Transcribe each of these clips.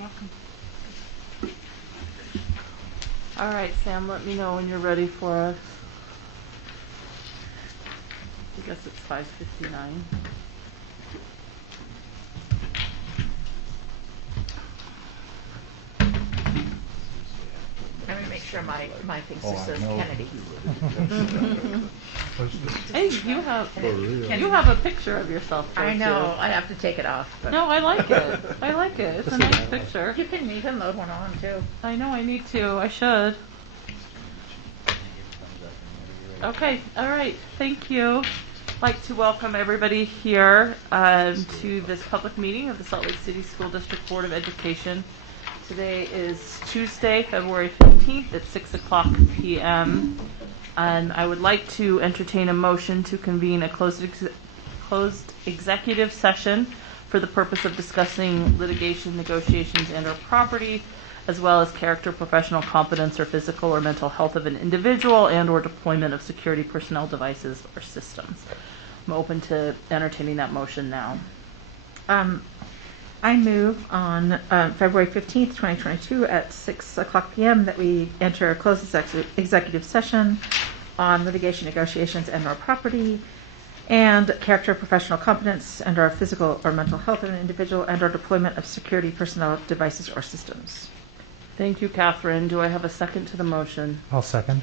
welcome. All right, Sam, let me know when you're ready for us. I guess it's 5:59. Let me make sure my thing still says Kennedy. Hey, you have a picture of yourself. I know. Too. I have to take it off. But No, I like it. I like it. It's a nice picture. You can load one on too. I know. I need to. I should. Okay. All right. Thank you. I'd like to welcome everybody here to this public meeting of the Salt Lake City School District Board of Education. Today is Tuesday, February 15th at 6 o'clock p.m. And I would like to entertain a motion to convene a closed executive session for the purpose of discussing litigation, negotiations, and/or property, as well as character, professional competence, or physical or mental health of an individual and/or deployment of security personnel, devices, or systems. I'm open to entertaining that motion now. I move on February 15th, 2022 at 6 o'clock p.m. that we enter a closed executive session on litigation, negotiations, and/or property, and character, professional competence, and/or physical or mental health of an individual, and/or deployment of security personnel, devices, or systems. Thank you, Catherine. Do I have a second to the motion? I'll second.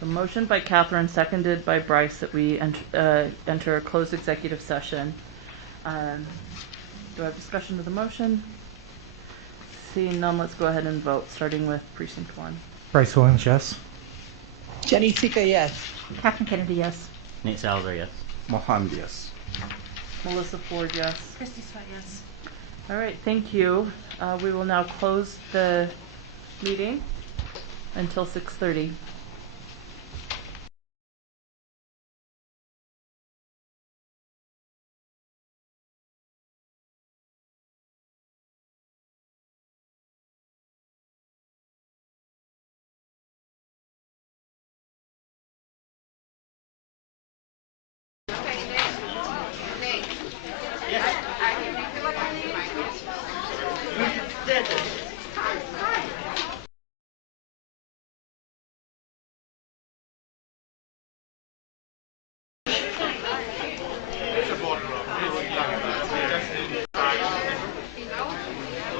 So motion by Catherine, seconded by Bryce, that we enter a closed executive session. Do I have discussion of the motion? Seeing none, let's go ahead and vote, starting with Precinct 1. Bryce Williams, yes. Jenny Sika, yes. Catherine Kennedy, yes. Nate Salazar, yes. Mohammed, yes. Melissa Ford, yes. Christy Sweat, yes. All right, thank you. We will now close the meeting until 6:30.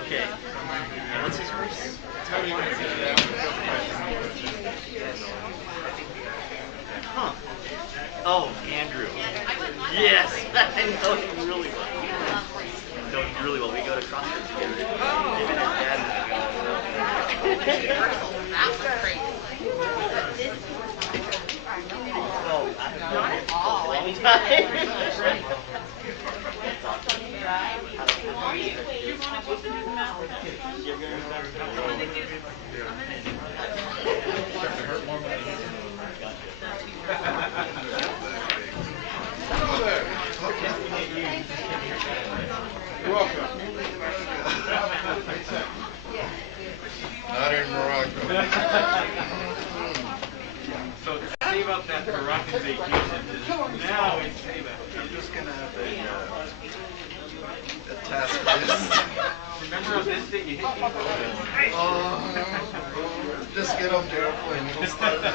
Okay. What's his first? Huh. Oh, Andrew. Yes, I know him really well. I know him really well. We go to CrossFit together. Him and his dad. Oh, I have known him a long time. Welcome. Not in Morocco. So save up that Moroccan vacation. Now we save it. I'm just gonna have a task list. Remember on this day you hit me? Just get on the airplane. We'll start that.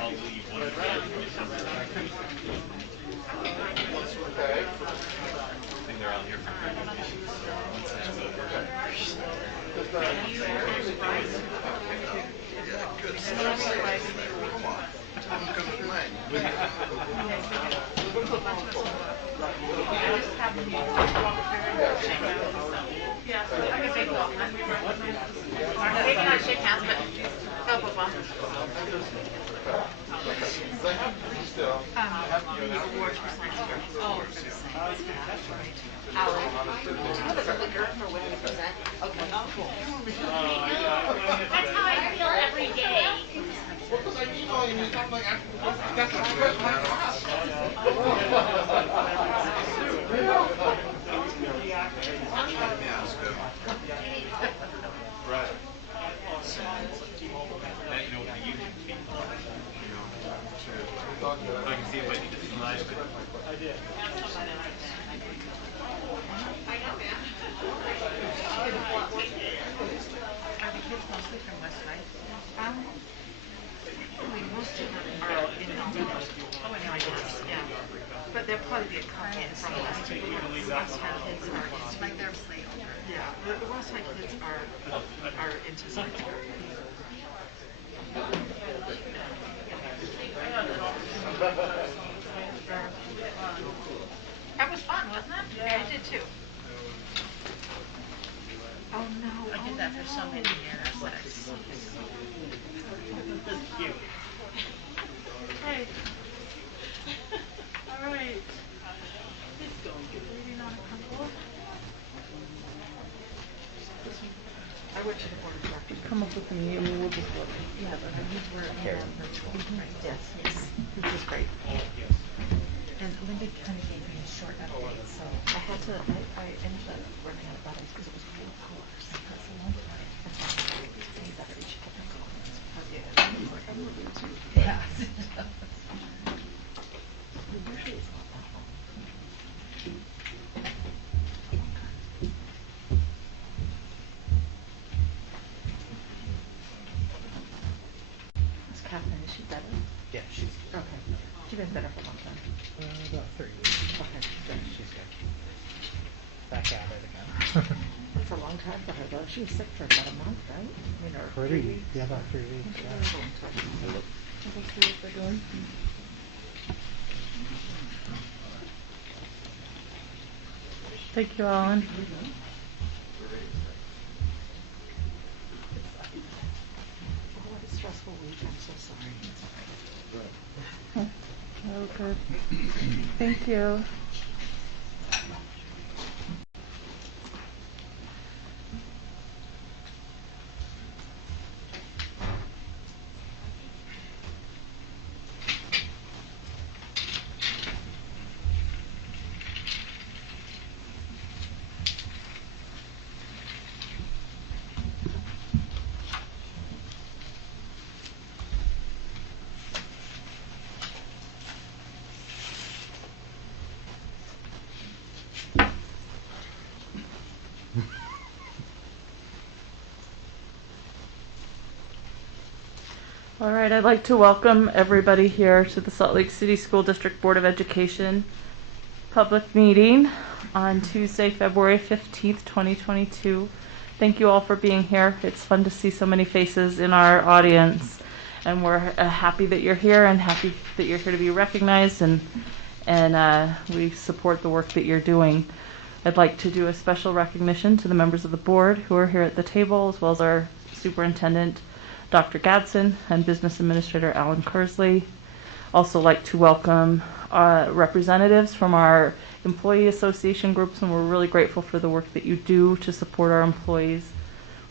I'll leave one of Okay. I think they're out here for presentations. So once that's over. Yeah, good stuff. I'm gonna complain. Maybe not shake hands, but help a bump. Still. Awards for science. Oh, for the science. That's how I feel every day. Right. Now you know what the union fee. Talk I can see if I can just slide. Are the kids mostly from West High? Most of them are in Melbourne. Oh, I know, I guess, yeah. But there'll probably be a couple from West High. West High kids are into, like they're slightly older. Yeah, the West High kids are into secretary. That was fun, wasn't it? Yeah, I did too. Oh no. I did that for so many years. Okay. All right. Let's go and get reading on a couple. I went to the board of directors. Come up with me and we'll just look. Yeah, but these were virtual, right? Yes, which is great. And Linda kind of gave me a short update, so I had to, I ended up running out of buttons because it was 4 hours. That's a long time. That's why I say that she kept on calling us. Yeah. Usually it's not that long. Is Catherine, is she better? Yeah, she's Okay. She's been better for a long time. about 3 weeks. Okay, good. She's good. Back at it again. It's a long time for her though. She was sick for about a month, right? I mean, or 3 weeks. Yeah, about 3 weeks. It's a Yeah. long time. Let's see what they're doing. Thank you, Alan. Oh, what a stressful week. I'm so sorry. It's all right. Oh, good. Thank you. All right, I'd like to welcome everybody here to the Salt Lake City School District Board of Education public meeting on Tuesday, February 15th, 2022. Thank you all for being here. It's fun to see so many faces in our audience, and we're happy that you're here and happy that you're here to be recognized, and we support the work that you're doing. I'd like to do a special recognition to the members of the board who are here at the table, as well as our superintendent, Dr. Gadsden, and Business Administrator Alan Kersley. Also like to welcome representatives from our employee association groups, and we're really grateful for the work that you do to support our employees.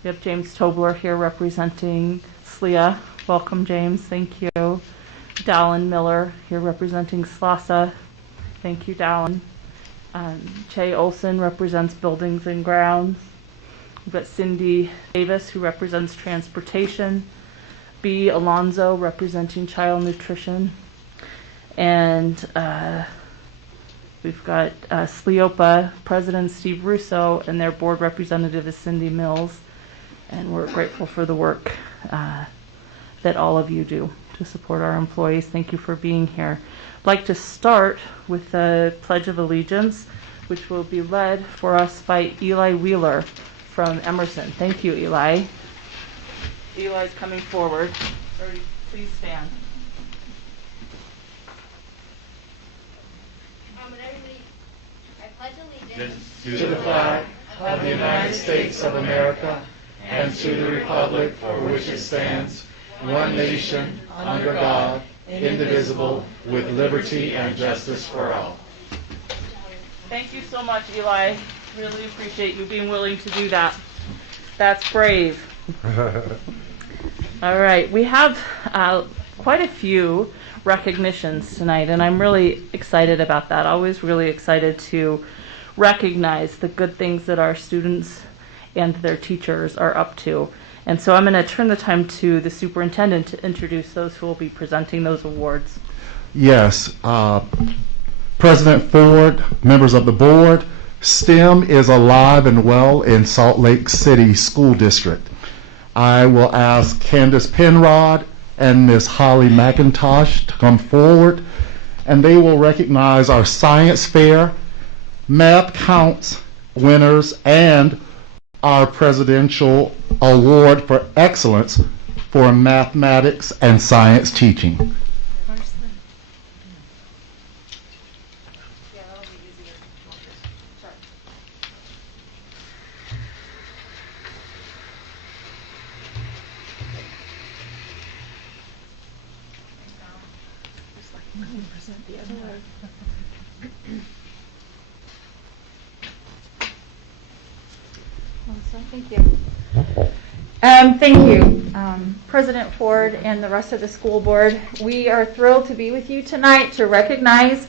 We have James Tobler here representing SLEA. Welcome, James. Thank you. Dallin Miller here representing SLASA. Thank you, Dallin. Che Olson represents Buildings and Grounds. We've got Cindy Davis, who represents Transportation. B. Alonzo, representing Child Nutrition. And we've got SLEOPA President Steve Russo, and their board representative is Cindy Mills. And we're grateful for the work that all of you do to support our employees. Thank you for being here. I'd like to start with the Pledge of Allegiance, which will be led for us by Eli Wheeler from Emerson. Thank you, Eli. Eli's coming forward. Please stand. Everybody, I pledge allegiance To the flag of the United States of America and to the republic for which it stands, one nation, under God, indivisible, with liberty and justice for all. Thank you so much, Eli. Really appreciate you being willing to do that. That's brave. All right, we have quite a few recognitions tonight, and I'm really excited about that. Always really excited to recognize the good things that our students and their teachers are up to. And so I'm going to turn the time to the superintendent to introduce those who will be presenting those awards. Yes. President Ford, members of the board, STEM is alive and well in Salt Lake City School District. I will ask Candace Penrod and Ms. Holly McIntosh to come forward, and they will recognize our science fair, math counts winners, and our presidential award for excellence for mathematics and science teaching. Thank you. Thank you, President Ford and the rest of the school board. We are thrilled to be with you tonight to recognize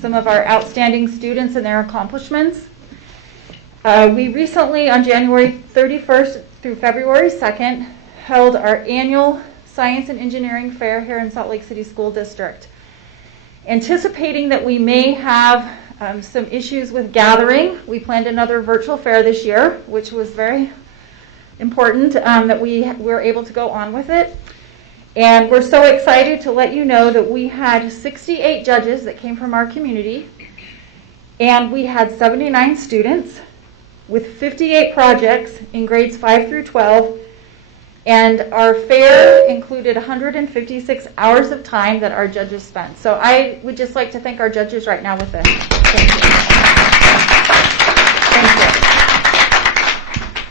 some of our outstanding students and their accomplishments. We recently, on January 31st through February 2nd, held our annual Science and Engineering Fair here in Salt Lake City School District. Anticipating that we may have some issues with gathering, we planned another virtual fair this year, which was very important that we were able to go on with it. And we're so excited to let you know that we had 68 judges that came from our community, and we had 79 students with 58 projects in grades 5 through 12. And our fair included 156 hours of time that our judges spent. So I would just like to thank our judges right now with this. Thank you. Thank you.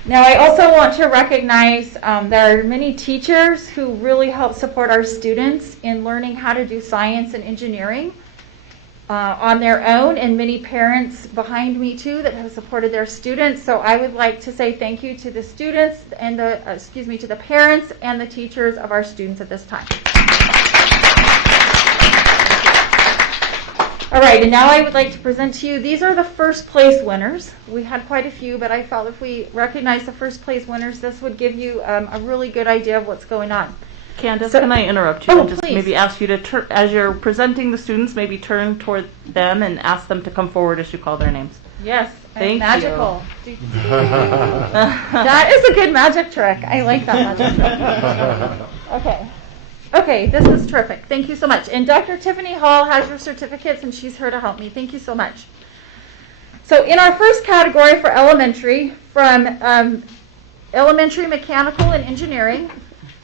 Now I also want to recognize there are many teachers who really help support our students in learning how to do science and engineering on their own, and many parents behind me too that have supported their students. So I would like to say thank you to the students and to the parents and the teachers of our students at this time. All right, and now I would like to present to you, these are the first place winners. We had quite a few, but I felt if we recognize the first place winners, this would give you a really good idea of what's going on. Candace, can I interrupt you and just please. maybe ask you to, as you're presenting the students, maybe turn toward them and ask them to come forward as you call their names. Yes, Thank magical. That is a good magic trick. I like that magic trick. Okay. Okay, this is terrific. Thank you so much. And Dr. Tiffany Hall has your certificates, and she's here to help me. Thank you so much. So in our first category for elementary, from elementary mechanical and engineering,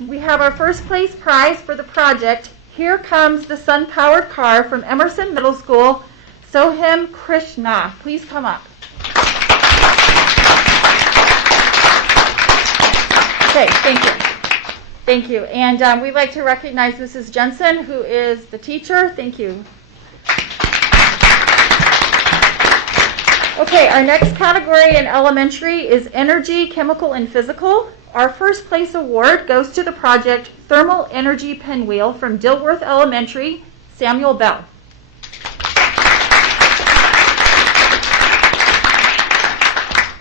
we have our first place prize for the project, Here Comes the Sun-Powered Car, from Emerson Middle School, Sohim Krishna. Please come up. Okay, thank you. Thank you. And we'd like to recognize Mrs. Jensen, who is the teacher. Thank you. Okay, our next category in elementary is energy, chemical, and physical. Our first place award goes to the project Thermal Energy Pinwheel from Dilworth Elementary, Samuel Bell.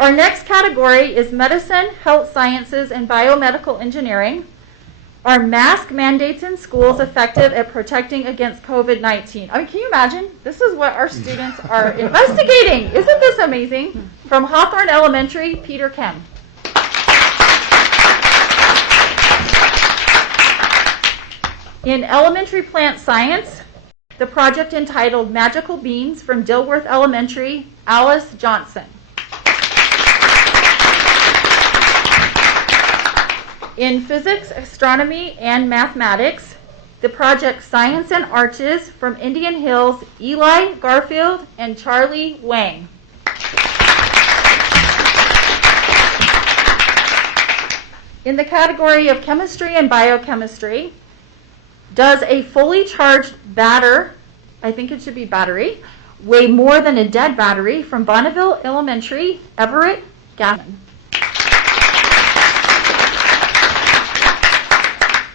Our next category is medicine, health sciences, and biomedical engineering. Are mask mandates in schools effective at protecting against COVID-19? I mean, can you imagine? This is what our students are investigating. Isn't this amazing? From Hawthorne Elementary, Peter Kem. In elementary plant science, the project entitled Magical Beans from Dilworth Elementary, Alice Johnson. In physics, astronomy, and mathematics, the project Science and Arches from Indian Hills, Eli Garfield and Charlie Wang. In the category of chemistry and biochemistry, does a fully charged batter, I think it should be battery, weigh more than a dead battery, from Bonneville Elementary, Everett Gaffin.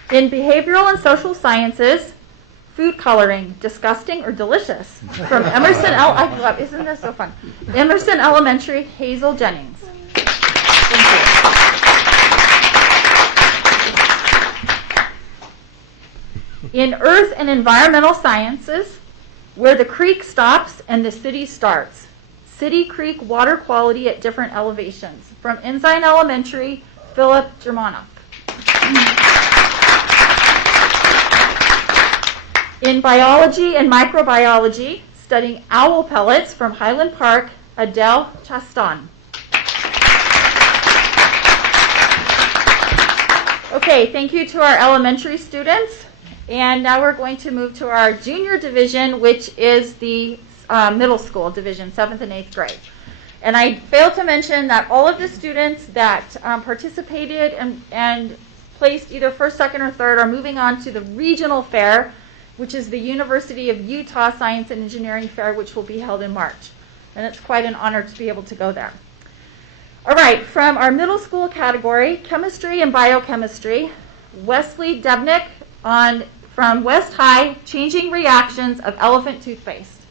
In behavioral and social sciences, food coloring, disgusting or delicious, from Emerson isn't this so fun? Emerson Elementary, Hazel Jennings. Thank you. In earth and environmental sciences, where the creek stops and the city starts. City creek water quality at different elevations. From Ensign Elementary, Philip Germanoff. In biology and microbiology, studying owl pellets from Highland Park, Adele Chaston. Okay, thank you to our elementary students. And now we're going to move to our junior division, which is the middle school division, 7th and 8th grade. And I failed to mention that all of the students that participated and placed either first, second, or third are moving on to the regional fair, which is the University of Utah Science and Engineering Fair, which will be held in March. And it's quite an honor to be able to go there. All right, from our middle school category, chemistry and biochemistry, Wesley Debnick from West High, changing reactions of elephant toothpaste.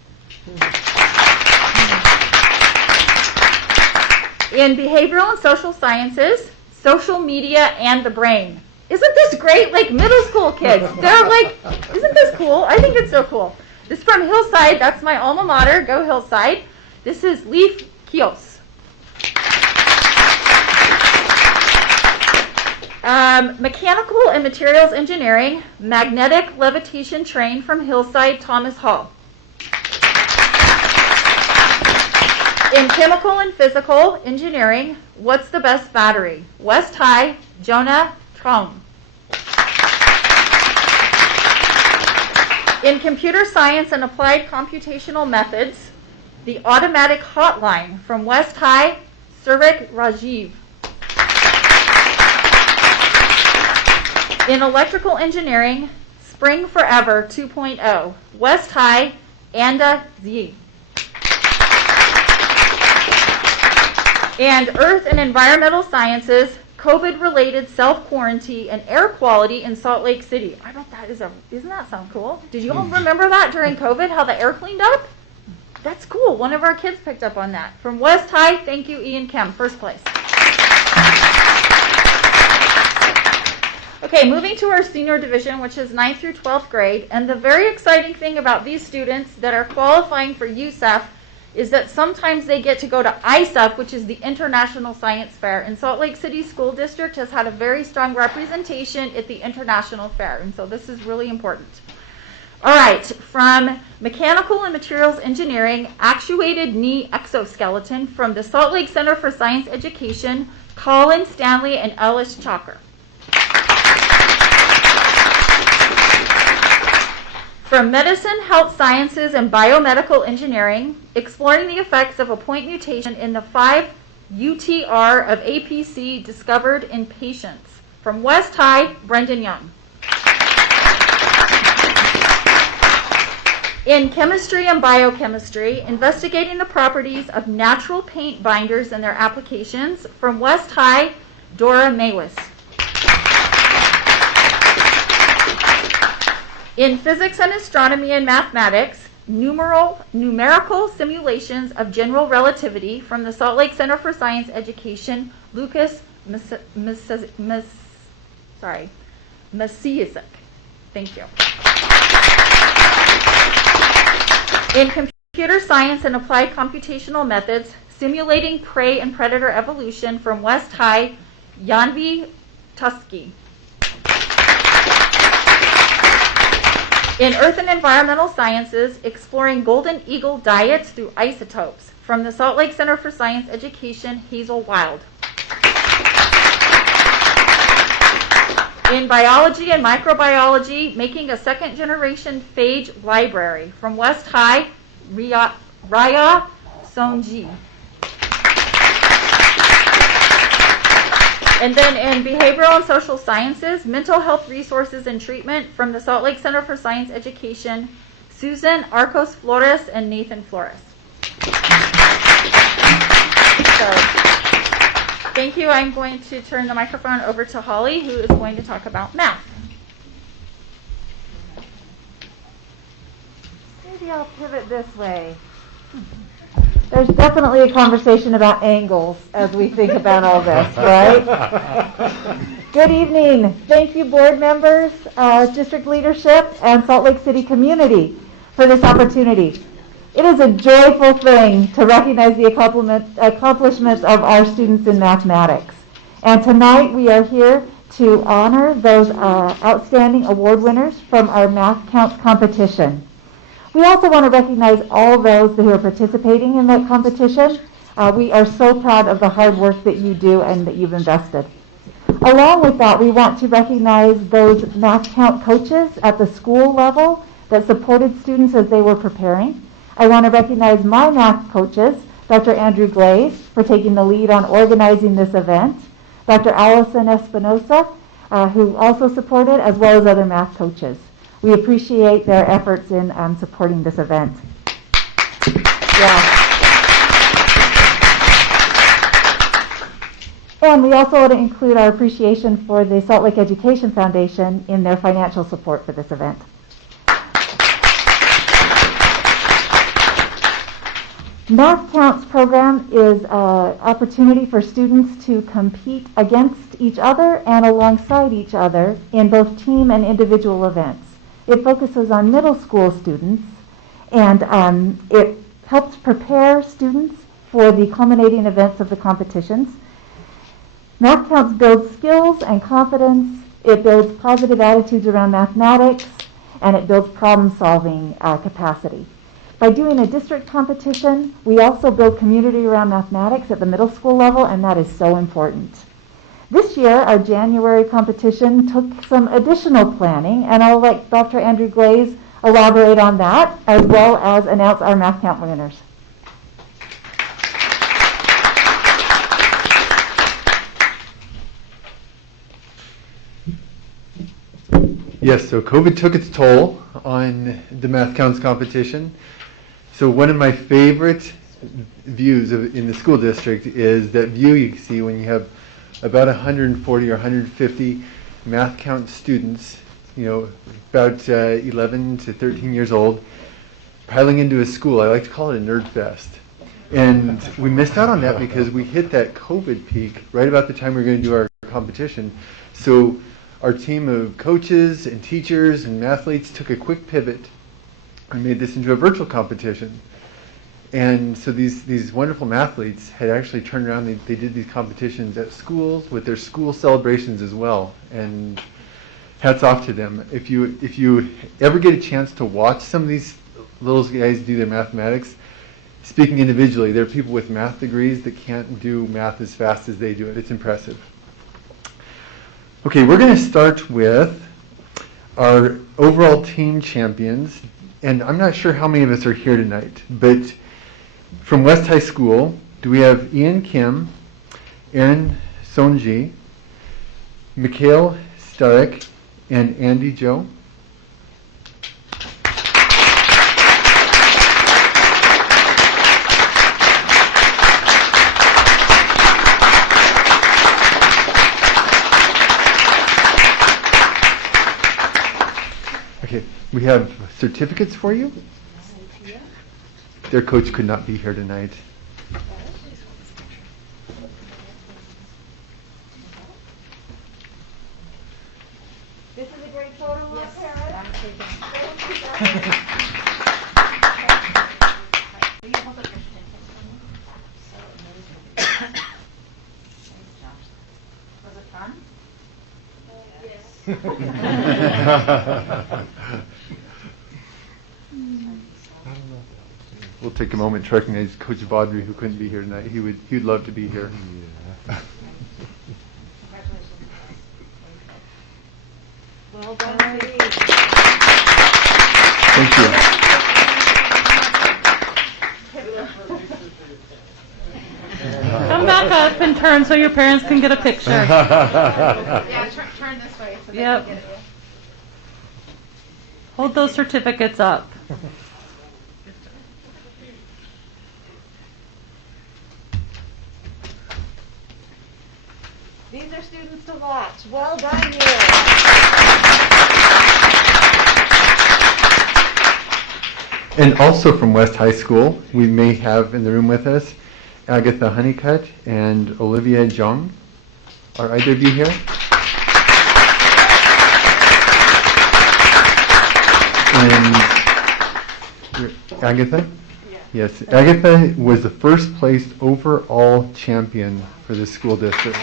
In behavioral and social sciences, social media and the brain. Isn't this great? Like middle school kids. They're like, isn't this cool? I think it's so cool. This is from Hillside. That's my alma mater. Go Hillside. This is Leaf Kios. Mechanical and materials engineering, magnetic levitation train from Hillside, Thomas Hall. In chemical and physical engineering, what's the best battery? West High, Jonah Traum. In computer science and applied computational methods, the automatic hotline from West High, Surik Rajiv. In electrical engineering, Spring Forever 2.0, West High, Anda Z. And earth and environmental sciences, COVID-related self-quarantine and air quality in Salt Lake City. I bet that doesn't that sound cool? Did you all remember that during COVID, how the air cleaned up? That's cool. One of our kids picked up on that. From West High, thank you, Ian Kemp, first place. Okay, moving to our senior division, which is 9th through 12th grade. And the very exciting thing about these students that are qualifying for USEF is that sometimes they get to go to ISEF, which is the International Science Fair. And Salt Lake City School District has had a very strong representation at the International Fair. And so this is really important. All right, from mechanical and materials engineering, actuated knee exoskeleton from the Salt Lake Center for Science Education, Colin Stanley and Ellis Chalker. From medicine, health sciences, and biomedical engineering, exploring the effects of a point mutation in the 5-UTR of APC discovered in patients. From West High, Brendan Young. In chemistry and biochemistry, investigating the properties of natural paint binders and their applications. From West High, Dora Maywis. In physics and astronomy and mathematics, numerical simulations of general relativity from the Salt Lake Center for Science Education, Lucas Masiasek. Thank you. In computer science and applied computational methods, simulating prey and predator evolution from West High, Yanvi Tusky. In earth and environmental sciences, exploring golden eagle diets through isotopes. From the Salt Lake Center for Science Education, Hazel Wild. In biology and microbiology, making a second-generation phage library. From West High, Raya Sonji. And then in behavioral and social sciences, mental health resources and treatment from the Salt Lake Center for Science Education, Susan Arcos Flores and Nathan Flores. So, thank you. I'm going to turn the microphone over to Holly, who is going to talk about math. Maybe I'll pivot this way. There's definitely a conversation about angles as we think about all this, right? Good evening. Thank you, board members, district leadership, and Salt Lake City community for this opportunity. It is a joyful thing to recognize the accomplishments of our students in mathematics. And tonight we are here to honor those outstanding award winners from our Math Counts competition. We also want to recognize all those who are participating in that competition. We are so proud of the hard work that you do and that you've invested. Along with that, we want to recognize those Math Count coaches at the school level that supported students as they were preparing. I want to recognize my math coaches, Dr. Andrew Glaze, for taking the lead on organizing this event, Dr. Allison Espinosa, who also supported, as well as other math coaches. We appreciate their efforts in supporting this event. Yeah. And we also want to include our appreciation for the Salt Lake Education Foundation in their financial support for this event. Math Counts program is an opportunity for students to compete against each other and alongside each other in both team and individual events. It focuses on middle school students, and it helps prepare students for the culminating events of the competitions. Math Counts builds skills and confidence, it builds positive attitudes around mathematics, and it builds problem-solving capacity. By doing a district competition, we also build community around mathematics at the middle school level, and that is so important. This year, our January competition took some additional planning, and I'll let Dr. Andrew Glaze elaborate on that, as well as announce our Math Count winners. Yes, so COVID took its toll on the Math Counts competition. So one of my favorite views in the school district is that view you can see when you have about 140 or 150 Math Count students, about 11 to 13 years old, piling into a school. I like to call it a nerd fest. And we missed out on that because we hit that COVID peak right about the time we were going to do our competition. So our team of coaches and teachers and mathletes took a quick pivot and made this into a virtual competition. And so these wonderful mathletes had actually turned around, they did these competitions at schools with their school celebrations as well. And hats off to them. If you ever get a chance to watch some of these little guys do their mathematics, speaking individually, there are people with math degrees that can't do math as fast as they do it. It's impressive. Okay, we're going to start with our overall team champions. And I'm not sure how many of us are here tonight, but from West High School, do we have Ian Kim, Aaron Sonji, Mikhail Starek, and Andy Joe? Okay, we have certificates for you. Their coach could not be here tonight. This is a great photo of parents. Was it fun? We'll take a moment to recognize Coach Baudry, who couldn't be here tonight. He'd love to be here. Yeah. Well done. Thank you. Come back up and turn so your parents can get a picture. Yeah, turn this way so they Yep. can get you. Hold those certificates up. These are students to watch. Well done, you. And also from West High School, we may have in the room with us Agatha Honeycutt and Olivia Jong. Are either of you here? And Agatha? Yes. Agatha was the first place overall champion for the school district.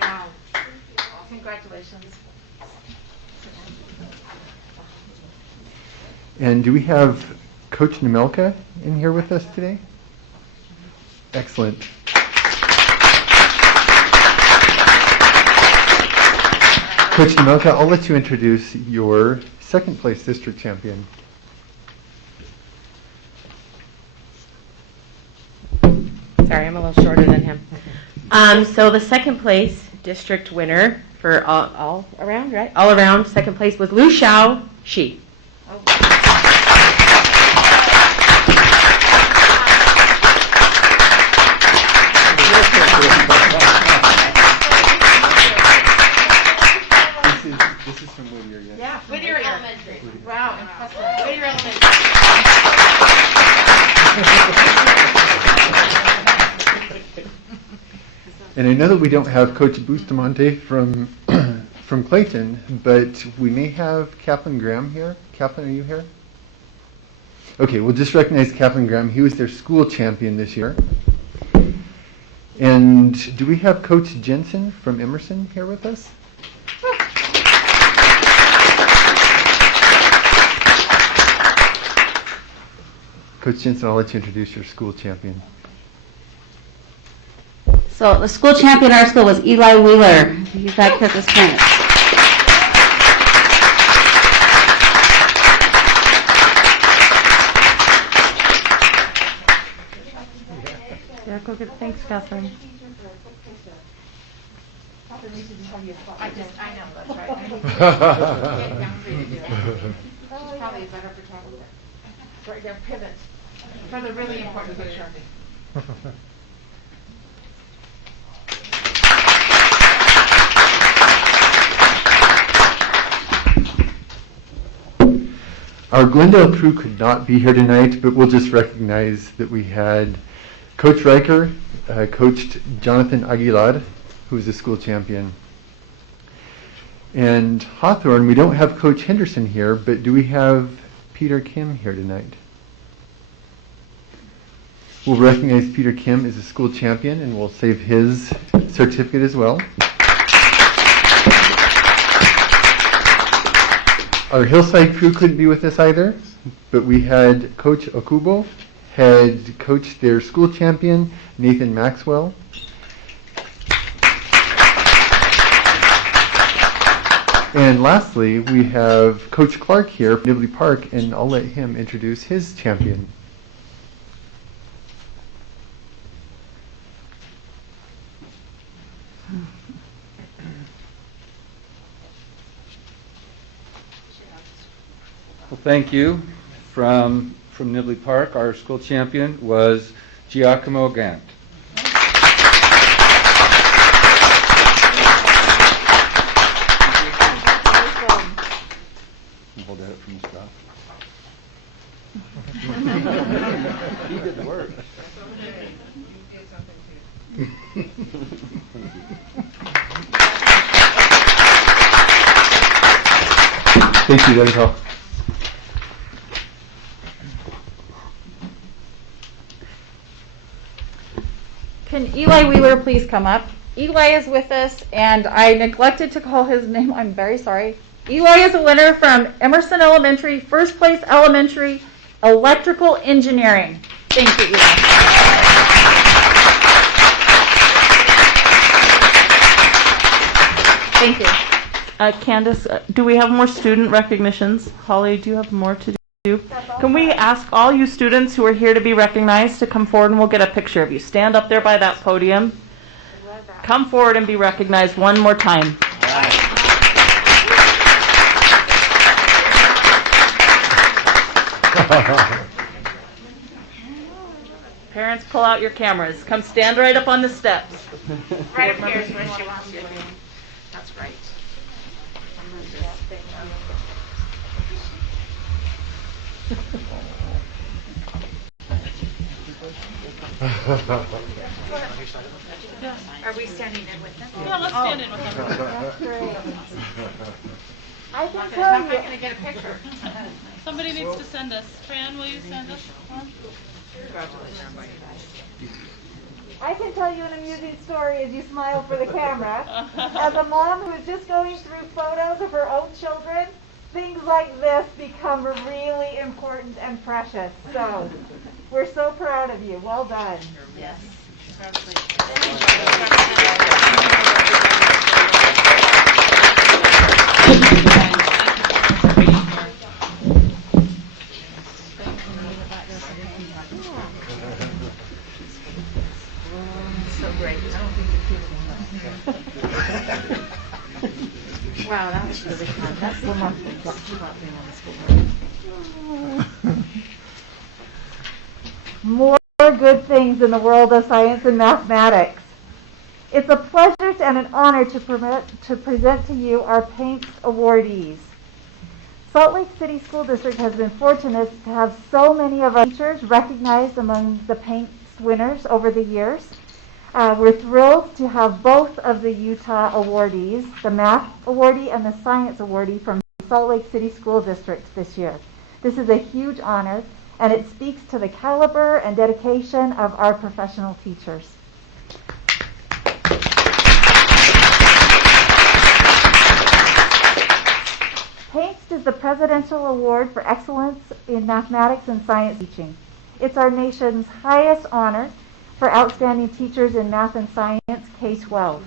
Wow. Congratulations. And do we have Coach Nemelka in here with us today? Excellent. Coach Nemelka, I'll let you introduce your second place district champion. Sorry, I'm a little shorter than him. So the second place district winner for all around, right? All around, second place was Lu Xiao Shi. This is from Whittier, yes. Yeah, Whittier Elementary. Wow, impressive. Whittier Elementary. And I know that we don't have Coach Bustamante from from Clayton, but we may have Kaplan Graham here. Kaplan, are you here? Okay, we'll just recognize Kaplan Graham. He was their school champion this year. And do we have Coach Jensen from Emerson here with us? Coach Jensen, I'll let you introduce your school champion. So the school champion in our school was Eli Wheeler. He's back here at this point. Yeah, go get, thanks, Catherine. I know, that's right. I need to get down for you to do it. She's probably a better photographer. Right there, pivot. For the really important picture. Our Glendale crew could not be here tonight, but we'll just recognize that we had Coach Riker, coached Jonathan Aguilar, who's the school champion. And Hawthorne, we don't have Coach Henderson here, but do we have Peter Kim here tonight? We'll recognize Peter Kim as a school champion, and we'll save his certificate as well. Our Hillside crew couldn't be with us either, but we had Coach Okubo, had coached their school champion, Nathan Maxwell. And lastly, we have Coach Clark here from Nibley Park, and I'll let him introduce his champion. Well, thank you. From Nibley Park, our school champion was Giacomo Gant. Hold that up from the top. He did the work. Thank you, Denzel. Can Eli Wheeler please come up? Eli is with us, and I neglected to call his name. I'm very sorry. Eli is a winner from Emerson Elementary, first place elementary, electrical engineering. Thank you, Eli. Thank you. Candace, do we have more student recognitions? Holly, do you have more to do? Can we ask all you students who are here to be recognized to come forward, and we'll get a picture of you. Stand up there by that podium. Come forward and be recognized one more time. Parents, pull out your cameras. Come stand right up on the steps. Right up here is where she wants you to be. That's right. Are we standing in with them? Yeah, let's stand in with them. That's great. I can How tell am I you. going to get a picture? Somebody needs to send us. Fran, will you send us one? I can tell you an amusing story as you smile for the camera. As a mom who is just going through photos of her own children, things like this become really important and precious. So, we're so proud of you. Well done. Yes. So great. Wow, that was really fun. That's the one thing about being on the school board. More good things in the world of science and mathematics. It's a pleasure and an honor to present to you our PAINTS awardees. Salt Lake City School District has been fortunate to have so many of our teachers recognized among the PAINTS winners over the years. We're thrilled to have both of the Utah awardees, the math awardee and the science awardee from Salt Lake City School District this year. This is a huge honor, and it speaks to the caliber and dedication of our professional teachers. PAINTS is the Presidential Award for Excellence in Mathematics and Science Teaching. It's our nation's highest honor for outstanding teachers in math and science K-12.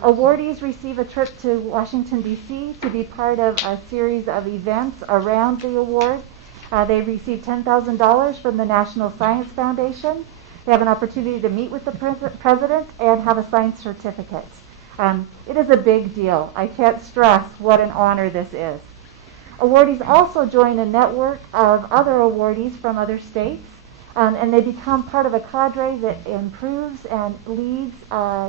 Awardees receive a trip to Washington, D.C. to be part of a series of events around the award. They receive $10,000 from the National Science Foundation. They have an opportunity to meet with the president and have a signed certificate. It is a big deal. I can't stress what an honor this is. Awardees also join a network of other awardees from other states, and they become part of a cadre that improves and leads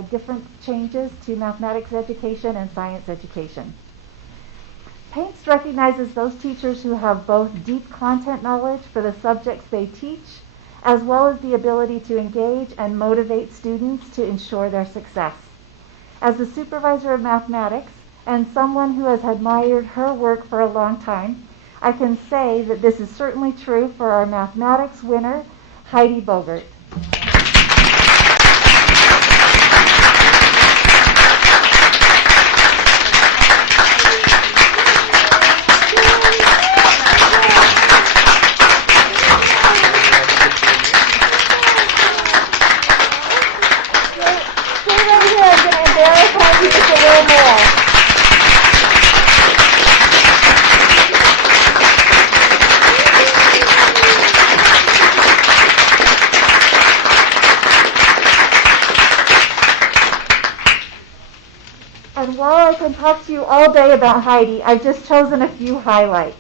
different changes to mathematics education and science education. PAINTS recognizes those teachers who have both deep content knowledge for the subjects they teach, as well as the ability to engage and motivate students to ensure their success. As the supervisor of mathematics and someone who has admired her work for a long time, I can say that this is certainly true for our mathematics winner, Heidi Bogert. And while I can talk to you all day about Heidi, I've just chosen a few highlights.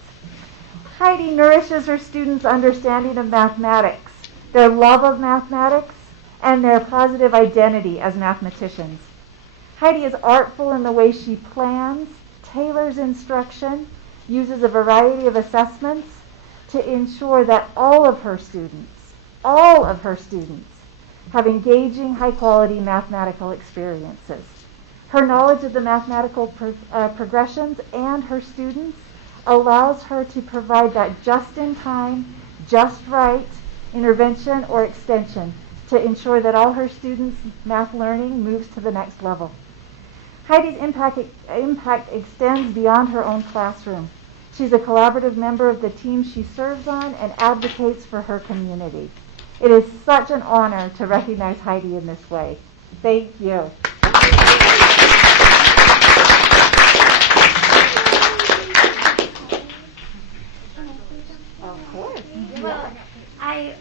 Heidi nourishes her students' understanding of mathematics, their love of mathematics, and their positive identity as mathematicians. Heidi is artful in the way she plans, tailors instruction, uses a variety of assessments to ensure that all of her students have engaging, high-quality mathematical experiences. Her knowledge of the mathematical progressions and her students allows her to provide that just-in-time, just-right intervention or extension to ensure that all her students' math learning moves to the next level. Heidi's impact extends beyond her own classroom. She's a collaborative member of the team she serves on and advocates for her community. It is such an honor to recognize Heidi in this way. Thank you. Of course. Well, I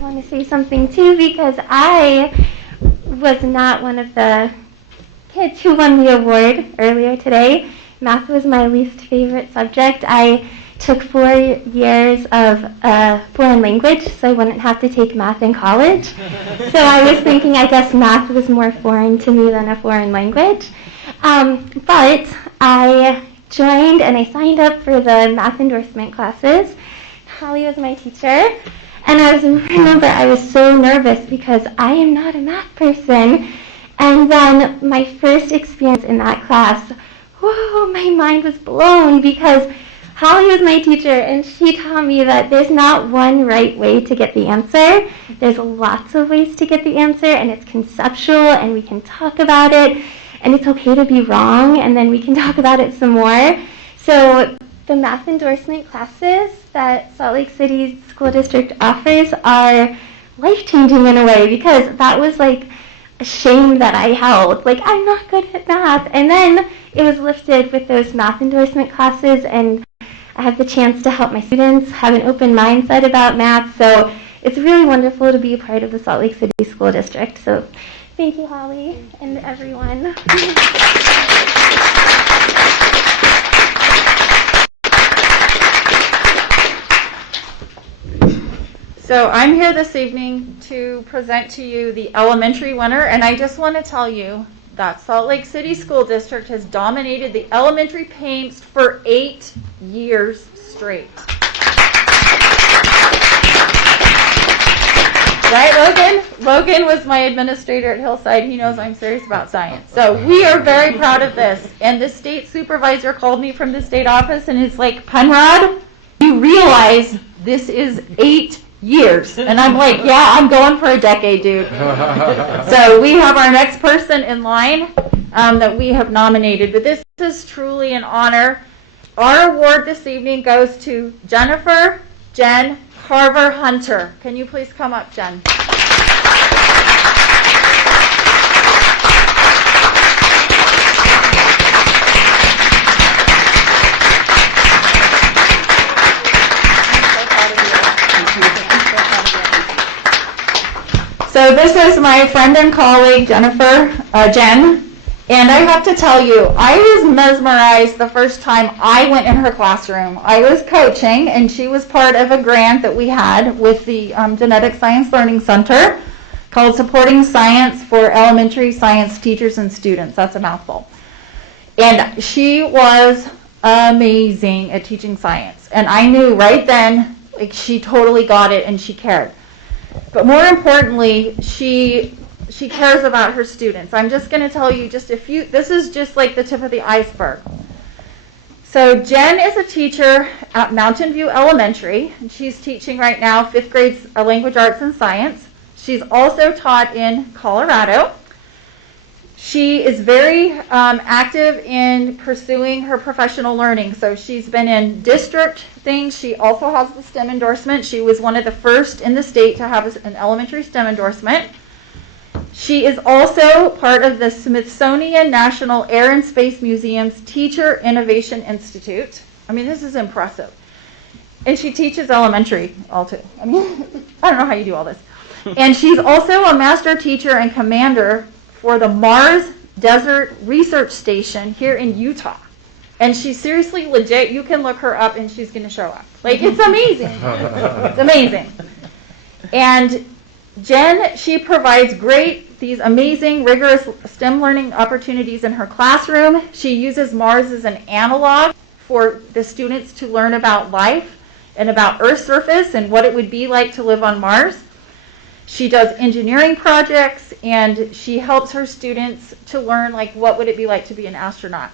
want to say something too, because I was not one of the kids who won the award earlier today. Math was my least favorite subject. I took 4 years of foreign language, so I wouldn't have to take math in college. So I was thinking, I guess math was more foreign to me than a foreign language. But I joined and I signed up for the math endorsement classes. Holly was my teacher. And I remember I was so nervous because I am not a math person. And then my first experience in that class, whoa, my mind was blown because Holly was my teacher and she taught me that there's not one right way to get the answer. There's lots of ways to get the answer and it's conceptual and we can talk about it and it's okay to be wrong and then we can talk about it some more. So the math endorsement classes that Salt Lake City School District offers are life-changing in a way because that was like a shame that I held. Like, I'm not good at math. And then it was lifted with those math endorsement classes and I have the chance to help my students have an open mindset about math. So it's really wonderful to be a part of the Salt Lake City School District. So thank you, Holly, and everyone. So I'm here this evening to present to you the elementary winner, and I just want to tell you that Salt Lake City School District has dominated the elementary PAMES for 8 years straight. Right, Logan? Logan was my administrator at Hillside. He knows I'm serious about science. So we are very proud of this. And the state supervisor called me from the state office and is like, Penrod, you realize this is 8 years. And I'm like, yeah, I'm going for a decade, dude. So we have our next person in line that we have nominated. But this is truly an honor. Our award this evening goes to Jennifer Jen Carver Hunter. Can you please come up, Jen? So this is my friend and colleague, Jennifer, Jen, and I have to tell you, I was mesmerized the first time I went in her classroom. I was coaching, and she was part of a grant that we had with the Genetic Science Learning Center called Supporting Science for Elementary Science Teachers and Students. That's a mouthful. And she was amazing at teaching science. And I knew right then, like, she totally got it and she cared. But more importantly, she cares about her students. I'm just going to tell you just a few. This is just like the tip of the iceberg. So Jen is a teacher at Mountain View Elementary, and she's teaching right now 5th grade language arts and science. She's also taught in Colorado. She is very active in pursuing her professional learning. So she's been in district things. She also has the STEM endorsement. She was one of the first in the state to have an elementary STEM endorsement. She is also part of the Smithsonian National Air and Space Museum's Teacher Innovation Institute. I mean, this is impressive. And she teaches elementary also. I mean, I don't know how you do all this. And she's also a master teacher and commander for the Mars Desert Research Station here in Utah. And she's seriously legit. You can look her up and she's going to show up. Like, it's amazing. It's amazing. And Jen, she provides these amazing, rigorous STEM learning opportunities in her classroom. She uses Mars as an analog for the students to learn about life and about Earth's surface and what it would be like to live on Mars. She does engineering projects, and she helps her students to learn, like, what would it be like to be an astronaut.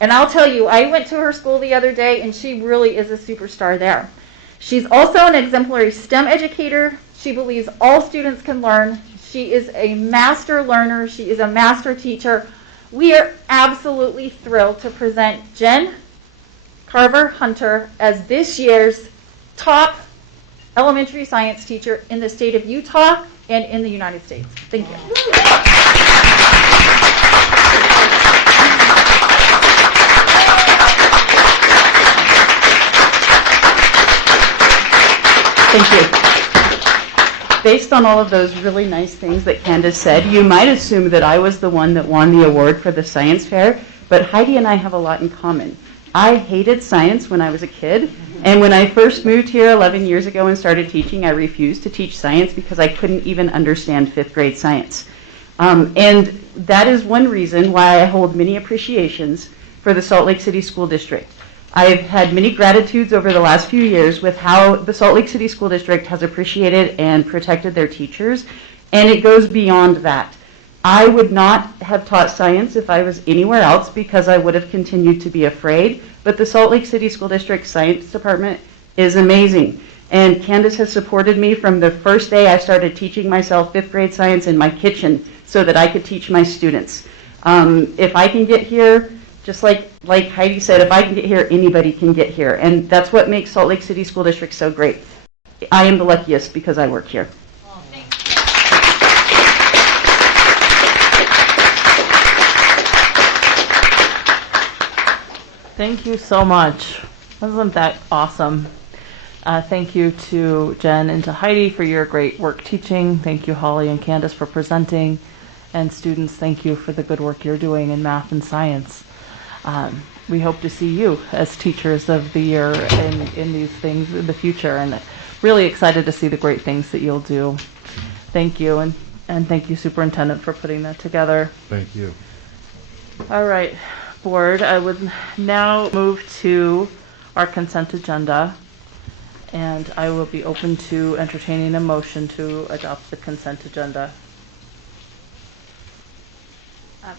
And I'll tell you, I went to her school the other day, and she really is a superstar there. She's also an exemplary STEM educator. She believes all students can learn. She is a master learner. She is a master teacher. We are absolutely thrilled to present Jen Carver Hunter as this year's top elementary science teacher in the state of Utah and in the United States. Thank you. Thank you. Based on all of those really nice things that Candace said, you might assume that I was the one that won the award for the science fair, but Heidi and I have a lot in common. I hated science when I was a kid, and when I first moved here 11 years ago and started teaching, I refused to teach science because I couldn't even understand 5th grade science. And that is one reason why I hold many appreciations for the Salt Lake City School District. I've had many gratitudes over the last few years with how the Salt Lake City School District has appreciated and protected their teachers, and it goes beyond that. I would not have taught science if I was anywhere else because I would have continued to be afraid, but the Salt Lake City School District Science Department is amazing. And Candace has supported me from the first day I started teaching myself 5th grade science in my kitchen so that I could teach my students. If I can get here, just like Heidi said, if I can get here, anybody can get here. And that's what makes Salt Lake City School District so great. I am the luckiest because I work here. Thank you so much. Wasn't that awesome? Thank you to Jen and to Heidi for your great work teaching. Thank you, Holly and Candace, for presenting. And students, thank you for the good work you're doing in math and science. We hope to see you as teachers of the year in these things in the future, and really excited to see the great things that you'll do. Thank you, and thank you, Superintendent, for putting that together. Thank you. All right, Board, I would now move to our consent agenda, and I will be open to entertaining a motion to adopt the consent agenda.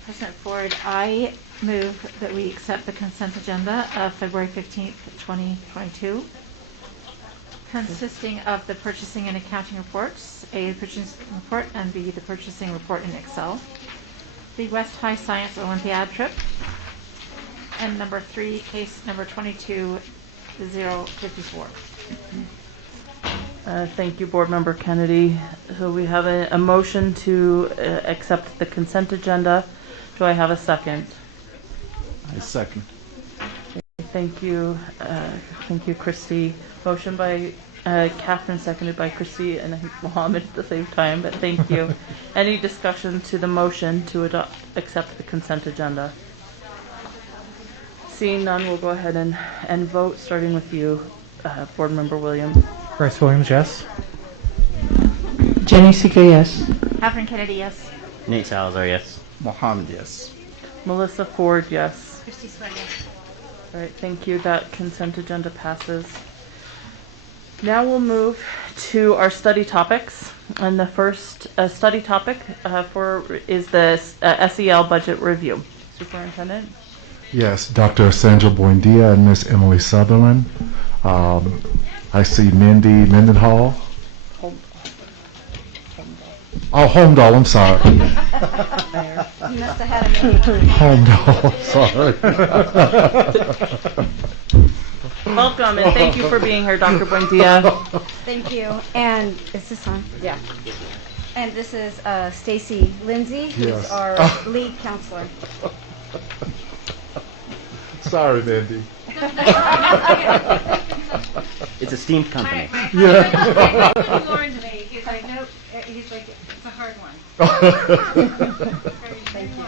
President Ford, I move that we accept the consent agenda of February 15th, 2022, consisting of the purchasing and accounting reports, A, the purchasing report, and B, the purchasing report in Excel, the West High Science Olympiad trip, and number 3, case number 22054. Thank you, Board Member Kennedy. So we have a motion to accept the consent agenda. Do I have a second? I second. Thank you. Thank you, Christy. Motion by Catherine, seconded by Christy and I think Mohammed at the same time, but thank you. Any discussion to the motion to accept the consent agenda? Seeing none, we'll go ahead and vote, starting with you, Board Member Williams. Bryce Williams, yes. Jenny Sika, yes. Catherine Kennedy, yes. Nate Salazar, yes. Mohammed, yes. Melissa Ford, yes. Christy Sweat, yes. All right, thank you. That consent agenda passes. Now we'll move to our study topics. And the first study topic is the SEL budget review. Superintendent? Yes, Dr. Sandra Buendia and Miss Emily Sutherland. I see Mindy Mendenhall. Oh, Holmdahl, I'm sorry. You must have had a meeting. Holmdahl, sorry. Welcome, and thank you for being here, Dr. Buendia. Thank you. And is this on? Yeah. And this is Stacy Lindsay, who's Yes. our lead counselor. Sorry, Mindy. It's a steamed company. Yeah. Lauren to me. He's like, nope. He's like, it's a hard one. Thank you.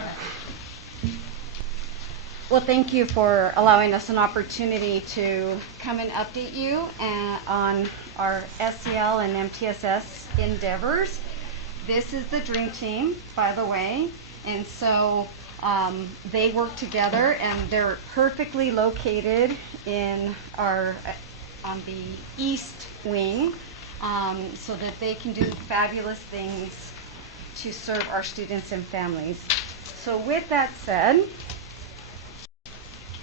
Well, thank you for allowing us an opportunity to come and update you on our SEL and MTSS endeavors. This is the dream team, by the way, and so they work together, and they're perfectly located in our on the east wing, so that they can do fabulous things to serve our students and families. So with that said,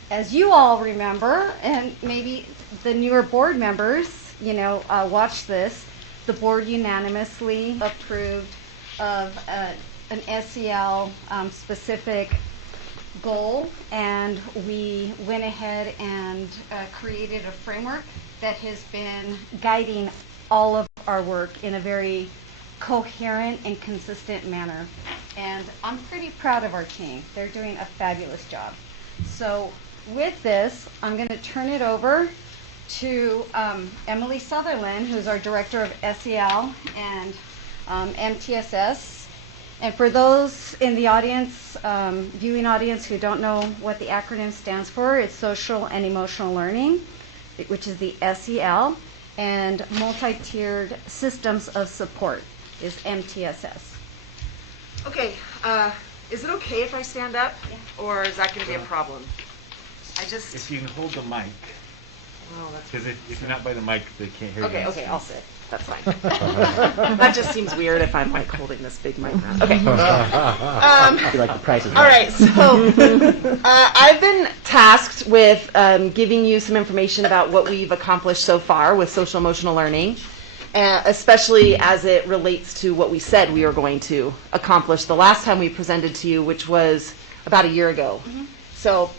as you all remember, and maybe the newer board members, watch this, the board unanimously approved of an SEL specific goal, and we went ahead and created a framework that has been guiding all of our work in a very coherent and consistent manner. And I'm pretty proud of our team. They're doing a fabulous job. So with this, I'm going to turn it over to Emily Sutherland, who's our Director of SEL and MTSS. And for those in the audience, viewing audience who don't know what the acronym stands for, it's Social and Emotional Learning, which is the SEL, and Multi-Tiered Systems of Support is MTSS. Okay, Is it okay if I stand up? Or is that going to be a problem? If you can hold the mic, Oh, that's because if you're not by the mic, they can't hear you. okay, I'll sit. That's fine. That just seems weird if I'm like holding this big mic around. Okay. I feel like the price is All right, so I've been tasked with giving you some information about what we've accomplished so far with social emotional learning, especially as it relates to what we said we were going to accomplish the last time we presented to you, which was about a year ago. So,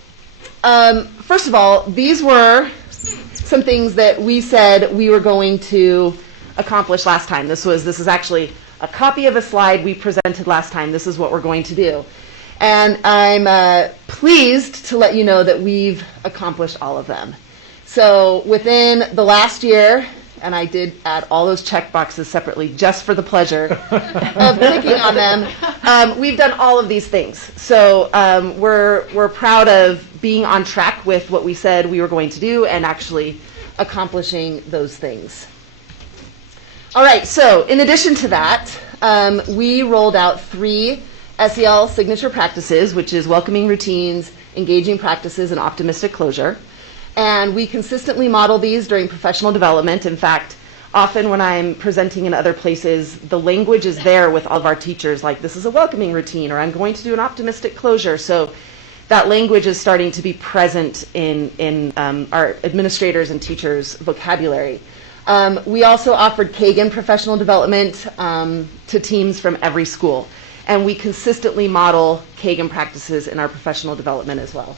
first of all, these were some things that we said we were going to accomplish last time. This is actually a copy of a slide we presented last time. This is what we're going to do. And I'm pleased to let you know that we've accomplished all of them. So within the last year, and I did add all those check boxes separately just for the pleasure of clicking on them, we've done all of these things. So we're proud of being on track with what we said we were going to do and actually accomplishing those things. All right, so in addition to that, we rolled out 3 SEL signature practices, which is welcoming routines, engaging practices, and optimistic closure. And we consistently model these during professional development. In fact, often when I'm presenting in other places, the language is there with all of our teachers, like this is a welcoming routine, or I'm going to do an optimistic closure. So that language is starting to be present in our administrators and teachers' vocabulary. We also offered Kagan professional development to teams from every school. And we consistently model Kagan practices in our professional development as well.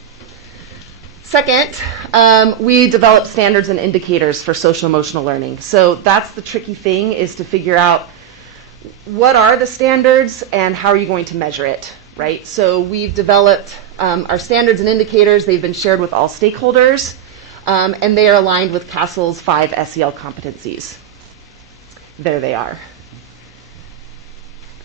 Second, we develop standards and indicators for social emotional learning. So that's the tricky thing, is to figure out what are the standards and how are you going to measure it, right? So we've developed our standards and indicators. They've been shared with all stakeholders, and they are aligned with CASEL's 5 SEL competencies. There they are.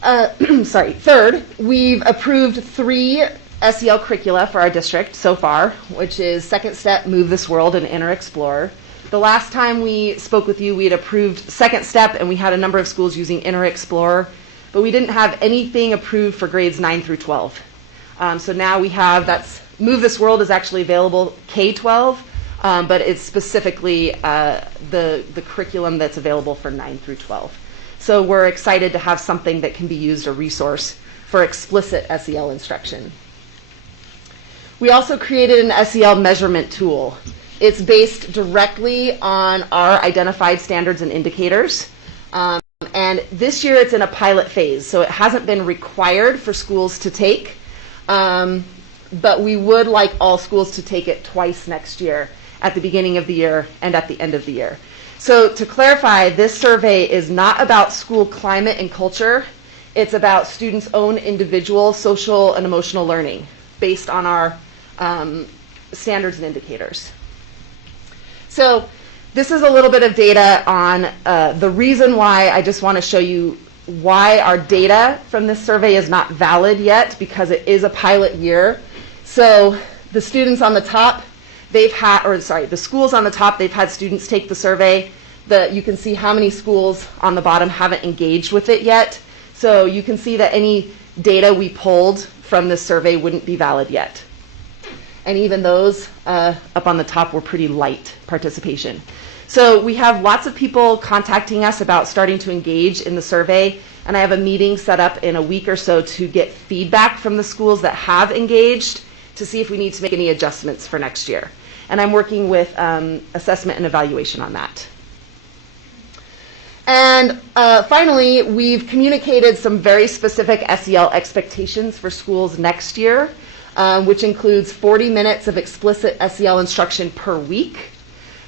Third, we've approved 3 SEL curricula for our district so far, which is Second Step, Move This World, and Inner Explorer. The last time we spoke with you, we had approved Second Step, and we had a number of schools using Inner Explorer, but we didn't have anything approved for grades 9 through 12. So now we have, Move This World is actually available K-12, but it's specifically the curriculum that's available for 9 through 12. So we're excited to have something that can be used, a resource for explicit SEL instruction. We also created an SEL measurement tool. It's based directly on our identified standards and indicators. And this year it's in a pilot phase, so it hasn't been required for schools to take, but we would like all schools to take it twice next year, at the beginning of the year and at the end of the year. So to clarify, this survey is not about school climate and culture. It's about students' own individual social and emotional learning based on our standards and indicators. So this is a little bit of data on the reason why I just want to show you why our data from this survey is not valid yet, because it is a pilot year. So the students on the top, the schools on the top, they've had students take the survey. You can see how many schools on the bottom haven't engaged with it yet. So you can see that any data we pulled from this survey wouldn't be valid yet. And even those up on the top were pretty light participation. So we have lots of people contacting us about starting to engage in the survey, and I have a meeting set up in a week or so to get feedback from the schools that have engaged to see if we need to make any adjustments for next year. And I'm working with assessment and evaluation on that. And finally, we've communicated some very specific SEL expectations for schools next year, which includes 40 minutes of explicit SEL instruction per week.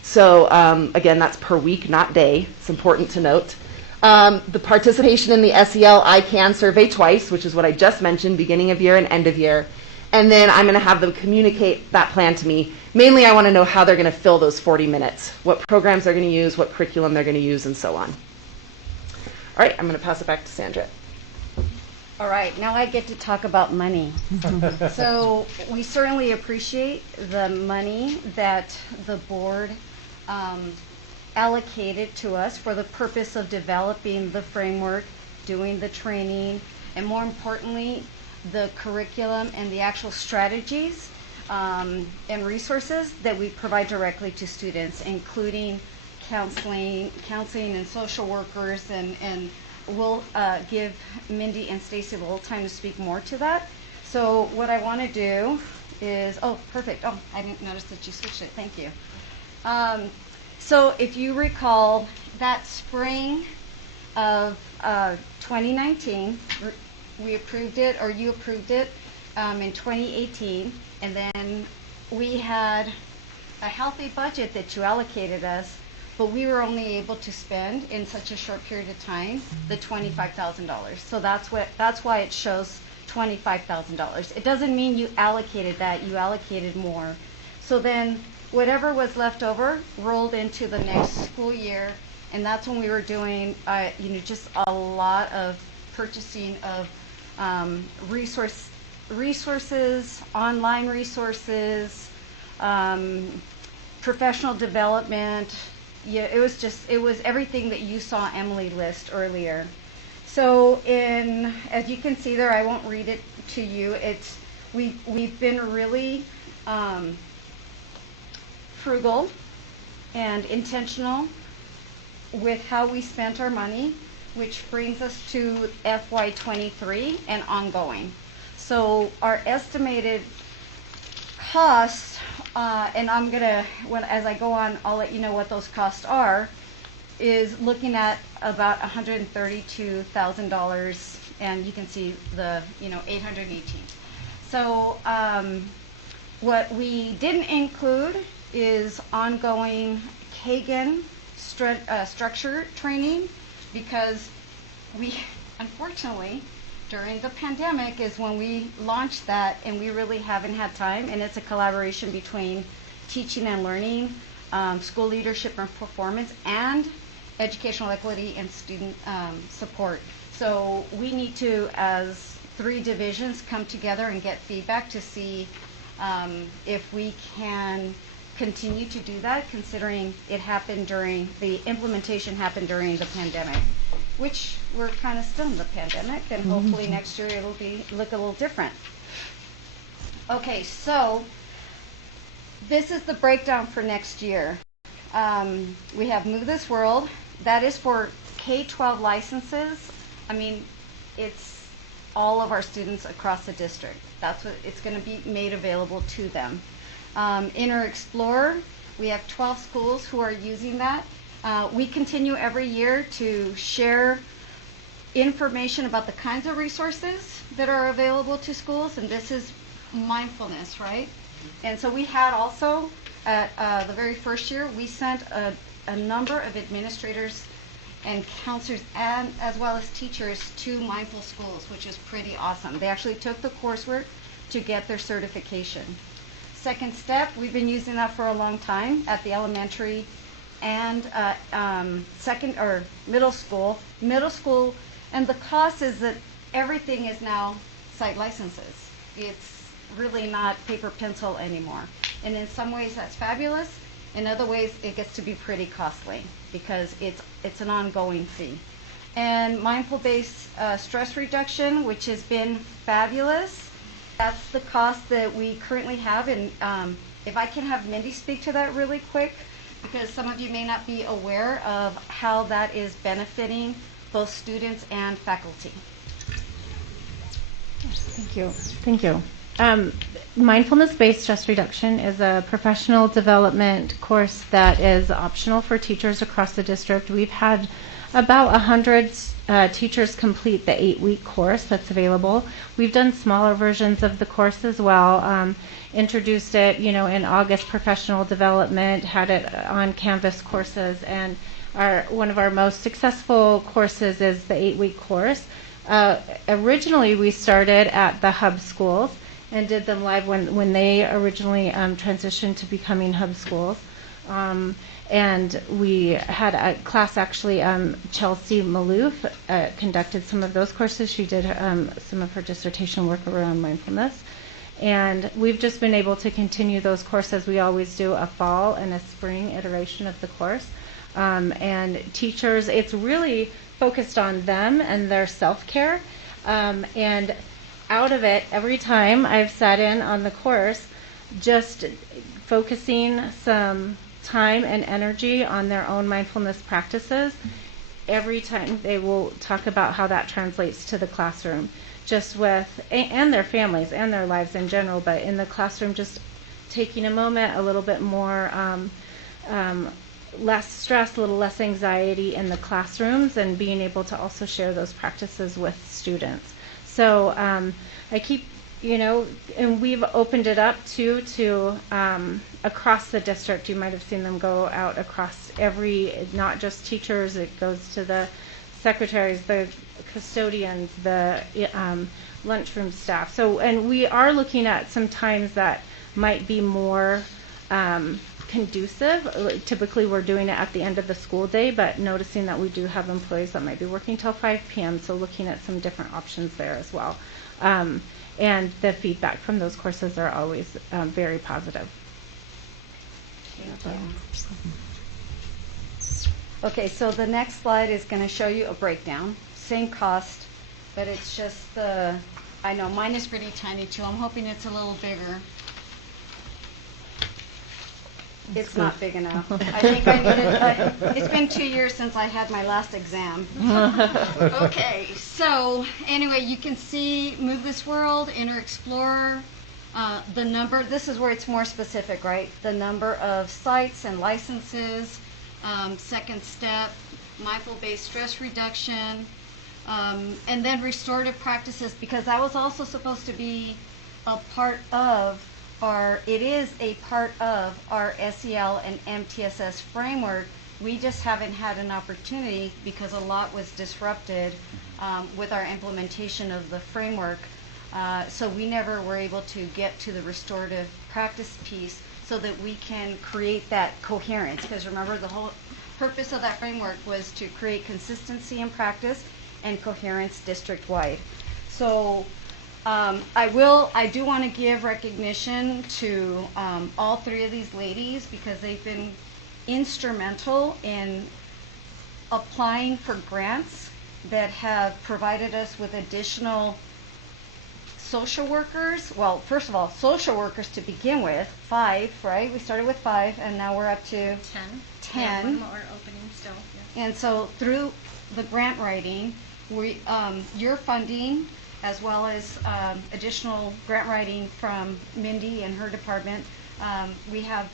So again, that's per week, not day. It's important to note. The participation in the SEL I Can survey twice, which is what I just mentioned, beginning of year and end of year. And then I'm going to have them communicate that plan to me. Mainly, I want to know how they're going to fill those 40 minutes, what programs they're going to use, what curriculum they're going to use, and so on. All right, I'm going to pass it back to Sandra. All right, now I get to talk about money. So we certainly appreciate the money that the board allocated to us for the purpose of developing the framework, doing the training, and more importantly, the curriculum and the actual strategies and resources that we provide directly to students, including counseling and social workers, and we'll give Mindy and Stacy a little time to speak more to that. So what I want to do is, oh, perfect. Oh, I didn't notice that you switched it. Thank you. So if you recall, that spring of 2019, we approved it, or you approved it in 2018, and then we had a healthy budget that you allocated us, but we were only able to spend in such a short period of time the $25,000. So that's why it shows $25,000. It doesn't mean you allocated that, you allocated more. So then whatever was left over rolled into the next school year, and that's when we were doing just a lot of purchasing of resources, online resources, professional development. Yeah, it was everything that you saw Emily list earlier. So as you can see there, I won't read it to you. We've been really frugal and intentional with how we spent our money, which brings us to FY23 and ongoing. So our estimated costs, and I'm gonna, as I go on, I'll let you know what those costs are, is looking at about $132,000, and you can see the 818. So what we didn't include is ongoing Kagan structure training, because we, unfortunately, during the pandemic is when we launched that, and we really haven't had time, and it's a collaboration between teaching and learning, school leadership and performance, and educational equity and student support. So we need to, as 3 divisions, come together and get feedback to see if we can continue to do that, considering it happened during, the implementation happened during the pandemic, which we're kind of still in the pandemic, and hopefully next year it'll look a little different. Okay, so this is the breakdown for next year. We have Move This World. That is for K-12 licenses. I mean, it's all of our students across the district. That's what it's going to be made available to them. Inner Explorer, we have 12 schools who are using that. We continue every year to share information about the kinds of resources that are available to schools, and this is mindfulness, right? And so we had also, at the very first year, we sent a number of administrators and counselors, and as well as teachers, to Mindful Schools, which is pretty awesome. They actually took the coursework to get their certification. Second Step, we've been using that for a long time at the elementary and middle school. Middle school, and the cost is that everything is now site licenses. It's really not paper pencil anymore. And in some ways that's fabulous. In other ways it gets to be pretty costly because it's an ongoing fee. And mindful-based stress reduction, which has been fabulous. That's the cost that we currently have, and if I can have Mindy speak to that really quick, because some of you may not be aware of how that is benefiting both students and faculty. Thank you. Thank you. Mindfulness-based stress reduction is a professional development course that is optional for teachers across the district. We've had about 100 teachers complete the 8-week course that's available. We've done smaller versions of the course as well. Introduced it, in August, professional development, had it on Canvas courses, and one of our most successful courses is the 8-week course. Originally, we started at the hub schools and did them live when they originally transitioned to becoming hub schools. And we had a class, actually, Chelsea Malouf conducted some of those courses. She did some of her dissertation work around mindfulness. And we've just been able to continue those courses. We always do a fall and a spring iteration of the course. And teachers, it's really focused on them and their self-care. And out of it, every time I've sat in on the course, just focusing some time and energy on their own mindfulness practices, every time they will talk about how that translates to the classroom, just with, and their families and their lives in general, but in the classroom, just taking a moment, a little bit more less stress, a little less anxiety in the classrooms, and being able to also share those practices with students. So I keep, and we've opened it up to across the district. You might have seen them go out across not just teachers, it goes to the secretaries, the custodians, the lunchroom staff. So, and we are looking at some times that might be more conducive. Typically we're doing it at the end of the school day, but noticing that we do have employees that might be working till 5 p.m., so looking at some different options there as well. And the feedback from those courses are always very positive. Okay, so the next slide is going to show you a breakdown. Same cost, but it's just I know mine is pretty tiny too. I'm hoping it's a little bigger. It's not big enough. I think I needed, it's been 2 years since I had my last exam. Okay, so anyway, you can see Move This World, Inner Explorer, the number, this is where it's more specific, right? The number of sites and licenses, second step, mindful-based stress reduction, and then restorative practices, because that was also supposed to be a part of it is a part of our SEL and MTSS framework. We just haven't had an opportunity because a lot was disrupted with our implementation of the framework. So we never were able to get to the restorative practice piece so that we can create that coherence. Because remember, the whole purpose of that framework was to create consistency in practice and coherence district-wide. So I do want to give recognition to all 3 of these ladies, because they've been instrumental in applying for grants that have provided us with additional social workers. Well, first of all, social workers to begin with, 5, right? We started with 5, and now we're up to 10. Yeah, one more opening still. Yeah. And so through the grant writing, your funding, as well as additional grant writing from Mindy and her department. We have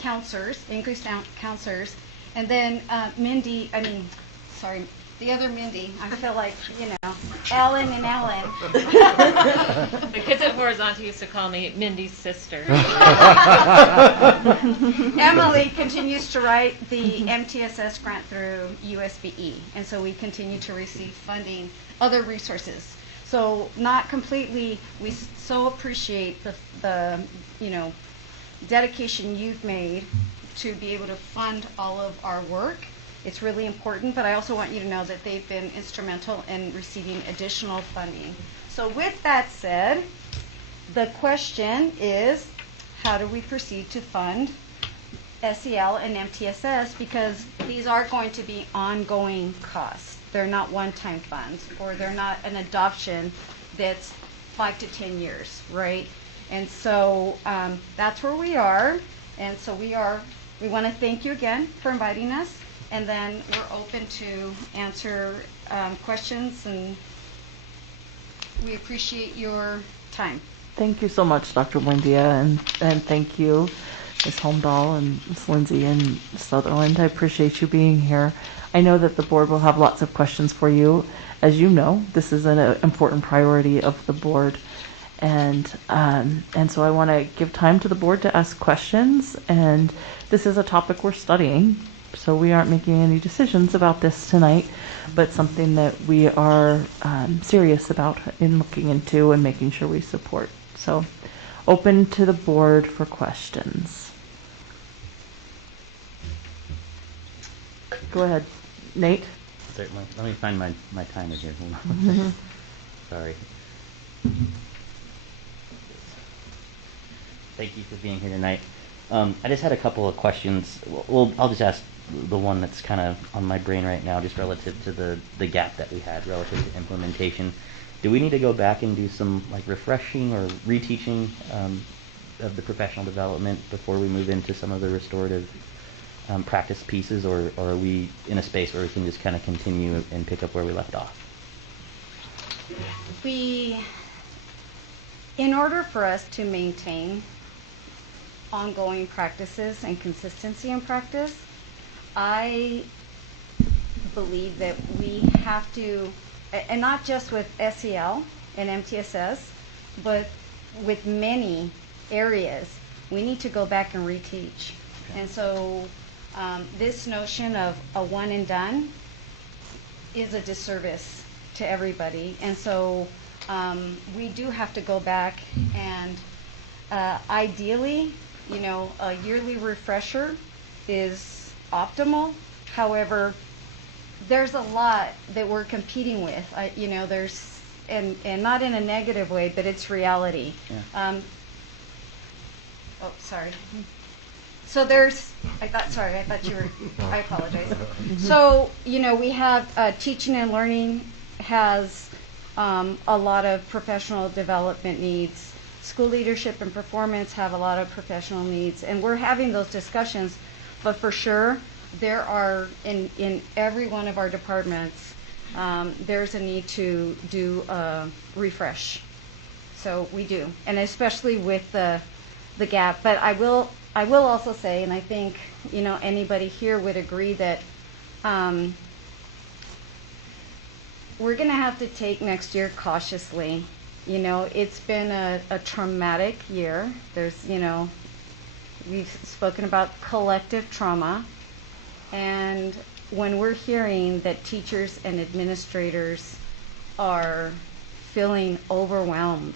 counselors, increased counselors, and then the other Mindy, I feel like, Ellen and Ellen. The kids at Horizontal used to call me Mindy's sister. Emily continues to write the MTSS grant through USBE, and so we continue to receive funding, other resources. So not completely, we so appreciate the dedication you've made to be able to fund all of our work. It's really important, but I also want you to know that they've been instrumental in receiving additional funding. So with that said, the question is, how do we proceed to fund SEL and MTSS? Because these are going to be ongoing costs. They're not one-time funds, or they're not an adoption that's 5 to 10 years, right? And so that's where we are. And so we want to thank you again for inviting us. And then we're open to answer questions, and we appreciate your time. Thank you so much, Dr. Buendia, and thank you, Ms. Holmdahl and Ms. Lindsay and Sutherland. I appreciate you being here. I know that the board will have lots of questions for you. As you know, this is an important priority of the board. And so I want to give time to the board to ask questions. And this is a topic we're studying, so we aren't making any decisions about this tonight, but something that we are serious about in looking into and making sure we support. So open to the board for questions. Go ahead, Nate. Certainly. Let me find my timer here. Hold on. Sorry. Thank you for being here tonight. I just had a couple of questions. Well, I'll just ask the one that's kind of on my brain right now, just relative to the gap that we had relative to implementation. do we need to go back and do some like refreshing or reteaching of the professional development before we move into some of the restorative practice pieces, or are we in a space where we can just kind of continue and pick up where we left off? In order for us to maintain ongoing practices and consistency in practice, I believe that we have to, and not just with SEL and MTSS, but with many areas, we need to go back and reteach. And so this notion of a one and done is a disservice to everybody. And so we do have to go back and ideally, a yearly refresher is optimal. However, there's a lot that we're competing with. There's, and not in a negative way, but it's reality. Yeah. Sorry. So I thought you were, I apologize. So, we have teaching and learning has a lot of professional development needs. School leadership and performance have a lot of professional needs, and we're having those discussions. But for sure, there are, in every one of our departments, there's a need to do a refresh. So we do, and especially with the gap. But I will also say, and I think anybody here would agree that we're going to have to take next year cautiously. It's been a traumatic year. There's, we've spoken about collective trauma. And when we're hearing that teachers and administrators are feeling overwhelmed,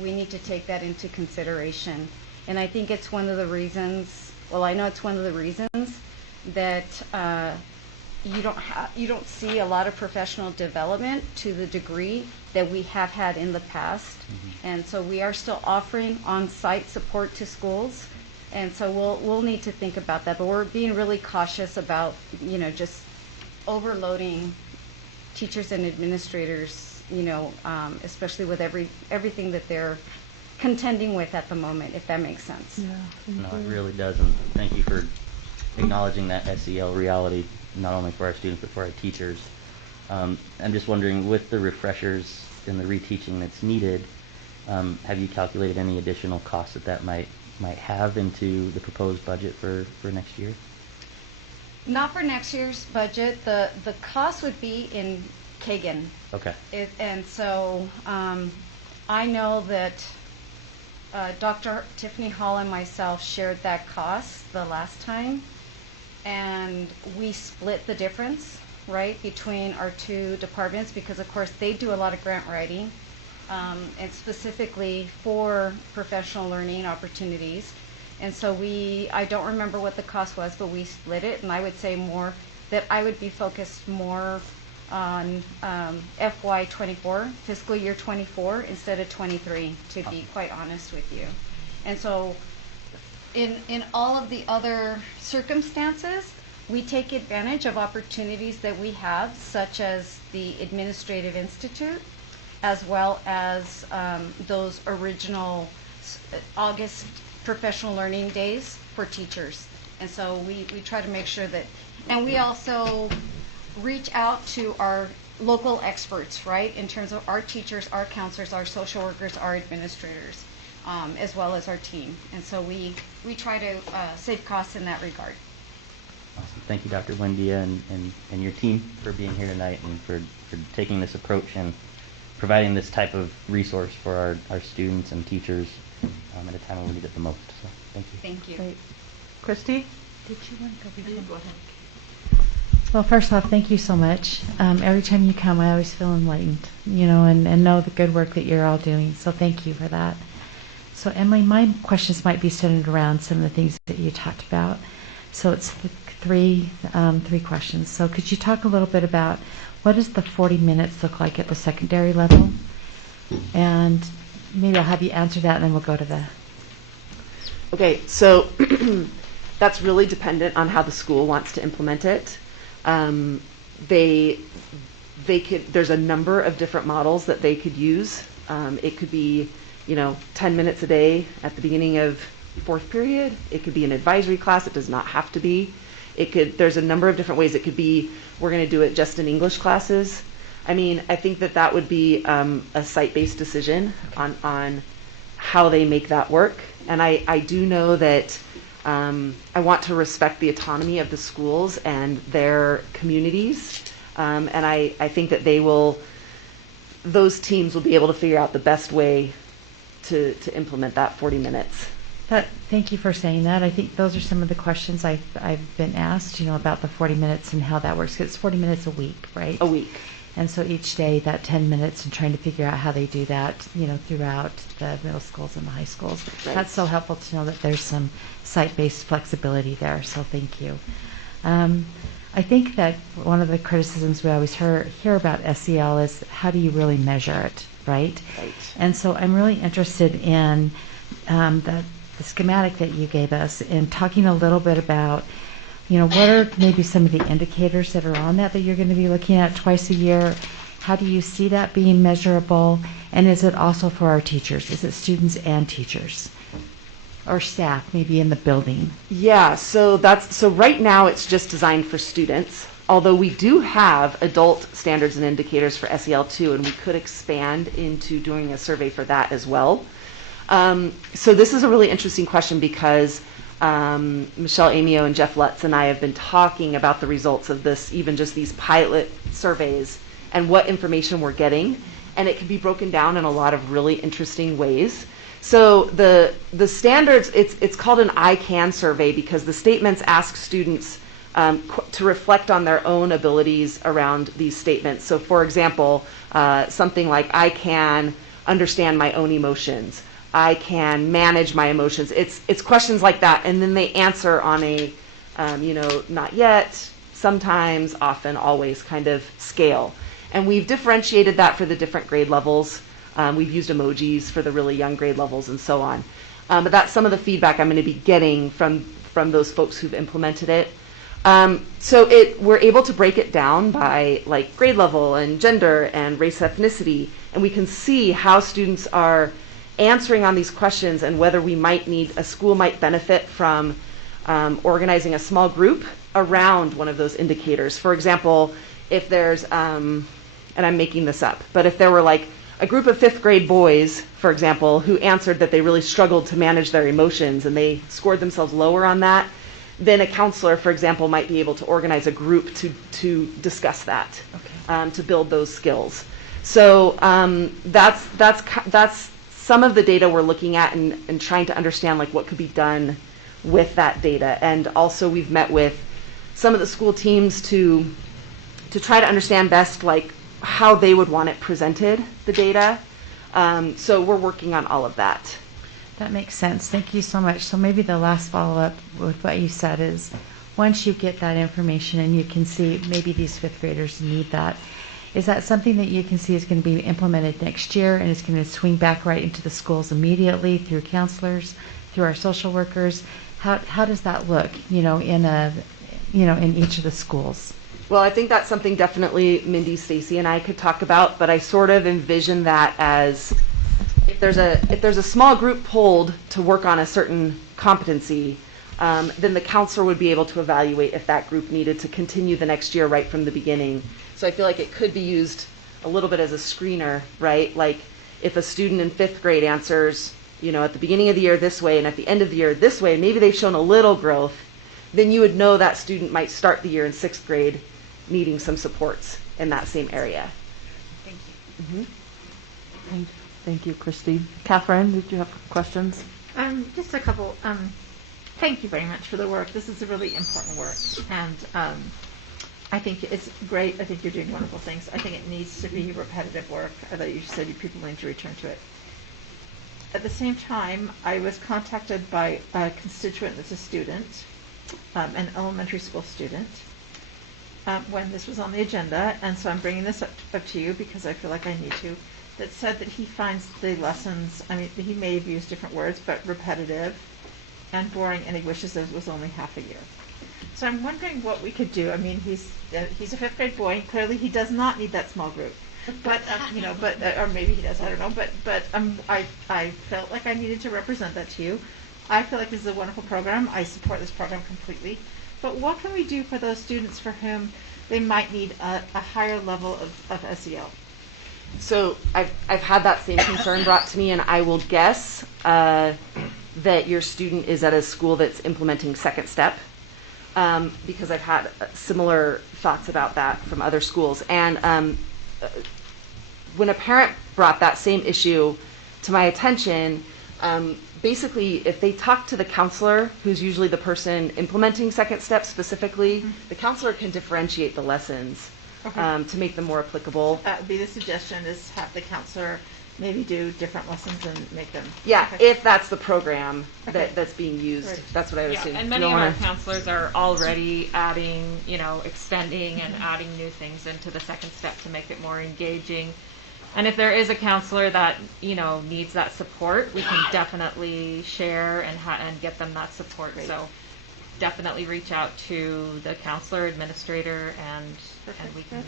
we need to take that into consideration. And I think it's one of the reasons, I know it's one of the reasons that you don't see a lot of professional development to the degree that we have had in the past. Mm-hmm. And so we are still offering on-site support to schools. And so we'll need to think about that. But we're being really cautious about, just overloading teachers and administrators, especially with everything that they're contending with at the moment, if that makes sense. Yeah, no, it really does. And thank you for acknowledging that SEL reality, not only for our students, but for our teachers. I'm just wondering, with the refreshers and the reteaching that's needed, have you calculated any additional costs that might have into the proposed budget for next year? Not for next year's budget. The cost would be in Kagan. Okay. And so I know that Dr. Tiffany Hall and myself shared that cost the last time, and we split the difference, right, between our two departments, because of course they do a lot of grant writing, and specifically for professional learning opportunities. And so I don't remember what the cost was, but we split it, and I would say more that I would be focused more on FY24, fiscal year 24, instead of 23, to be quite honest with you. And so in all of the other circumstances, we take advantage of opportunities that we have, such as the Administrative Institute, as well as those original August professional learning days for teachers. And so we try to make sure that, and we also reach out to our local experts, right, in terms of our teachers, our counselors, our social workers, our administrators, as well as our team. And so we try to save costs in that regard. Awesome. Thank you, Dr. Buendia, and your team for being here tonight, and for taking this approach and providing this type of resource for our students and teachers at a time when we need it the most. So thank you. Thank you. Great. Christy? Did you want to go before? Go ahead. Well, first off, thank you so much. Every time you come, I always feel enlightened, and know the good work that you're all doing. So thank you for that. So Emily, my questions might be centered around some of the things that you talked about. So it's three questions. So could you talk a little bit about what does the 40 minutes look like at the secondary level? And maybe I'll have you answer that, and then we'll go to the... Okay, so that's really dependent on how the school wants to implement it. there's a number of different models that they could use. It could be, 10 minutes a day at the beginning of fourth period. It could be an advisory class. It does not have to be. There's a number of different ways. It could be, we're going to do it just in English classes. I mean, I think that would be a site-based decision on how they make that work. And I do know that I want to respect the autonomy of the schools and their communities. And I think that those teams will be able to figure out the best way to implement that 40 minutes. Thank you for saying that. I think those are some of the questions I've been asked, about the 40 minutes and how that works. 'Cause it's 40 minutes a week, right? A week. And so each day, that 10 minutes, and trying to figure out how they do that, throughout the middle schools and the high schools. Right. That's so helpful to know that there's some site-based flexibility there, so thank you. I think that one of the criticisms we always hear about SEL is how do you really measure it, right? Right. And so I'm really interested in the schematic that you gave us and talking a little bit about what are maybe some of the indicators that are on that you're going to be looking at twice a year? How do you see that being measurable? And is it also for our teachers? Is it students and teachers? Or staff, maybe in the building? Yeah, so right now it's just designed for students, although we do have adult standards and indicators for SEL2, and we could expand into doing a survey for that as well. So this is a really interesting question because Michelle Amio and Jeff Lutz and I have been talking about the results of this, even just these pilot surveys and what information we're getting. And it can be broken down in a lot of really interesting ways. So the standards, it's called an I can survey because the statements ask students to reflect on their own abilities around these statements. So for example, something like I can understand my own emotions. I can manage my emotions. It's questions like that, and then they answer on a, not yet, sometimes, often, always kind of scale. And we've differentiated that for the different grade levels. We've used emojis for the really young grade levels and so on. But that's some of the feedback I'm going to be getting from those folks who've implemented it. So we're able to break it down by like grade level and gender and race ethnicity, and we can see how students are answering on these questions and whether a school might benefit from organizing a small group around one of those indicators. For example, if there's, and I'm making this up, but if there were like a group of 5th grade boys, for example, who answered that they really struggled to manage their emotions and they scored themselves lower on that, then a counselor, for example, might be able to organize a group to discuss that, to build those skills. So that's some of the data we're looking at and trying to understand like what could be done with that data. And also we've met with some of the school teams to try to understand best like how they would want it presented, the data. So we're working on all of that. That makes sense. Thank you so much. So maybe the last follow-up with what you said is once you get that information and you can see maybe these 5th graders need that, is that something that you can see is going to be implemented next year and it's going to swing back right into the schools immediately through counselors, through our social workers? How does that look, in each of the schools? Well, I think that's something definitely Mindy, Stacy, and I could talk about, but I sort of envision that as if there's a small group pulled to work on a certain competency, then the counselor would be able to evaluate if that group needed to continue the next year right from the beginning. So I feel like it could be used a little bit as a screener, right? Like if a student in 5th grade answers, at the beginning of the year this way and at the end of the year this way, maybe they've shown a little growth, then you would know that student might start the year in 6th grade needing some supports in that same area. Thank you. Mm-hmm. Thank you, Christy. Catherine, did you have questions? Just a couple. Thank you very much for the work. This is a really important work, and I think it's great. I think you're doing wonderful things. I think it needs to be repetitive work. I thought you said people need to return to it. At the same time, I was contacted by a constituent that's a student, an elementary school student, when this was on the agenda, and so I'm bringing this up to you because I feel like I need to, that said that he finds the lessons, he may have used different words, but repetitive and boring, and he wishes it was only half a year. So I'm wondering what we could do. I mean, he's a fifth grade boy, and clearly he does not need that small group. But or maybe he does. I don't know. But I felt like I needed to represent that to you. I feel like this is a wonderful program. I support this program completely. But what can we do for those students for whom they might need a higher level of SEL? So I've had that same concern brought to me, and I will guess that your student is at a school that's implementing second step, because I've had similar thoughts about that from other schools. And when a parent brought that same issue to my attention, basically, if they talk to the counselor, who's usually the person implementing second step specifically, the counselor can differentiate the lessons to make them more applicable. That would be the suggestion, is have the counselor maybe do different lessons and make them. Yeah, okay. If that's the program that's being used, right. That's what I would assume. And many of our counselors are already adding, extending and adding new things into the second step to make it more engaging. And if there is a counselor that, needs that support, we can definitely share and get them that support. Great. So definitely reach out to the counselor, administrator, and we can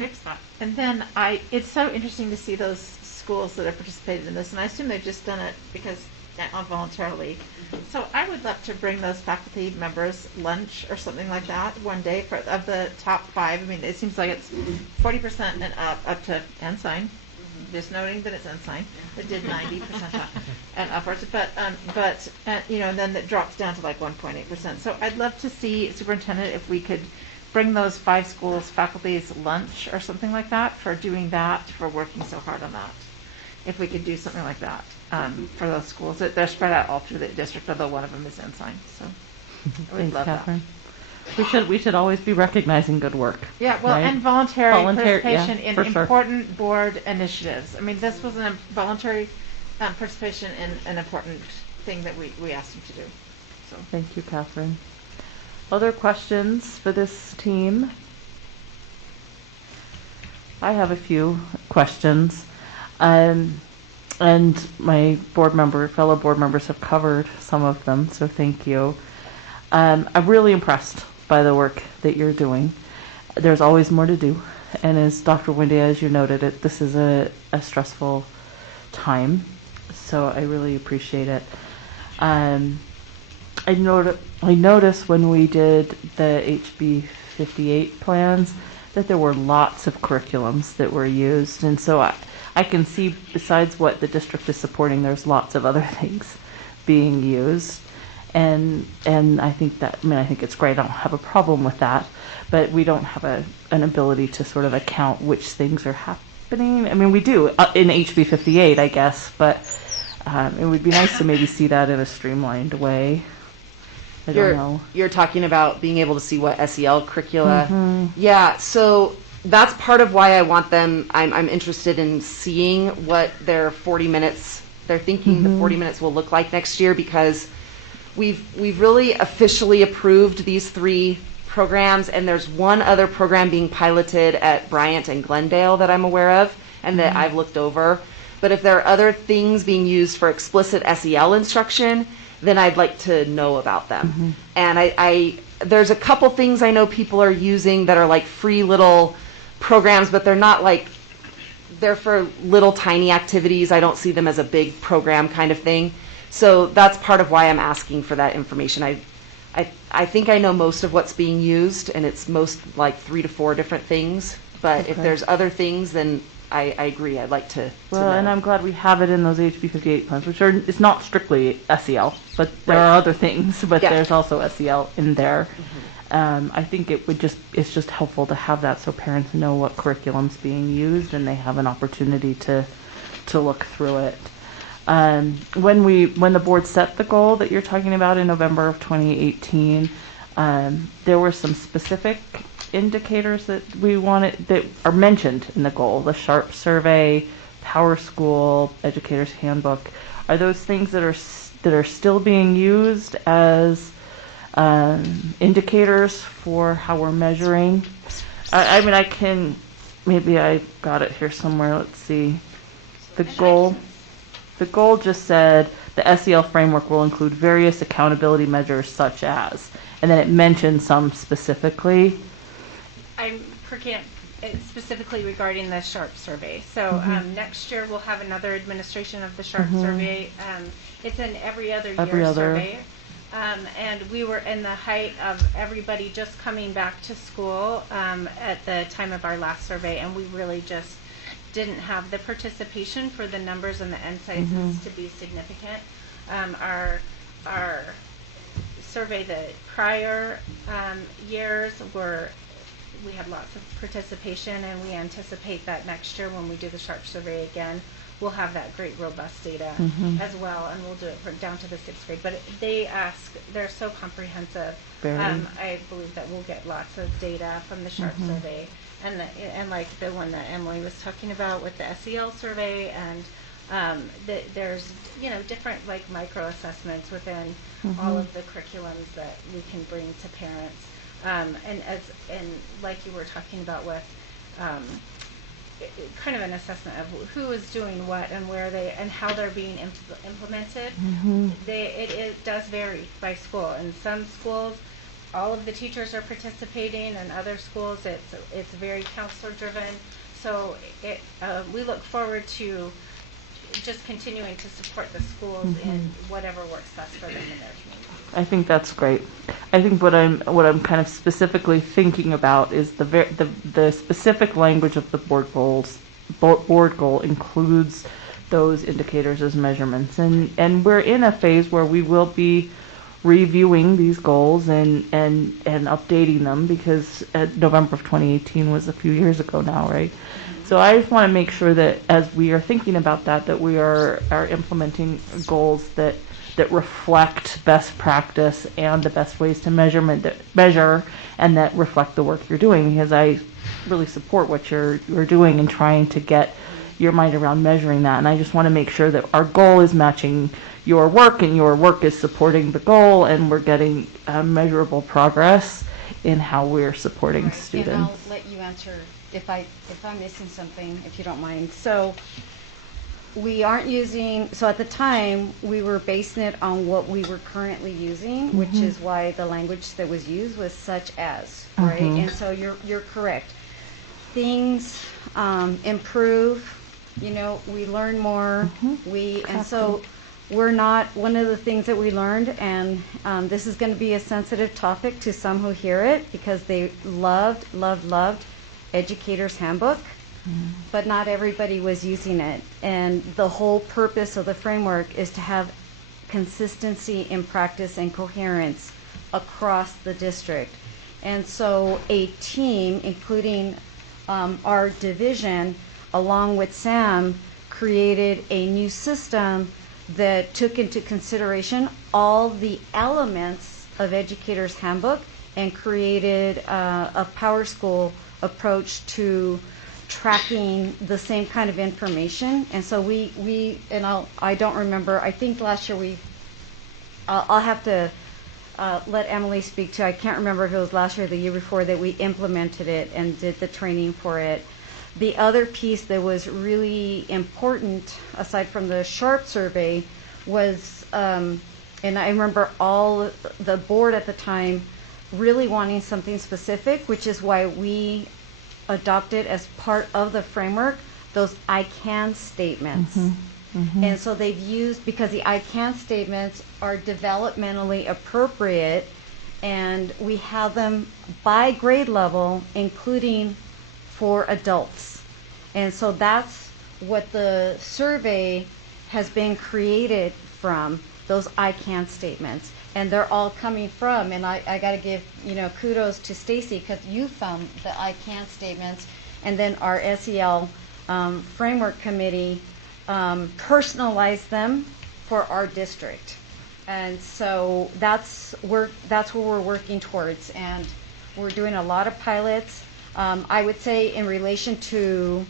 fix that. And then it's so interesting to see those schools that have participated in this, and I assume they've just done it because voluntarily. So I would love to bring those faculty members lunch or something like that one day of the top 5. I mean, it seems like it's 40% and up to Ensign. Just noting that it's Ensign. It did 90% up and upwards, but and then it drops down to like 1.8%. So I'd love to see, Superintendent, if we could bring those 5 schools faculty's lunch or something like that for doing that, for working so hard on that. If we could do something like that for those schools. They're spread out all through the district, although one of them is Ensign. So I would love Catherine. that. We should always be recognizing good work. Yeah, well, right? and voluntary participation in for sure. important board initiatives. I mean, this was a voluntary participation in an important thing that we asked him to do. So thank you, Catherine. Other questions for this team? I have a few questions. And my fellow board members have covered some of them, so thank you. I'm really impressed by the work that you're doing. There's always more to do, and as Dr. Wendy, as you noted, this is a stressful time, so I really appreciate it. I noticed when we did the HB 58 plans that there were lots of curriculums that were used, and so I can see, besides what the district is supporting, there's lots of other things being used, and I think it's great. I don't have a problem with that, but we don't have an ability to sort of account which things are happening. I mean, we do in HB 58, I guess, but it would be nice to maybe see that in a streamlined way. I don't know. You're talking about being able to see what SEL curricula. Mm-hmm. Yeah, so that's part of why I want them. I'm interested in seeing what their 40 minutes. They're thinking the 40 minutes will look like next year, because we've really officially approved these 3 programs, and there's one other program being piloted at Bryant and Glendale that I'm aware of and that I've looked over. But if there are other things being used for explicit SEL instruction, then I'd like to know about them. And there's a couple things I know people are using that are like free little programs, but they're not like, they're for little tiny activities. I don't see them as a big program kind of thing. So that's part of why I'm asking for that information. I think I know most of what's being used, and it's most like 3 to 4 different things. But if there's other things, then I agree. I'd like to Well, know. and I'm glad we have it in those HB 58 plans, which it's not strictly SEL, but there are other things, but there's also SEL in there. I think it's just helpful to have that so parents know what curriculum's being used and they have an opportunity to look through it. When the board set the goal that you're talking about in November of 2018, there were some specific indicators that we wanted that are mentioned in the goal: the SHARP survey, Power School, Educator's Handbook. Are those things that are still being used as indicators for how we're measuring? I mean, maybe I got it here somewhere. Let's see. The goal just said The SEL framework will include various accountability measures such as, and then it mentions some specifically. I'm specifically regarding the SHARP survey. So next year we'll have another administration of the SHARP survey. It's an every other year survey. And we were in the height of everybody just coming back to school at the time of our last survey, and we really just didn't have the participation for the numbers and the end sizes to be significant. Our survey the prior years we had lots of participation, and we anticipate that next year when we do the SHARP survey again, we'll have that great robust data as well, and we'll do it down to the 6th grade. But they're so comprehensive. I believe that we'll get lots of data from the SHARP survey, and like the one that Emily was talking about with the SEL survey, and there's different like micro assessments within all of the curriculums that we can bring to parents. And like you were talking about with kind of an assessment of who is doing what and where they and how they're being implemented. It does vary by school. In some schools, all of the teachers are participating, and other schools it's very counselor driven. So we look forward to just continuing to support the schools in whatever works best for them in their community. I think that's great. I think what I'm kind of specifically thinking about is the specific language of the board goals. Board goal includes those indicators as measurements, and we're in a phase where we will be reviewing these goals and updating them, because November of 2018 was a few years ago now, right? So I just want to make sure that as we are thinking about that we are implementing goals that reflect best practice and the best ways to measure and that reflect the work you're doing, because I really support what you're doing and trying to get your mind around measuring that. And I just want to make sure that our goal is matching your work and your work is supporting the goal, and we're getting measurable progress in how we're supporting students. And I'll let you answer if I'm missing something, if you don't mind. So we aren't using, so at the time we were basing it on what we were currently using, which is why the language that was used was such as, right? And so you're correct. Things improve, we learn more, and so we're not, one of the things that we learned, and this is going to be a sensitive topic to some who hear it, because they loved Educator's Handbook, but not everybody was using it. And the whole purpose of the framework is to have consistency in practice and coherence across the district. And so a team, including our division, along with Sam, created a new system that took into consideration all the elements of Educator's Handbook and created a Power School approach to tracking the same kind of information. And so I don't remember, I think last year I'll have to let Emily speak to, I can't remember if it was last year or the year before that we implemented it and did the training for it. The other piece that was really important, aside from the SHARP survey, was, and I remember all the board at the time really wanting something specific, which is why we adopted as part of the framework those I can statements. And so they've used, because the I can statements are developmentally appropriate, and we have them by grade level, including for adults. And so that's what the survey has been created from, those I can statements. And they're all coming from, and I got to give kudos to Stacy, because you found the I can statements, and then our SEL framework committee personalized them for our district. And so that's what we're working towards, and we're doing a lot of pilots. I would say in relation to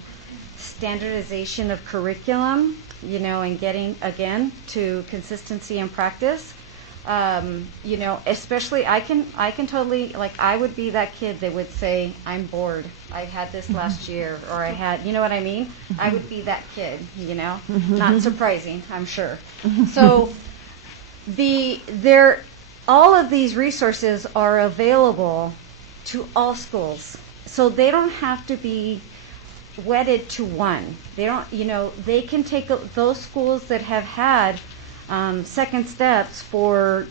standardization of curriculum, and getting again to consistency and practice, You know, especially I can totally, like, I would be that kid that would say, I'm bored. I had this last year, or I had, you know what I mean? I would be that kid, you know? Not surprising, I'm sure. So all of these resources are available to all schools. So they don't have to be wedded to one. They don't, you know, they can take those schools that have had second steps for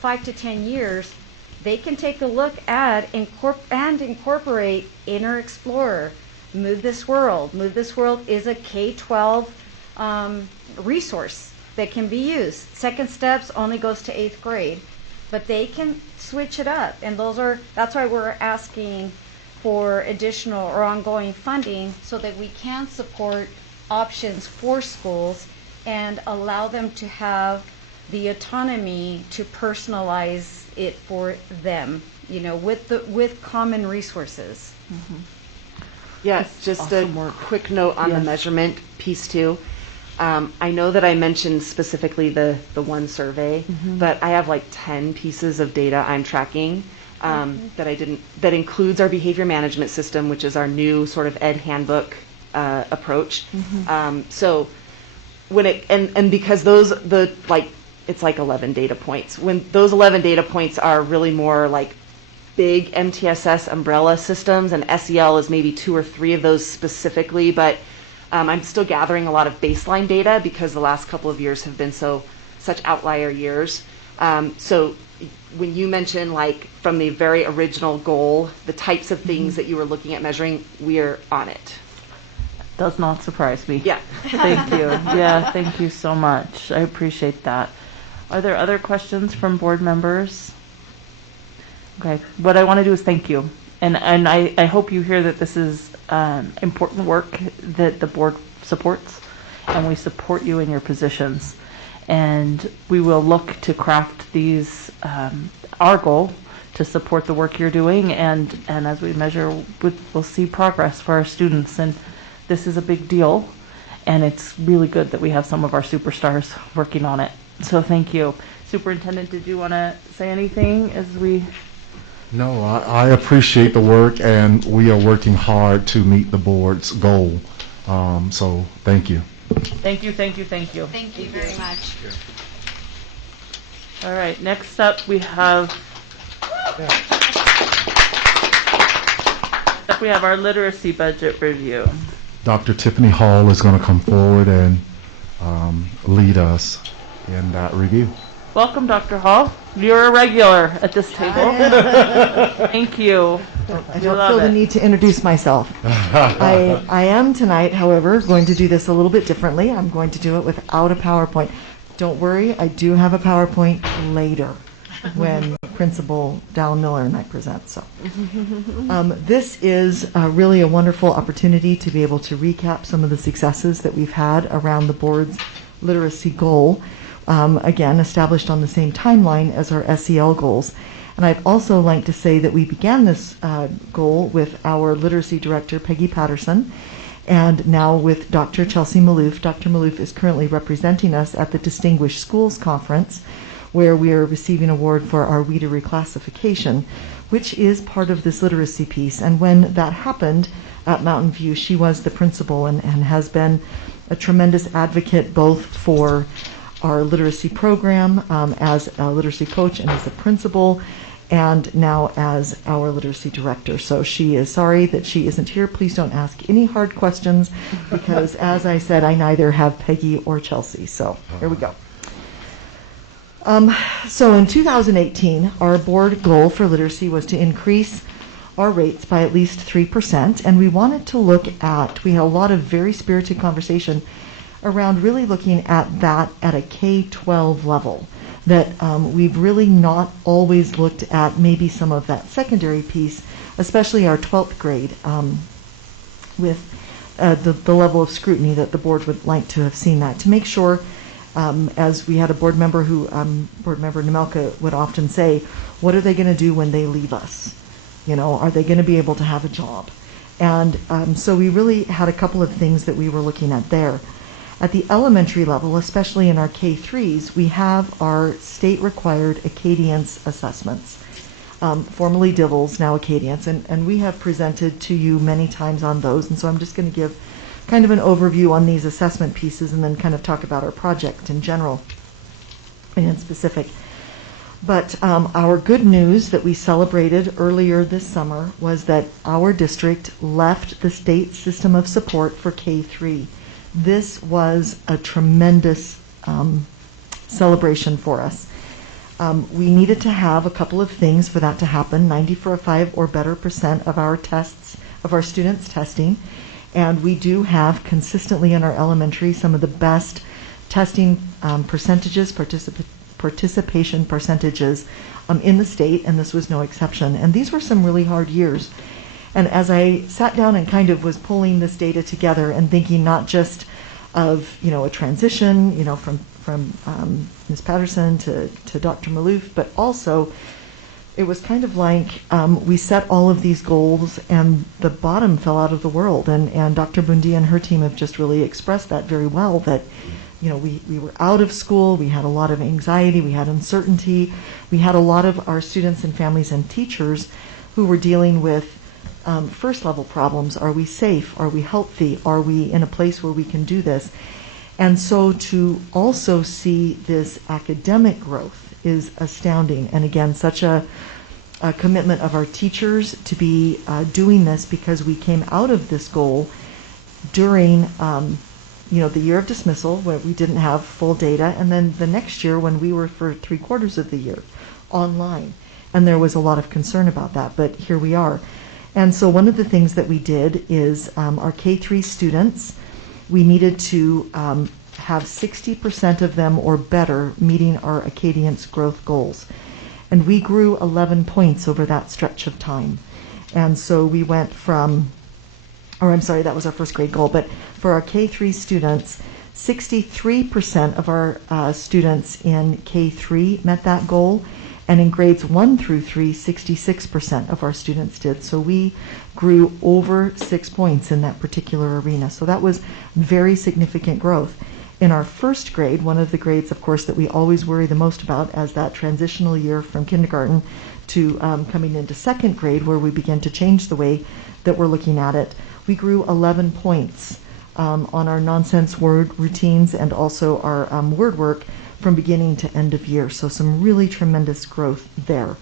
5 to 10 years, they can take a look at and incorporate Inner Explorer, Move This World. Move This World is a K-12 resource that can be used. Second steps only goes to 8th grade, but they can switch it up, and that's why we're asking for additional or ongoing funding so that we can support options for schools and allow them to have the autonomy to personalize it for them, you know, with common resources. Yes, just a quick note on the measurement piece too. I know that I mentioned specifically the one survey, but I have like 10 pieces of data I'm tracking that includes our behavior management system, which is our new sort of ed handbook approach. So when because it's like 11 data points. When those 11 data points are really more like big MTSS umbrella systems, and SEL is maybe 2 or 3 of those specifically, but I'm still gathering a lot of baseline data because the last couple of years have been such outlier years. So when you mention, like, from the very original goal, the types of things that you were looking at measuring, we're on it. Does not surprise me. Yeah. Thank you. Yeah, thank you so much. I appreciate that. Are there other questions from board members? Okay. What I want to do is thank you. And I hope you hear that this is important work that the board supports, and we support you in your positions. And we will look to craft these, our goal to support the work you're doing, and as we measure, we'll see progress for our students. And this is a big deal, and it's really good that we have some of our superstars working on it. So thank you. Superintendent, did you want to say anything as we... No, I appreciate the work, and we are working hard to meet the board's goal. So thank you. Thank you, thank you, thank you. Thank you very much. All right, next up we have our literacy budget review. Dr. Tiffany Hall is going to come forward and lead us in that review. Welcome, Dr. Hall. You're a regular at this table. Thank you. I don't feel the need to introduce myself. I am tonight, however, going to do this a little bit differently. I'm going to do it without a PowerPoint. Don't worry, I do have a PowerPoint later when Principal Dallin Miller and I present. So this is really a wonderful opportunity to be able to recap some of the successes that we've had around the board's literacy goal. Again, established on the same timeline as our SEL goals. And I'd also like to say that we began this goal with our literacy director, Peggy Patterson, and now with Dr. Chelsea Maloof. Dr. Maloof is currently representing us at the Distinguished Schools Conference, where we are receiving an award for our WIDA reclassification, which is part of this literacy piece. And when that happened at Mountain View, she was the principal and has been a tremendous advocate both for our literacy program as a literacy coach and as a principal, and now as our literacy director. So she is sorry that she isn't here. Please don't ask any hard questions because, as I said, I neither have Peggy or Chelsea. So here we go. So in 2018, our board goal for literacy was to increase our rates by at least 3%, and we wanted to look at, we had a lot of very spirited conversation around really looking at that at a K-12 level, that we've really not always looked at maybe some of that secondary piece, especially our 12th grade, with the level of scrutiny that the board would like to have seen that, to make sure, as we had a board member who, board member Nemelka would often say, what are they going to do when they leave us? You know, are they going to be able to have a job? And so we really had a couple of things that we were looking at there. At the elementary level, especially in our K-3s, we have our state-required Acadience assessments, formerly DIVLs, now Acadience, and we have presented to you many times on those, and so I'm just going to give kind of an overview on these assessment pieces and then kind of talk about our project in general and in specific. But our good news that we celebrated earlier this summer was that our district left the state system of support for K-3. This was a tremendous celebration for us. We needed to have a couple of things for that to happen, 95% or better of our tests, of our students testing, and we do have consistently in our elementary some of the best testing percentages, participation percentages in the state, and this was no exception. And these were some really hard years. And as I sat down and kind of was pulling this data together and thinking not just of, a transition, from Ms. Patterson to Dr. Maloof, but also it was kind of like we set all of these goals and the bottom fell out of the world. And Dr. Bundy and her team have just really expressed that very well, that we were out of school, we had a lot of anxiety, we had uncertainty, we had a lot of our students and families and teachers who were dealing with first level problems. Are we safe? Are we healthy? Are we in a place where we can do this? And so to also see this academic growth is astounding. And again, such a commitment of our teachers to be doing this, because we came out of this goal during the year of dismissal, where we didn't have full data, and then the next year when we were for 3/4 of the year online. And there was a lot of concern about that, but here we are. And so one of the things that we did is our K-3 students, we needed to have 60% of them or better meeting our Acadience growth goals. And we grew 11 points over that stretch of time. And so we went from, that was our first grade goal, but for our K-3 students, 63% of our students in K-3 met that goal, and in grades 1 through 3, 66% of our students did. So we grew over 6 points in that particular arena. So that was very significant growth. In our first grade, one of the grades, of course, that we always worry the most about as that transitional year from kindergarten to coming into second grade, where we begin to change the way that we're looking at it, we grew 11 points on our nonsense word routines and also our word work from beginning to end of year. So some really tremendous growth there.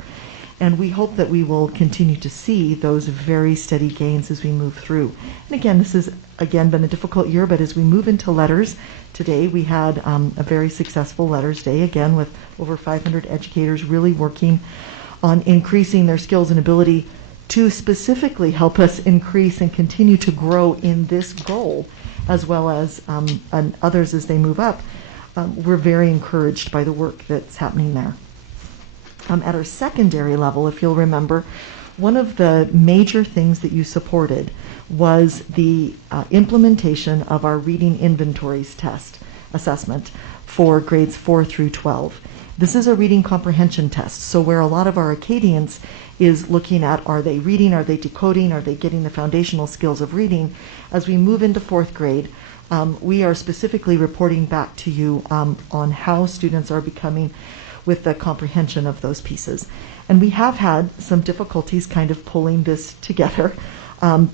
And we hope that we will continue to see those very steady gains as we move through. And again, this has been a difficult year, but as we move into letters, today we had a very successful Letters Day, again with over 500 educators really working on increasing their skills and ability to specifically help us increase and continue to grow in this goal, as well as others as they move up. We're very encouraged by the work that's happening there. At our secondary level, if you'll remember, one of the major things that you supported was the implementation of our reading inventories test assessment for grades 4 through 12. This is a reading comprehension test, so where a lot of our Acadians is looking at, are they reading, are they decoding, are they getting the foundational skills of reading, as we move into 4th grade, we are specifically reporting back to you on how students are becoming with the comprehension of those pieces. And we have had some difficulties kind of pulling this together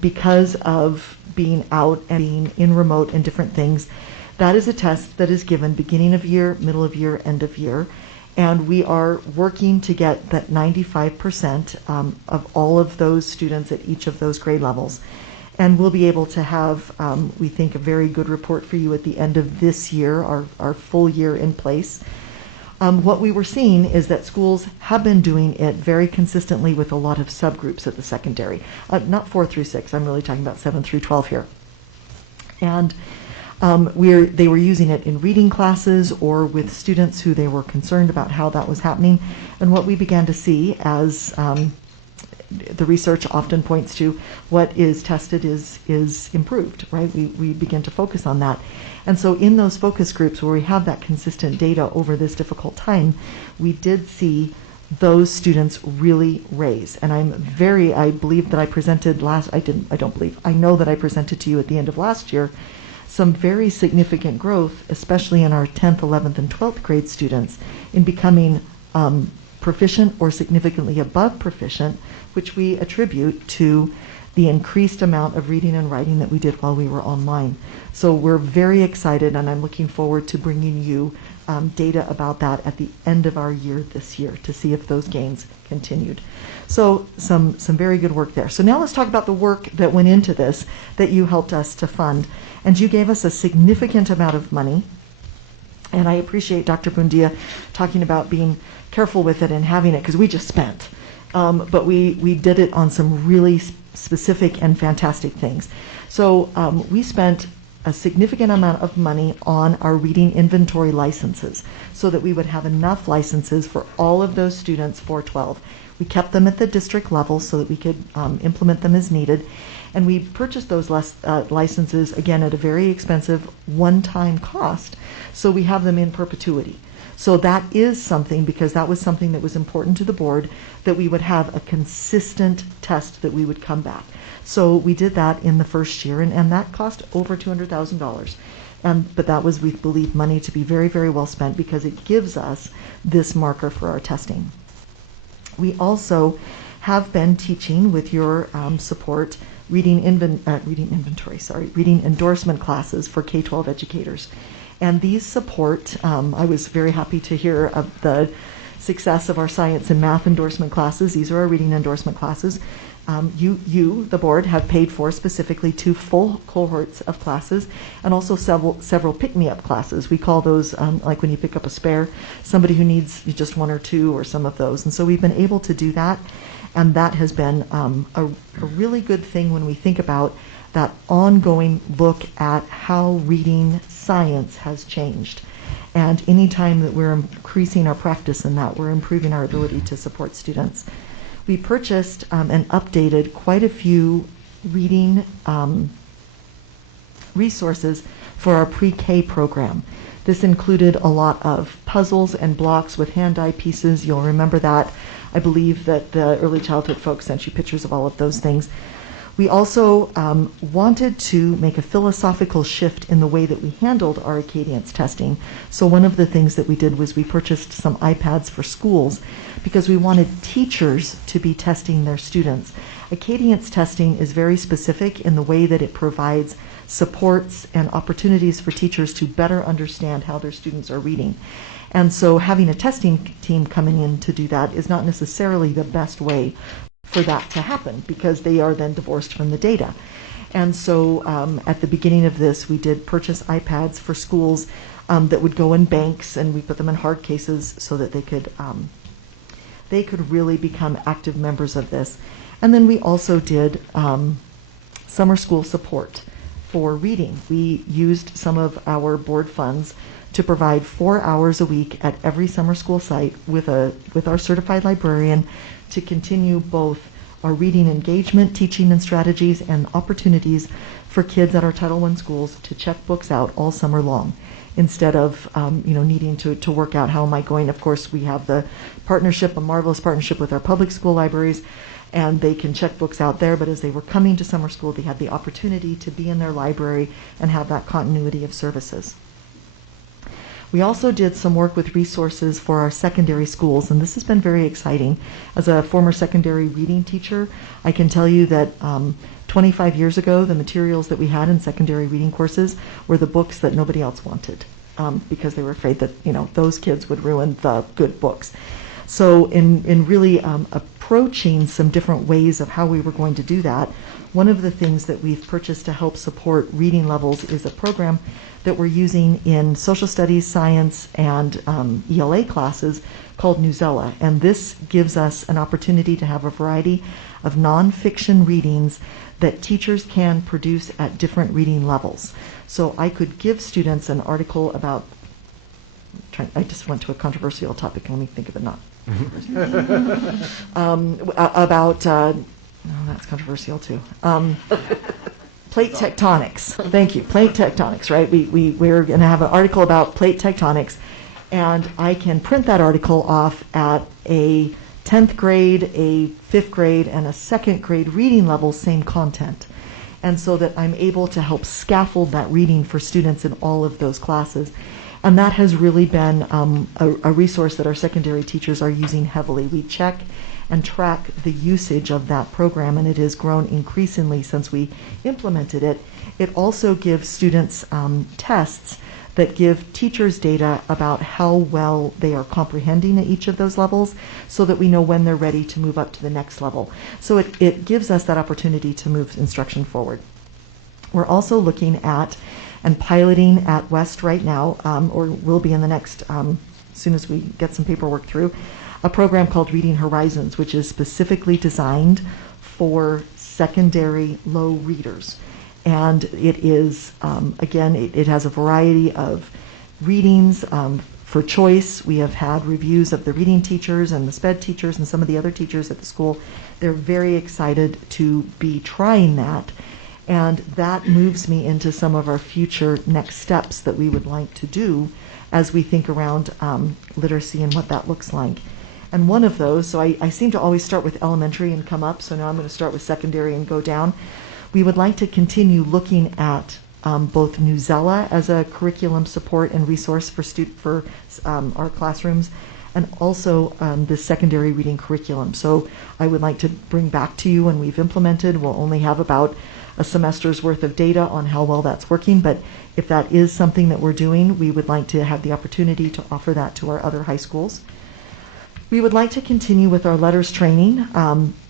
because of being out and being in remote and different things. That is a test that is given beginning of year, middle of year, end of year. And we are working to get that 95% of all of those students at each of those grade levels. And we'll be able to have, we think, a very good report for you at the end of this year, our full year in place. What we were seeing is that schools have been doing it very consistently with a lot of subgroups at the secondary. Not 4 through 6, I'm really talking about 7 through 12 here. And they were using it in reading classes or with students who they were concerned about how that was happening. And what we began to see, as the research often points to, what is tested is improved, right? We begin to focus on that. And so in those focus groups where we have that consistent data over this difficult time, we did see those students really raise. And I believe that I presented I know that I presented to you at the end of last year some very significant growth, especially in our 10th, 11th, and 12th grade students, in becoming proficient or significantly above proficient, which we attribute to the increased amount of reading and writing that we did while we were online. So we're very excited, and I'm looking forward to bringing you data about that at the end of our year this year to see if those gains continued. So some very good work there. So now let's talk about the work that went into this that you helped us to fund. And you gave us a significant amount of money. And I appreciate Dr. Bundia talking about being careful with it and having it, because we just spent. But we did it on some really specific and fantastic things. So we spent a significant amount of money on our reading inventory licenses so that we would have enough licenses for all of those students for 12. We kept them at the district level so that we could implement them as needed. And we purchased those licenses, again, at a very expensive one-time cost, so we have them in perpetuity. So that is something, because that was something that was important to the board, that we would have a consistent test that we would come back. So we did that in the first year, and that cost over $200,000. But that was, we believe, money to be very, very well spent, because it gives us this marker for our testing. We also have been teaching, with your support, reading endorsement classes for K-12 educators. And these support, I was very happy to hear of the success of our science and math endorsement classes. These are our reading endorsement classes. You, the board, have paid for specifically 2 full cohorts of classes, and also several pick-me-up classes. We call those like when you pick up a spare, somebody who needs just 1 or 2 or some of those. And so we've been able to do that, and that has been a really good thing when we think about that ongoing look at how reading science has changed. And anytime that we're increasing our practice in that, we're improving our ability to support students. We purchased and updated quite a few reading resources for our pre-K program. This included a lot of puzzles and blocks with hand-eye pieces. You'll remember that. I believe that the early childhood folks sent you pictures of all of those things. We also wanted to make a philosophical shift in the way that we handled our Acadience testing. So one of the things that we did was we purchased some iPads for schools, because we wanted teachers to be testing their students. Acadience testing is very specific in the way that it provides supports and opportunities for teachers to better understand how their students are reading. And so having a testing team coming in to do that is not necessarily the best way for that to happen, because they are then divorced from the data. And so at the beginning of this, we did purchase iPads for schools that would go in banks, and we put them in hard cases so that they could really become active members of this. And then we also did summer school support for reading. We used some of our board funds to provide 4 hours a week at every summer school site with our certified librarian to continue both our reading engagement, teaching and strategies, and opportunities for kids at our Title I schools to check books out all summer long, instead of needing to work out how am I going. Of course, we have the partnership, a marvelous partnership with our public school libraries, and they can check books out there, but as they were coming to summer school, they had the opportunity to be in their library and have that continuity of services. We also did some work with resources for our secondary schools, and this has been very exciting. As a former secondary reading teacher, I can tell you that 25 years ago, the materials that we had in secondary reading courses were the books that nobody else wanted, because they were afraid that those kids would ruin the good books. So in really approaching some different ways of how we were going to do that, one of the things that we've purchased to help support reading levels is a program that we're using in social studies, science, and ELA classes called Newsella. And this gives us an opportunity to have a variety of nonfiction readings that teachers can produce at different reading levels. So I could give students an article about, I just went to a controversial topic, let me think of it not. No, that's controversial too. Plate tectonics. Thank you. Plate tectonics, right? We're going to have an article about plate tectonics, and I can print that article off at a 10th grade, a 5th grade, and a 2nd grade reading level, same content. and so that I'm able to help scaffold that reading for students in all of those classes. And that has really been a resource that our secondary teachers are using heavily. We check and track the usage of that program, and it has grown increasingly since we implemented it. It also gives students tests that give teachers data about how well they are comprehending at each of those levels, so that we know when they're ready to move up to the next level. So it gives us that opportunity to move instruction forward. We're also looking at and piloting at West right now, or will be in the next, as soon as we get some paperwork through, a program called Reading Horizons, which is specifically designed for secondary low readers. And it is, again, it has a variety of readings for choice. We have had reviews of the reading teachers and the SPED teachers and some of the other teachers at the school. They're very excited to be trying that. And that moves me into some of our future next steps that we would like to do as we think around literacy and what that looks like. And one of those, so I seem to always start with elementary and come up, so now I'm going to start with secondary and go down. We would like to continue looking at both Newsela as a curriculum support and resource for our classrooms, and also the secondary reading curriculum. So I would like to bring back to you when we've implemented. We'll only have about a semester's worth of data on how well that's working, but if that is something that we're doing, we would like to have the opportunity to offer that to our other high schools. We would like to continue with our letters training.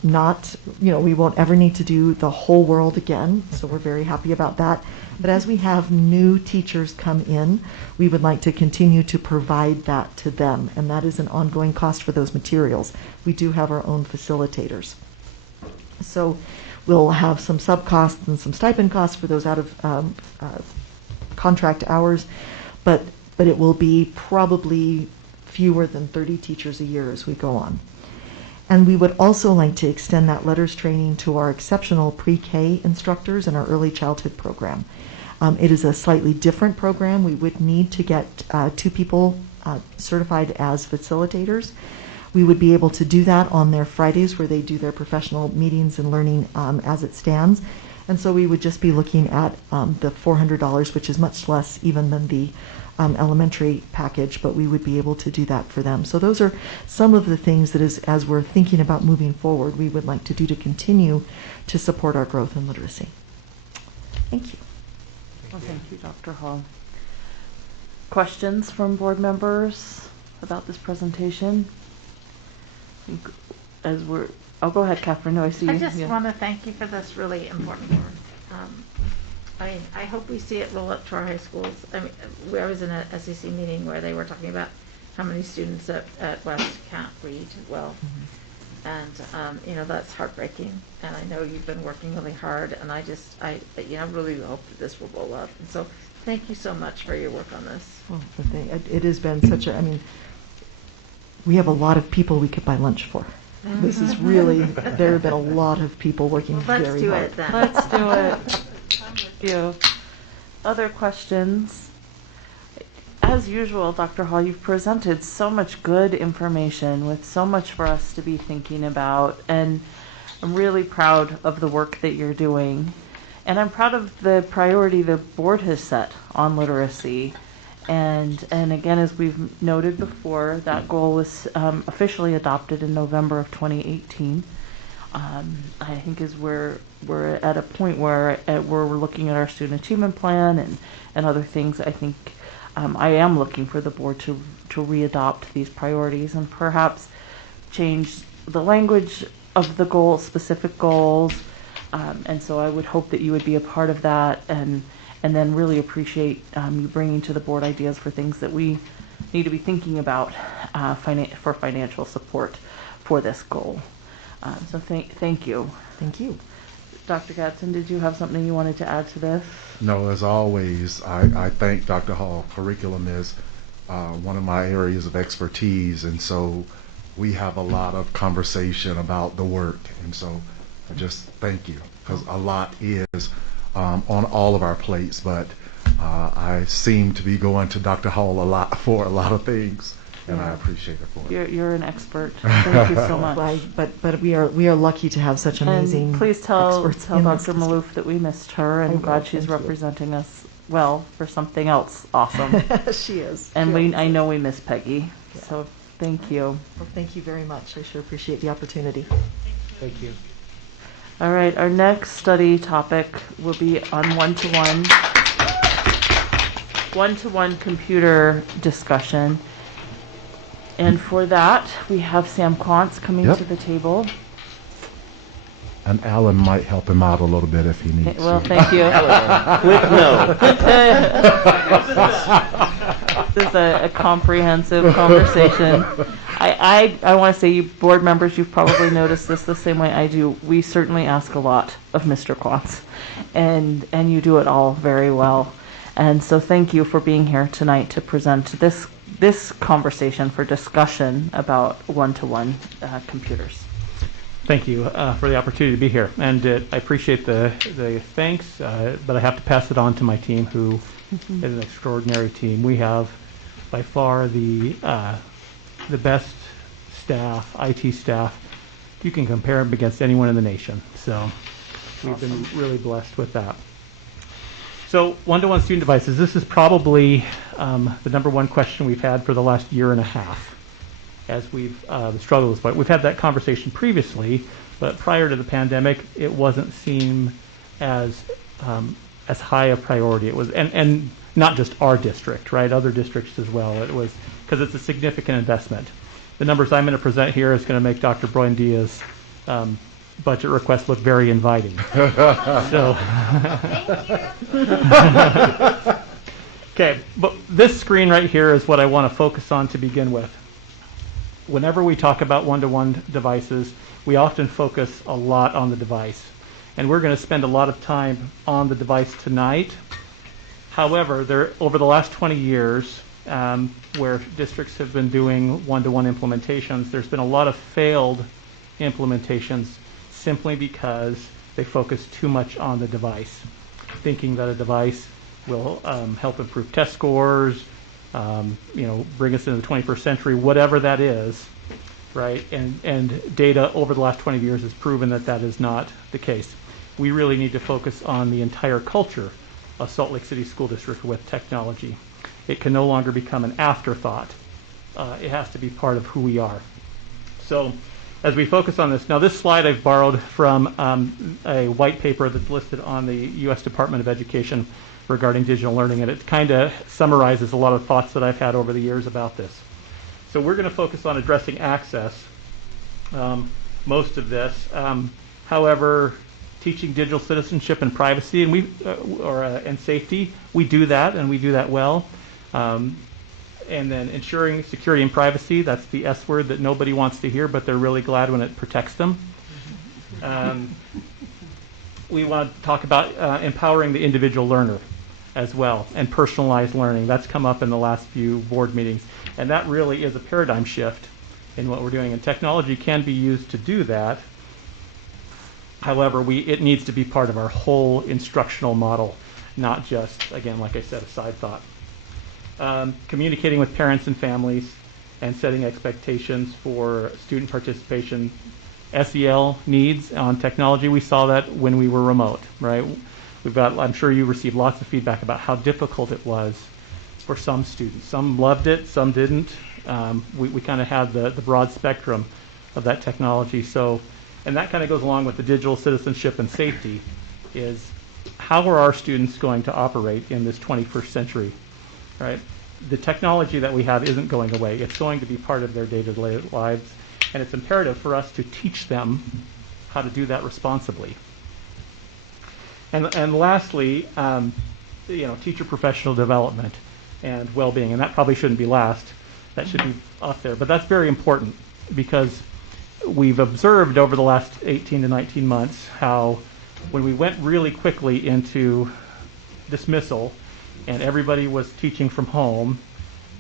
We won't ever need to do the whole world again, so we're very happy about that. But as we have new teachers come in, we would like to continue to provide that to them, and that is an ongoing cost for those materials. We do have our own facilitators. So we'll have some sub costs and some stipend costs for those out of contract hours, but it will be probably fewer than 30 teachers a year as we go on. And we would also like to extend that letters training to our exceptional pre-K instructors in our early childhood program. It is a slightly different program. We would need to get 2 people certified as facilitators. We would be able to do that on their Fridays where they do their professional meetings and learning as it stands. And so we would just be looking at the $400, which is much less even than the elementary package, but we would be able to do that for them. So those are some of the things that as we're thinking about moving forward, we would like to do to continue to support our growth in literacy. Thank you. Well, thank you, Dr. Hall. Questions from board members about this presentation? I'll go ahead, Catherine. No, I see you. I just want to thank you for this really important work. I hope we see it roll up to our high schools. I was in a SEC meeting where they were talking about how many students at West can't read well. Mm-hmm. And, that's heartbreaking. And I know you've been working really hard, and I really hope that this will roll up. And so thank you so much for your work on this. Well, it has been we have a lot of people we could buy lunch for. Mm-hmm. This is really, there have been a lot of people working very hard. Let's do it then. Let's do it. Thank you. Other questions? As usual, Dr. Hall, you've presented so much good information with so much for us to be thinking about, and I'm really proud of the work that you're doing. And I'm proud of the priority the board has set on literacy. And again, as we've noted before, that goal was officially adopted in November of 2018. I think as we're at a point where we're looking at our student achievement plan and other things, I think I am looking for the board to readopt these priorities and perhaps change the language of the goal, specific goals. And so I would hope that you would be a part of that, and then really appreciate you bringing to the board ideas for things that we need to be thinking about for financial support for this goal. So thank you. Thank you. Dr. Gadsden, did you have something you wanted to add to this? No, as always, I thank Dr. Hall. Curriculum is one of my areas of expertise, and so we have a lot of conversation about the work, and so I just thank you, because a lot is on all of our plates, but I seem to be going to Dr. Hall a lot for a lot of things. and I Yeah. appreciate it for it. You're an expert. Thank you so much. But we are lucky to have such amazing And please tell experts in this Dr. Malouf that we missed her, I and will, glad she's thank you. representing us well for something else awesome. She is. And She I know we miss Peggy, so thank you. Well, thank you very much. I sure appreciate the opportunity. Thank you. All right, our next study topic will be on one-to-one computer discussion. And for that, we have Sam Quantz coming Yep. to the table. And Alan might help him out a little bit if he needs Well, to. thank you. With no. This is a comprehensive conversation. I want to say, you board members, you've probably noticed this the same way I do. We certainly ask a lot of Mr. Quantz, and you do it all very well. And so thank you for being here tonight to present this conversation for discussion about one-to-one computers. Thank you for the opportunity to be here, and I appreciate the thanks, but I have to pass it on to my team, who is an extraordinary team. We have by far the best staff, IT staff. You can compare them against anyone in the nation. So we've been really blessed with that. So one-to-one student devices. This is probably the number one question we've had for the last year and a half, as we've struggled with this. But we've had that conversation previously, but prior to the pandemic, it wasn't seen as high a priority. It was, and not just our district, right? Other districts as well. It was because it's a significant investment. The numbers I'm going to present here is going to make Dr. Buendia's budget request look very inviting. So, okay, but this screen right here is what I want to focus on to begin with. Whenever we talk about one-to-one devices, we often focus a lot on the device. And we're going to spend a lot of time on the device tonight. However, over the last 20 years, where districts have been doing one-to-one implementations, there's been a lot of failed implementations simply because they focus too much on the device, thinking that a device will help improve test scores, bring us into the 21st century, whatever that is, right? And data over the last 20 years has proven that that is not the case. We really need to focus on the entire culture of Salt Lake City School District with technology. It can no longer become an afterthought. It has to be part of who we are. So as we focus on this, now this slide I've borrowed from a white paper that's listed on the U.S. Department of Education regarding digital learning, and it kind of summarizes a lot of thoughts that I've had over the years about this. So we're going to focus on addressing access, most of this. However, teaching digital citizenship and privacy and safety, we do that, and we do that well. And then ensuring security and privacy, that's the S word that nobody wants to hear, but they're really glad when it protects them. We want to talk about empowering the individual learner as well, and personalized learning. That's come up in the last few board meetings, and that really is a paradigm shift in what we're doing. And technology can be used to do that. However, it needs to be part of our whole instructional model, not just, again, like I said, a side thought. Communicating with parents and families and setting expectations for student participation. SEL needs on technology, we saw that when we were remote, right? I'm sure you received lots of feedback about how difficult it was for some students. Some loved it, some didn't. We kind of had the broad spectrum of that technology. And that kind of goes along with the digital citizenship and safety, is how are our students going to operate in this 21st century, right? The technology that we have isn't going away. It's going to be part of their day-to-day lives, and it's imperative for us to teach them how to do that responsibly. And lastly, teacher professional development and well-being, and that probably shouldn't be last. That should be up there, but that's very important because we've observed over the last 18 to 19 months how when we went really quickly into dismissal and everybody was teaching from home,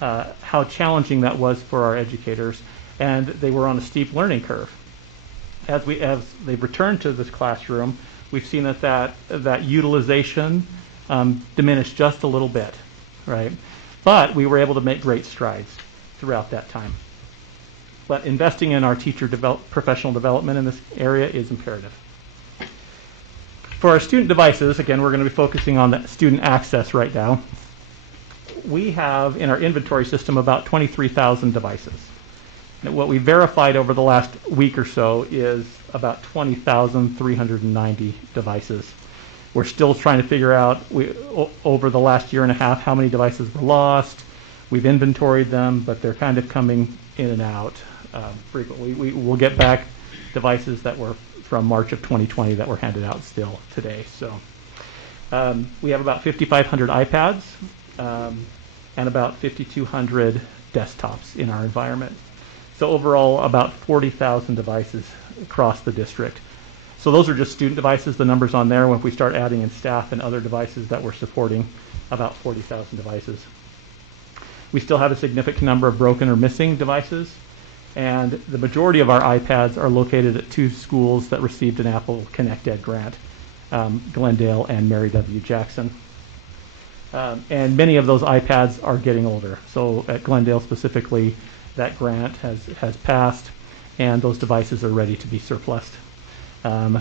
how challenging that was for our educators, and they were on a steep learning curve. As they've returned to this classroom, we've seen that utilization diminished just a little bit, right? But we were able to make great strides throughout that time. But investing in our teacher professional development in this area is imperative. For our student devices, again, we're going to be focusing on the student access right now. We have in our inventory system about 23,000 devices. And what we verified over the last week or so is about 20,390 devices. We're still trying to figure out over the last year and a half how many devices were lost. We've inventoried them, but they're kind of coming in and out frequently. We will get back devices that were from March of 2020 that were handed out still today. So we have about 5,500 iPads and about 5,200 desktops in our environment. So overall, about 40,000 devices across the district. So those are just student devices, the numbers on there. When we start adding in staff and other devices that we're supporting, about 40,000 devices. We still have a significant number of broken or missing devices, and the majority of our iPads are located at two schools that received an Apple Connect Ed grant, Glendale and Mary W. Jackson. And many of those iPads are getting older. So at Glendale specifically, that grant has passed, and those devices are ready to be surplused.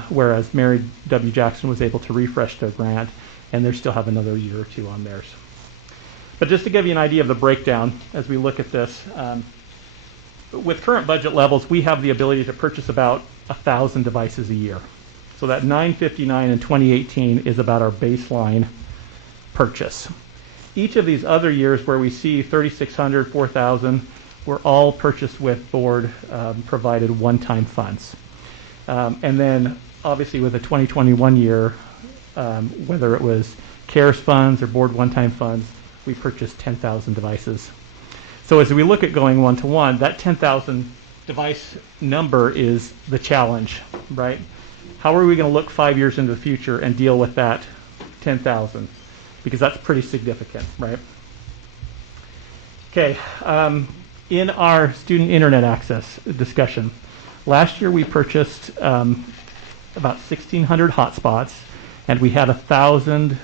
Whereas Mary W. Jackson was able to refresh their grant, and they still have another year or two on theirs. But just to give you an idea of the breakdown as we look at this, with current budget levels, we have the ability to purchase about 1,000 devices a year. So that 959 in 2018 is about our baseline purchase. Each of these other years where we see 3,600, 4,000, were all purchased with board provided one-time funds. And then obviously with the 2021 year, whether it was CARES funds or board one-time funds, we purchased 10,000 devices. So as we look at going one-to-one, that 10,000 device number is the challenge, right? How are we going to look 5 years into the future and deal with that 10,000? Because that's pretty significant, right? Okay, in our student internet access discussion, last year we purchased about 1,600 hotspots, and we had 1,000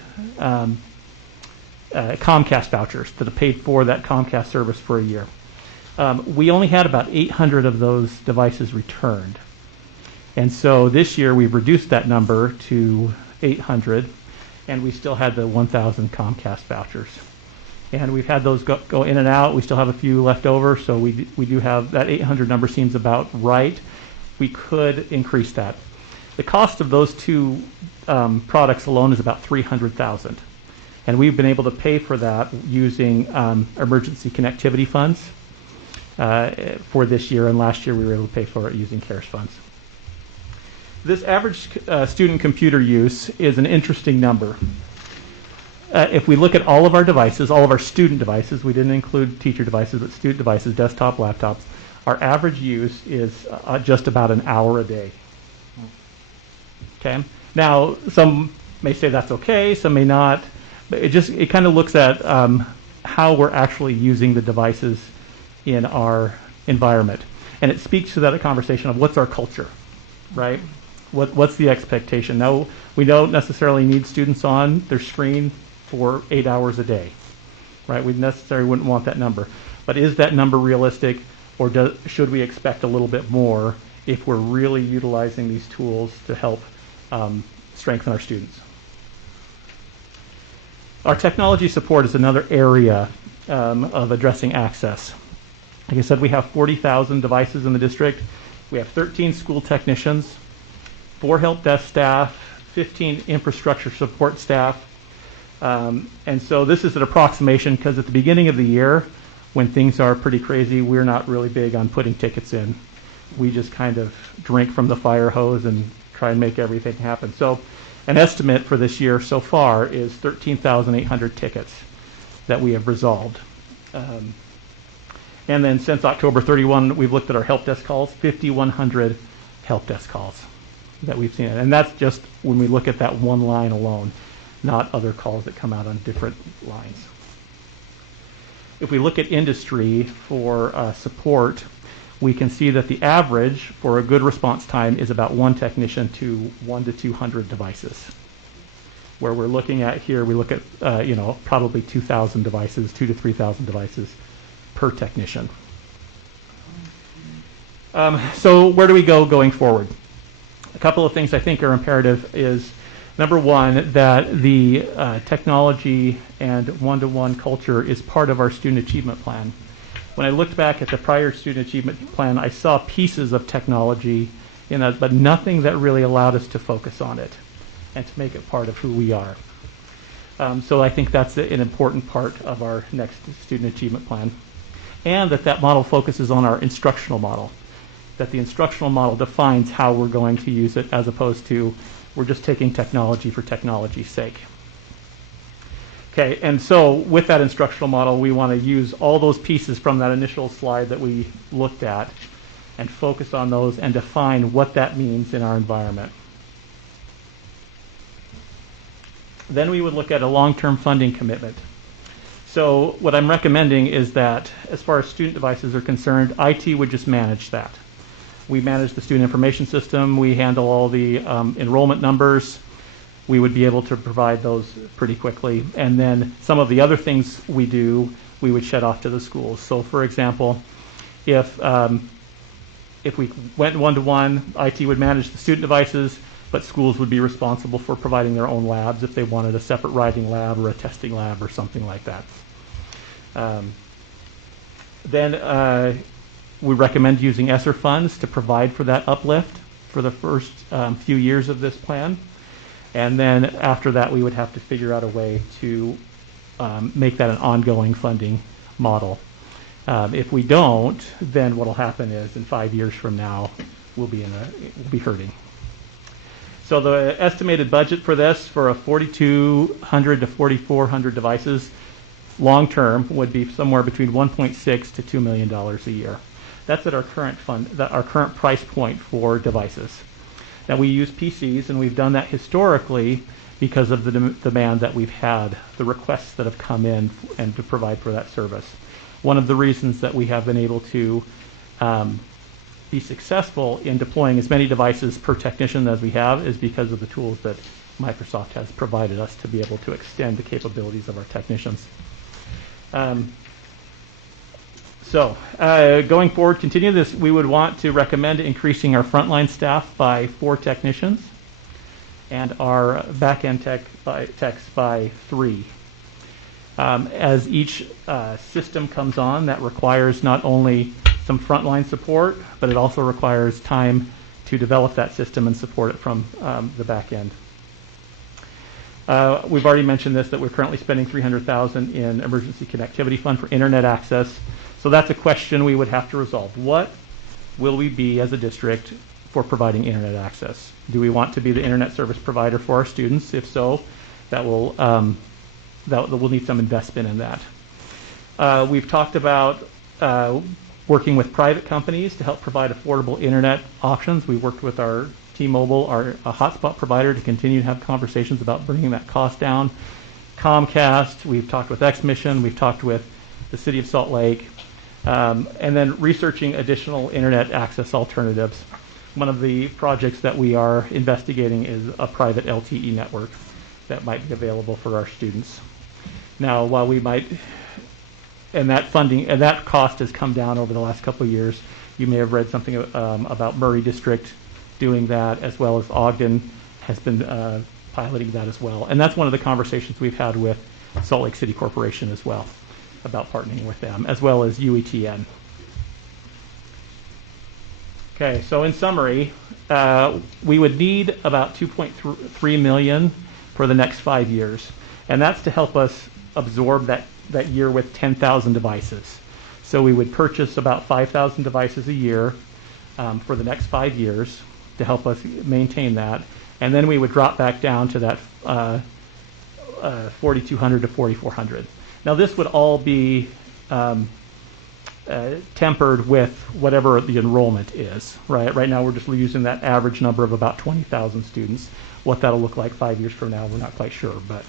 Comcast vouchers that have paid for that Comcast service for a year. We only had about 800 of those devices returned. And so this year we've reduced that number to 800, and we still had the 1,000 Comcast vouchers. And we've had those go in and out. We still have a few left over, so we do have that 800 number seems about right. We could increase that. The cost of those two products alone is about $300,000. And we've been able to pay for that using emergency connectivity funds for this year, and last year we were able to pay for it using CARES funds. This average student computer use is an interesting number. If we look at all of our devices, all of our student devices, we didn't include teacher devices, but student devices, desktop, laptops, our average use is just about an hour a day. Okay. Now, some may say that's okay, some may not. But it kind of looks at how we're actually using the devices in our environment. And it speaks to that conversation of what's our culture, right? What's the expectation? Now, we don't necessarily need students on their screen for 8 hours a day, right? We necessarily wouldn't want that number. But is that number realistic, or should we expect a little bit more if we're really utilizing these tools to help strengthen our students? Our technology support is another area of addressing access. Like I said, we have 40,000 devices in the district. We have 13 school technicians, 4 help desk staff, 15 infrastructure support staff. And so this is an approximation because at the beginning of the year, when things are pretty crazy, we're not really big on putting tickets in. We just kind of drink from the fire hose and try and make everything happen. So an estimate for this year so far is 13,800 tickets that we have resolved. And then since October 31, we've looked at our help desk calls, 5,100 help desk calls that we've seen. And that's just when we look at that one line alone, not other calls that come out on different lines. If we look at industry for support, we can see that the average for a good response time is about 1 technician to 1 to 200 devices. Where we're looking at here, we look at probably 2,000 devices, 2,000 to 3,000 devices per technician. So where do we go going forward? A couple of things I think are imperative is, number one, that the technology and one-to-one culture is part of our student achievement plan. When I looked back at the prior student achievement plan, I saw pieces of technology in that, but nothing that really allowed us to focus on it and to make it part of who we are. So I think that's an important part of our next student achievement plan. And that model focuses on our instructional model. That the instructional model defines how we're going to use it, as opposed to we're just taking technology for technology's sake. Okay, and so with that instructional model, we want to use all those pieces from that initial slide that we looked at and focus on those and define what that means in our environment. Then we would look at a long-term funding commitment. So what I'm recommending is that as far as student devices are concerned, IT would just manage that. We manage the student information system. We handle all the enrollment numbers. We would be able to provide those pretty quickly. And then some of the other things we do, we would shed off to the schools. So for example, if we went one-to-one, IT would manage the student devices, but schools would be responsible for providing their own labs if they wanted a separate writing lab or a testing lab or something like that. Then we recommend using ESSER funds to provide for that uplift for the first few years of this plan. And then after that, we would have to figure out a way to make that an ongoing funding model. If we don't, then what will happen is in 5 years from now, we'll be hurting. So the estimated budget for this, for a 4,200 to 4,400 devices, long term would be somewhere between $1.6 to $2 million a year. That's at our current our current price point for devices. Now we use PCs, and we've done that historically because of the demand that we've had, the requests that have come in, and to provide for that service. One of the reasons that we have been able to be successful in deploying as many devices per technician as we have is because of the tools that Microsoft has provided us to be able to extend the capabilities of our technicians. Going forward, continue this, we would want to recommend increasing our frontline staff by 4 technicians and our back-end techs by 3. As each system comes on, that requires not only some frontline support, but it also requires time to develop that system and support it from the back end. We've already mentioned this, that we're currently spending $300,000 in emergency connectivity fund for internet access. So that's a question we would have to resolve. What will we be as a district for providing internet access? Do we want to be the internet service provider for our students? If so, we'll need some investment in that. We've talked about working with private companies to help provide affordable internet options. We worked with our T-Mobile, our hotspot provider, to continue to have conversations about bringing that cost down. Comcast, we've talked with X-Mission, we've talked with the City of Salt Lake, and then researching additional internet access alternatives. One of the projects that we are investigating is a private LTE network that might be available for our students. Now, while we might, and that funding and that cost has come down over the last couple of years. You may have read something about Murray District doing that, as well as Ogden has been piloting that as well. And that's one of the conversations we've had with Salt Lake City Corporation as well, about partnering with them, as well as UETN. Okay, so in summary, we would need about $2.3 million for the next 5 years. And that's to help us absorb that year with 10,000 devices. So we would purchase about 5,000 devices a year for the next 5 years to help us maintain that. And then we would drop back down to that 4,200 to 4,400. Now this would all be tempered with whatever the enrollment is, right? Right now we're just using that average number of about 20,000 students. What that'll look like 5 years from now, we're not quite sure, but.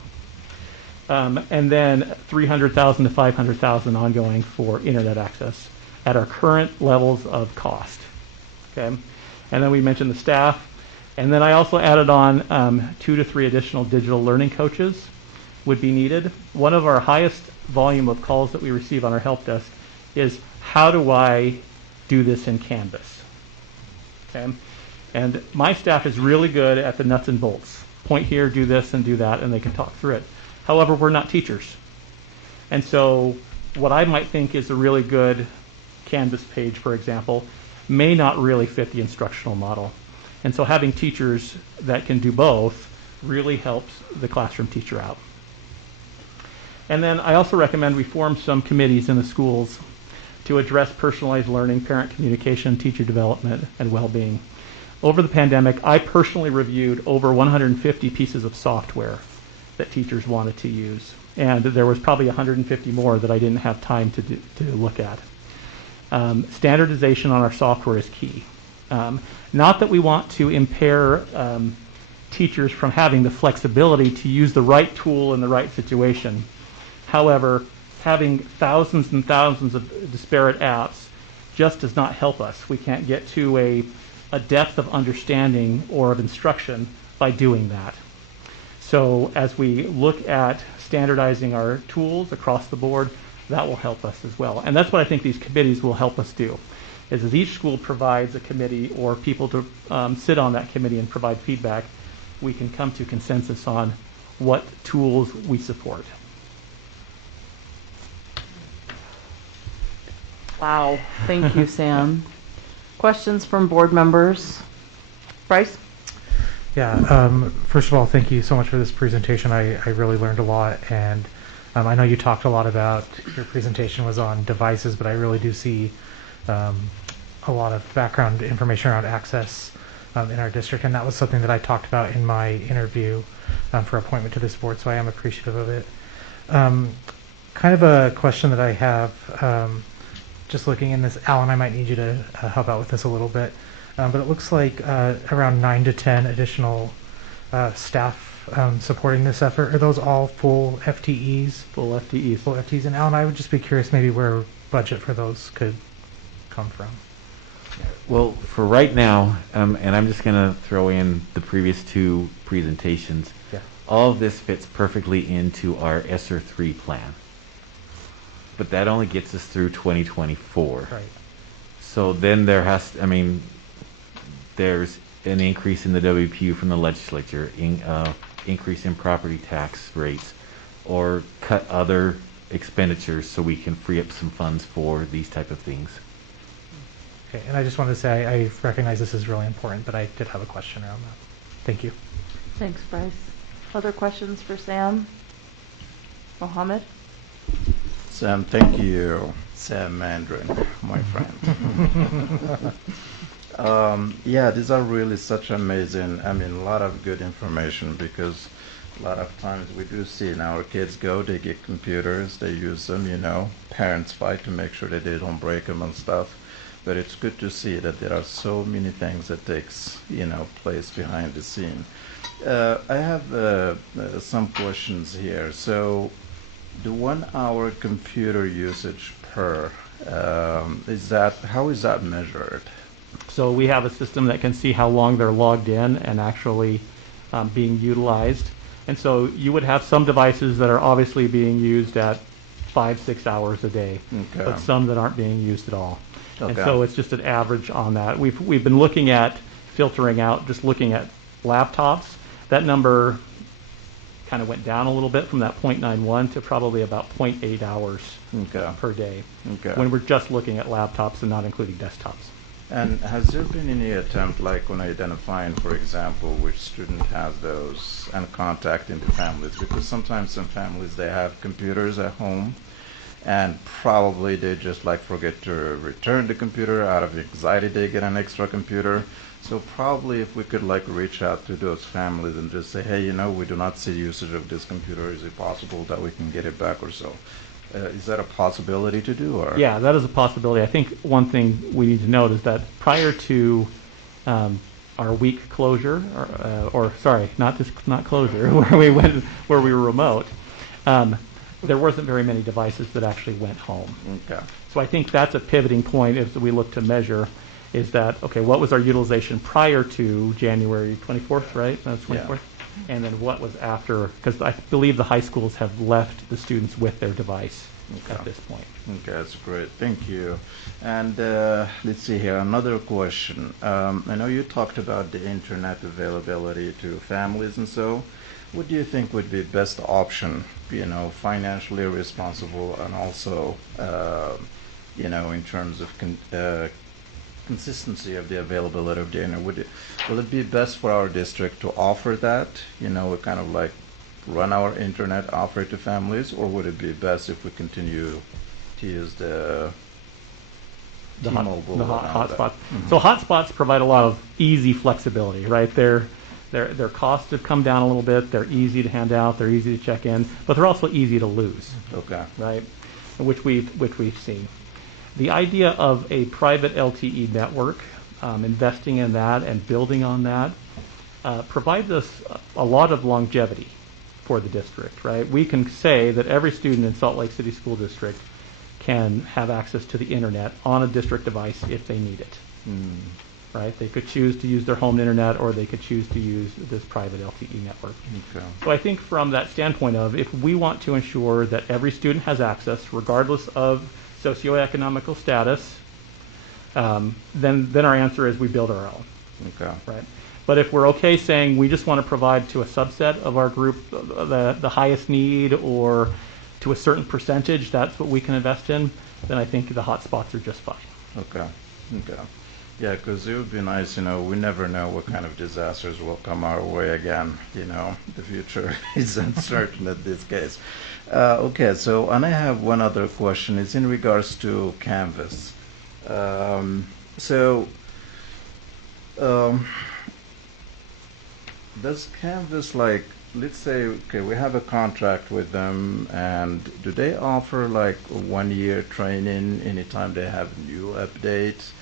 And then 300,000 to 500,000 ongoing for internet access at our current levels of cost. Okay, and then we mentioned the staff, and then I also added on 2 to 3 additional digital learning coaches would be needed. One of our highest volume of calls that we receive on our help desk is, how do I do this in Canvas? Okay? And my staff is really good at the nuts and bolts. Point here, do this, and do that, and they can talk through it. However, we're not teachers. And so what I might think is a really good Canvas page, for example, may not really fit the instructional model. And so having teachers that can do both really helps the classroom teacher out. And then I also recommend we form some committees in the schools to address personalized learning, parent communication, teacher development, and well-being. Over the pandemic, I personally reviewed over 150 pieces of software that teachers wanted to use. And there was probably 150 more that I didn't have time to look at. Standardization on our software is key. Not that we want to impair teachers from having the flexibility to use the right tool in the right situation. However, having thousands and thousands of disparate apps just does not help us. We can't get to a depth of understanding or of instruction by doing that. So as we look at standardizing our tools across the board, that will help us as well. And that's what I think these committees will help us do, is as each school provides a committee or people to sit on that committee and provide feedback, we can come to consensus on what tools we support. Wow, thank you, Sam. Questions from board members? Bryce? Yeah, first of all, thank you so much for this presentation. I really learned a lot, and I know you talked a lot about, your presentation was on devices, but I really do see a lot of background information around access in our district, and that was something that I talked about in my interview for appointment to this board, so I am appreciative of it. Kind of a question that I have, just looking in this, Alan, I might need you to help out with this a little bit. But it looks like around 9 to 10 additional staff supporting this effort. Are those all full FTEs? Full FTEs. Full FTEs. And Alan, I would just be curious maybe where budget for those could come from. Well, for right now, and I'm just going to throw in the previous two presentations, Yeah. all of this fits perfectly into our ESSER 3 plan. But that only gets us through 2024. Right. So then there has, there's an increase in the WPU from the legislature, increase in property tax rates, or cut other expenditures so we can free up some funds for these type of things. Okay, and I just wanted to say I recognize this is really important, but I did have a question around that. Thank you. Thanks, Bryce. Other questions for Sam? Mohammed? Sam, thank you. Sam Mandarin, my friend. Yeah, these are really such amazing, a lot of good information, because a lot of times we do see now our kids go, they get computers, they use them, parents fight to make sure that they don't break them and stuff. But it's good to see that there are so many things that takes, place behind the scene. I have some questions here. So the 1 hour computer usage per, how is that measured? So we have a system that can see how long they're logged in and actually being utilized. And so you would have some devices that are obviously being used at 5-6 hours a day, Okay. but some that aren't being used at all. And Okay. so it's just an average on that. We've been looking at filtering out, just looking at laptops. That number kind of went down a little bit from that 0.91 to probably about 0.8 hours per day. Okay. When we're just looking at laptops and not including desktops. And has there been any attempt, like when identifying, for example, which student has those and contacting the families? Because sometimes some families, they have computers at home, and probably they just forget to return the computer. Out of anxiety, they get an extra computer. So probably if we could reach out to those families and just say, hey, we do not see usage of this computer. Is it possible that we can get it back or so? Is that a possibility to do? Or? Yeah, that is a possibility. I think one thing we need to note is that prior to our week closure, or sorry, not closure, where we were remote, there wasn't very many devices that actually went home. Okay. So I think that's a pivoting point as we look to measure. Is that, okay, what was our utilization prior to January 24th, right? 24th? Yeah. And then what was after, because I believe the high schools have left the students with their device at this point. Okay, that's great. Thank you. And let's see here, another question. I know you talked about the internet availability to families and so. What do you think would be best option, financially responsible and also, in terms of consistency of the availability of the internet? Will it be best for our district to offer that, we kind of like run our internet, offer it to families, or would it be best if we continue to use the T-Mobile hotspot? So hotspots provide a lot of easy flexibility, right? Their costs have come down a little bit. They're easy to hand out. They're easy to check in, but they're also easy to lose. Okay. Right, which we've seen. The idea of a private LTE network, investing in that and building on that, provides us a lot of longevity for the district, right? We can say that every student in Salt Lake City School District can have access to the internet on a district device if they need it. Right? They could choose to use their home internet, or they could choose to use this private LTE network. Okay. So I think from that standpoint of, if we want to ensure that every student has access, regardless of socioeconomical status, then our answer is we build our own. Okay. Right? But if we're okay saying we just want to provide to a subset of our group the highest need, or to a certain percentage, that's what we can invest in, then I think the hotspots are just fine. Okay. Okay. Yeah, because it would be nice, we never know what kind of disasters will come our way again, the future is uncertain at this case. Okay, so, and I have one other question. It's in regards to Canvas. Does Canvas, like, let's say, okay, we have a contract with them, and do they offer like 1 year training anytime they have new updates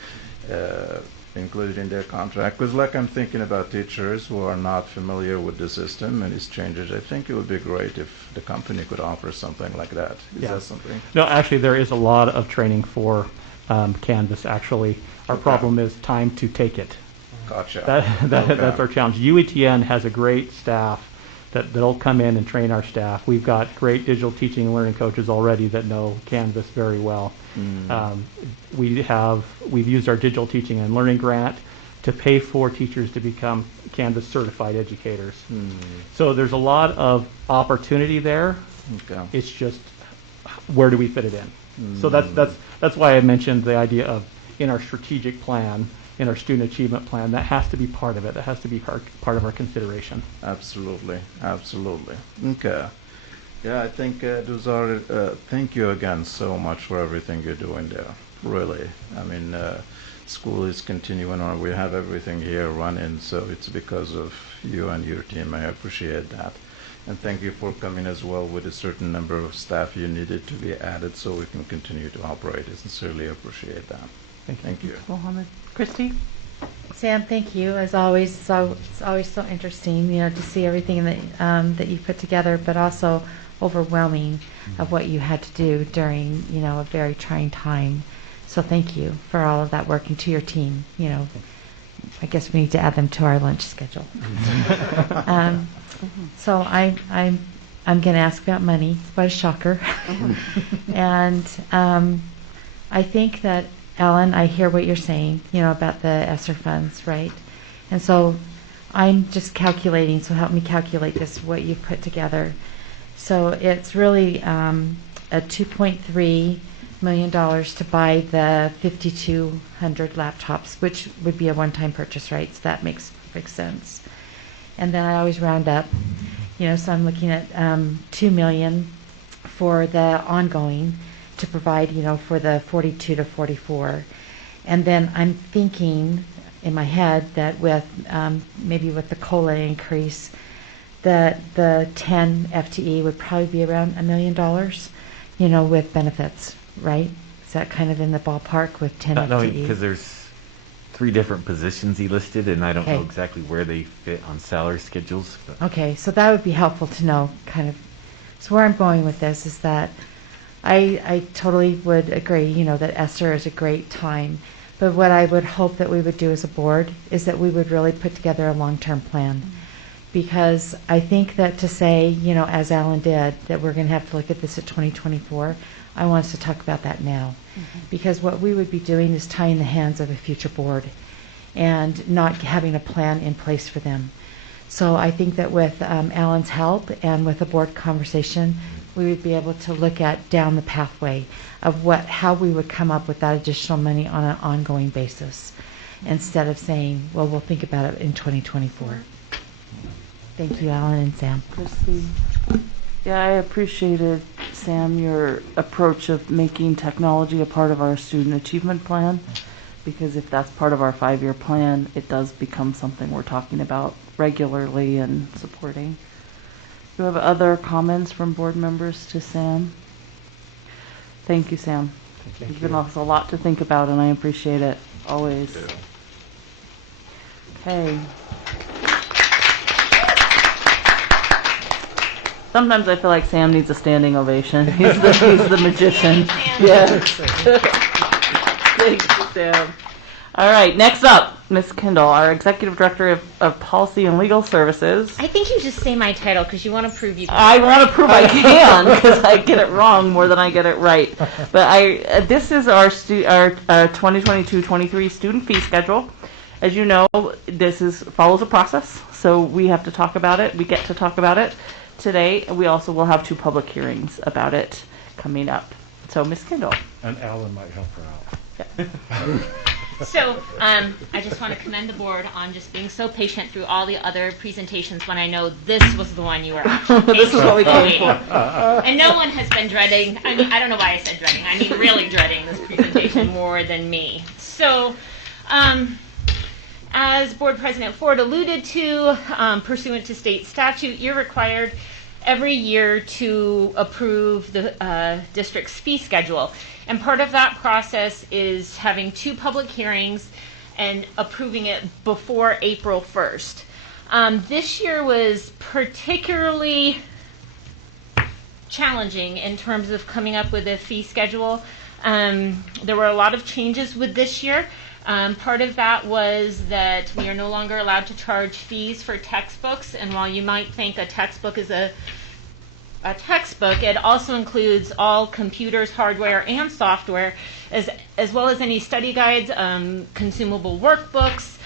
included in their contract? Because like I'm thinking about teachers who are not familiar with the system and its changes, I think it would be great if the company could offer something like that. Is that something? No, actually there is a lot of training for Canvas, actually. Our problem is time to take it. Gotcha. That's our challenge. UETN has a great staff that'll come in and train our staff. We've got great digital teaching and learning coaches already that know Canvas very well. We've used our digital teaching and learning grant to pay for teachers to become Canvas certified educators. So there's a lot of opportunity there. Okay. It's just, where do we fit it in? So that's why I mentioned the idea of, in our strategic plan, in our student achievement plan, that has to be part of it. That has to be part of our consideration. Absolutely, absolutely. Okay. Yeah, I think those are, thank you again so much for everything you're doing there. Really. I mean, school is continuing on. We have everything here running, so it's because of you and your team. I appreciate that. And thank you for coming as well with a certain number of staff you needed to be added so we can continue to operate. I sincerely appreciate that. Thank you. Mohammed. Christy? Sam, thank you. As always, it's always so interesting, to see everything that you put together, but also overwhelming of what you had to do during, a very trying time. So thank you for all of that work, and to your team. I guess we need to add them to our lunch schedule. So I'm going to ask about money. It's quite a shocker. And I think that, Ellen, I hear what you're saying, about the ESSER funds, right? And so I'm just calculating, so help me calculate this, what you've put together. So it's really a $2.3 million to buy the 5,200 laptops, which would be a one-time purchase, right? So that makes sense. And then I always round up, so I'm looking at $2 million for the ongoing, to provide, for the 42 to 44. And then I'm thinking in my head that with maybe with the COLA increase, that the 10 FTE would probably be around $1 million, with benefits, right? Is that kind of in the ballpark with 10 FTE? No, because there's 3 different positions he listed, and I don't know exactly where they fit on salary schedules. But. Okay, so that would be helpful to know, kind of. So where I'm going with this is that I totally would agree, that ESSER is a great time. But what I would hope that we would do as a board is that we would really put together a long-term plan. Because I think that to say, as Alan did, that we're going to have to look at this at 2024, I want us to talk about that now. Because what we would be doing is tying the hands of a future board and not having a plan in place for them. So I think that with Alan's help and with a board conversation, we would be able to look at down the pathway of how we would come up with that additional money on an ongoing basis, instead of saying, well, we'll think about it in 2024. Thank you, Alan and Sam. Christy. Yeah, I appreciated, Sam, your approach of making technology a part of our student achievement plan, because if that's part of our 5-year plan, it does become something we're talking about regularly and supporting. Do you have other comments from board members to Sam? Thank you, Sam. You've given us a lot to think about, and I appreciate it, always. Okay. Sometimes I feel like Sam needs a standing ovation. He's the magician. Yes. Thank you, Sam. All right, next up, Ms. Kendall, our Executive Director of Policy and Legal Services. I think you just say my title because you want to prove you can. I want to prove I can because I get it wrong more than I get it right. But this is our 2022-23 student fee schedule. As you know, this follows a process, so we have to talk about it. We get to talk about it today. We also will have 2 public hearings about it coming up. So, Ms. Kendall. And Alan might help her out. Yeah. So, I just want to commend the board on just being so patient through all the other presentations when I know this was the one you were actually This is what we came for. And no one has been dreading, I mean, I don't know why I said dreading, I mean really dreading this presentation more than me. So, as Board President Ford alluded to, pursuant to state statute, you're required every year to approve the district's fee schedule. And part of that process is having 2 public hearings and approving it before April 1st. This year was particularly challenging in terms of coming up with a fee schedule. There were a lot of changes with this year. Part of that was that we are no longer allowed to charge fees for textbooks, and while you might think a textbook is a textbook, it also includes all computers, hardware, and software, as well as any study guides, consumable workbooks,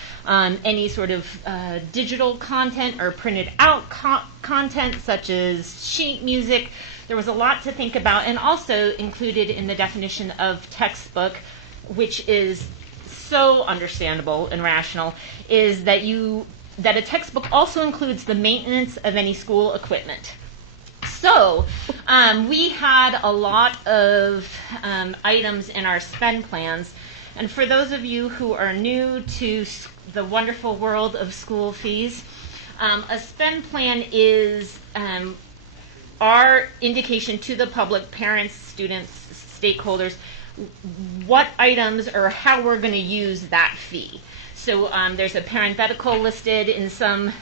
any sort of digital content or printed out content such as sheet music. There was a lot to think about, and also included in the definition of textbook, which is so understandable and rational, is that a textbook also includes the maintenance of any school equipment. So we had a lot of items in our spend plans, and for those of you who are new to the wonderful world of school fees, a spend plan is our indication to the public, parents, students, stakeholders, what items or how we're going to use that fee. So there's a parenthetical listed in some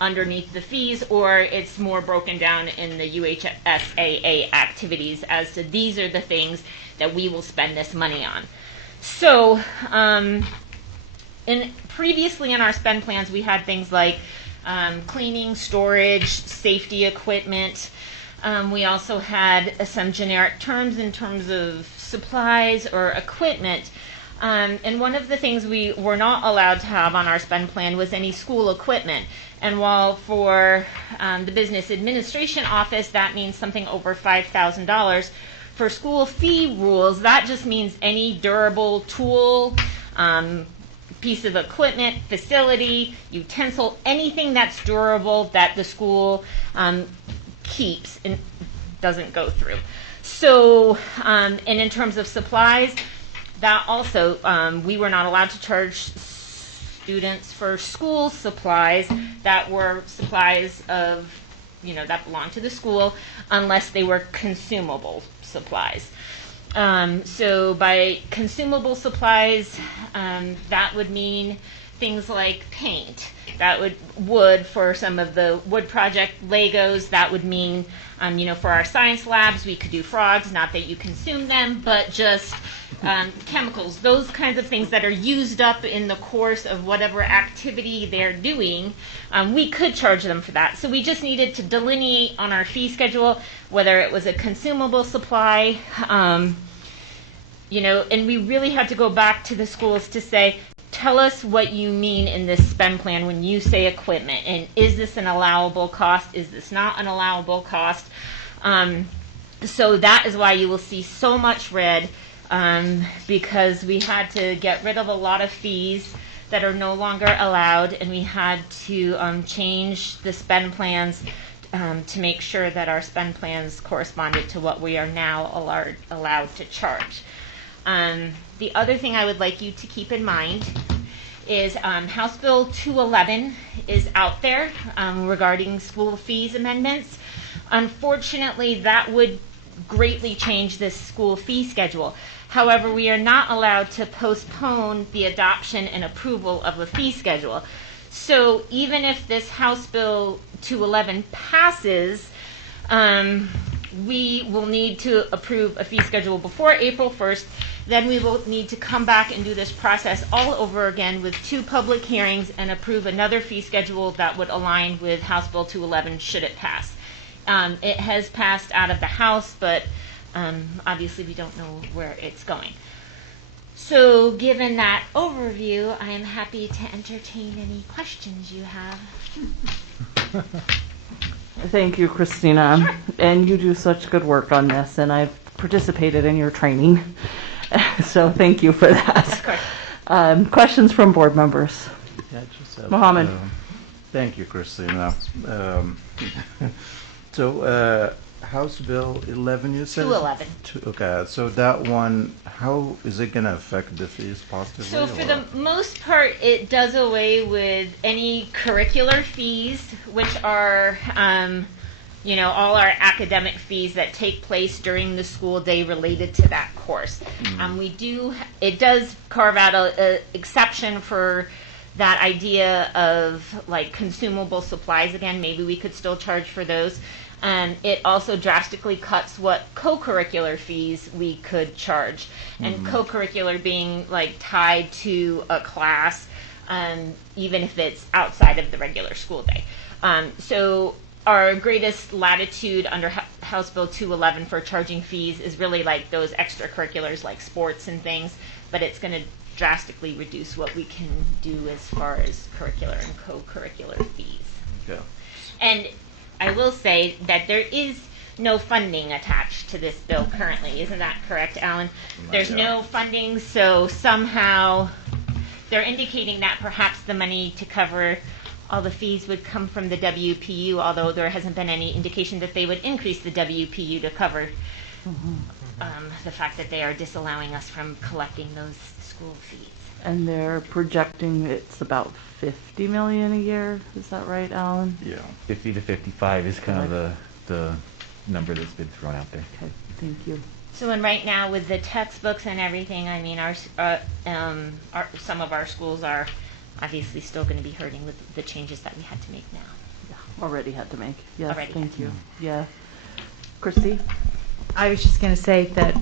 underneath the fees, or it's more broken down in the UHSAA activities as to these are the things that we will spend this money on. So previously in our spend plans we had things like cleaning, storage, safety equipment. We also had some generic terms in terms of supplies or equipment. And one of the things we were not allowed to have on our spend plan was any school equipment. And while for the business administration office that means something over $5,000, for school fee rules that just means any durable tool, piece of equipment, facility, utensil, anything that's durable that the school keeps and doesn't go through. So, and in terms of supplies, that also, we were not allowed to charge students for school supplies that were supplies of, that belonged to the school unless they were consumable supplies. So by consumable supplies, that would mean things like paint. That wood for some of the wood project Legos. That would mean, for our science labs, we could do frogs. Not that you consume them, but just chemicals. Those kinds of things that are used up in the course of whatever activity they're doing. We could charge them for that. So we just needed to delineate on our fee schedule whether it was a consumable supply. And we really had to go back to the schools to say, tell us what you mean in this spend plan when you say equipment, and is this an allowable cost? Is this not an allowable cost? So that is why you will see so much red, because we had to get rid of a lot of fees that are no longer allowed, and we had to change the spend plans to make sure that our spend plans corresponded to what we are now allowed to charge. The other thing I would like you to keep in mind is House Bill 211 is out there regarding school fees amendments. Unfortunately, that would greatly change this school fee schedule. However, we are not allowed to postpone the adoption and approval of a fee schedule. So even if this House Bill 211 passes, we will need to approve a fee schedule before April 1st. Then we will need to come back and do this process all over again with 2 public hearings and approve another fee schedule that would align with House Bill 211 should it pass. It has passed out of the House, but obviously we don't know where it's going. So given that overview, I am happy to entertain any questions you have. Thank you, Christina. And you do such good work on this, and I've participated in your training. So thank you for that. Of course. Questions from board members? Yeah, just Mohammed. Thank you, Christina. So House Bill 11, you said? 211. Okay, so that one, how is it going to affect the fees positively? So for the most part, it does away with any curricular fees, which are, all our academic fees that take place during the school day related to that course. It does carve out a exception for that idea of like consumable supplies. Again, maybe we could still charge for those. It also drastically cuts what co-curricular fees we could charge, and co-curricular being like tied to a class, even if it's outside of the regular school day. So our greatest latitude under House Bill 211 for charging fees is really like those extracurriculars like sports and things, but it's going to drastically reduce what we can do as far as curricular and co-curricular fees. Yeah. And I will say that there is no funding attached to this bill currently. Isn't that correct, Alan? There's no funding, so somehow they're indicating that perhaps the money to cover all the fees would come from the WPU, although there hasn't been any indication that they would increase the WPU to cover the fact that they are disallowing us from collecting those school fees. And they're projecting it's about $50 million a year. Is that right, Alan? Yeah. 50 to 55 is kind of the number that's been thrown out there. Okay, thank you. So, and right now with the textbooks and everything, I mean, some of our schools are obviously still going to be hurting with the changes that we had to make now. Yeah, already had to make. Yes, Already thank you. Yeah. Christy? I was just going to say that,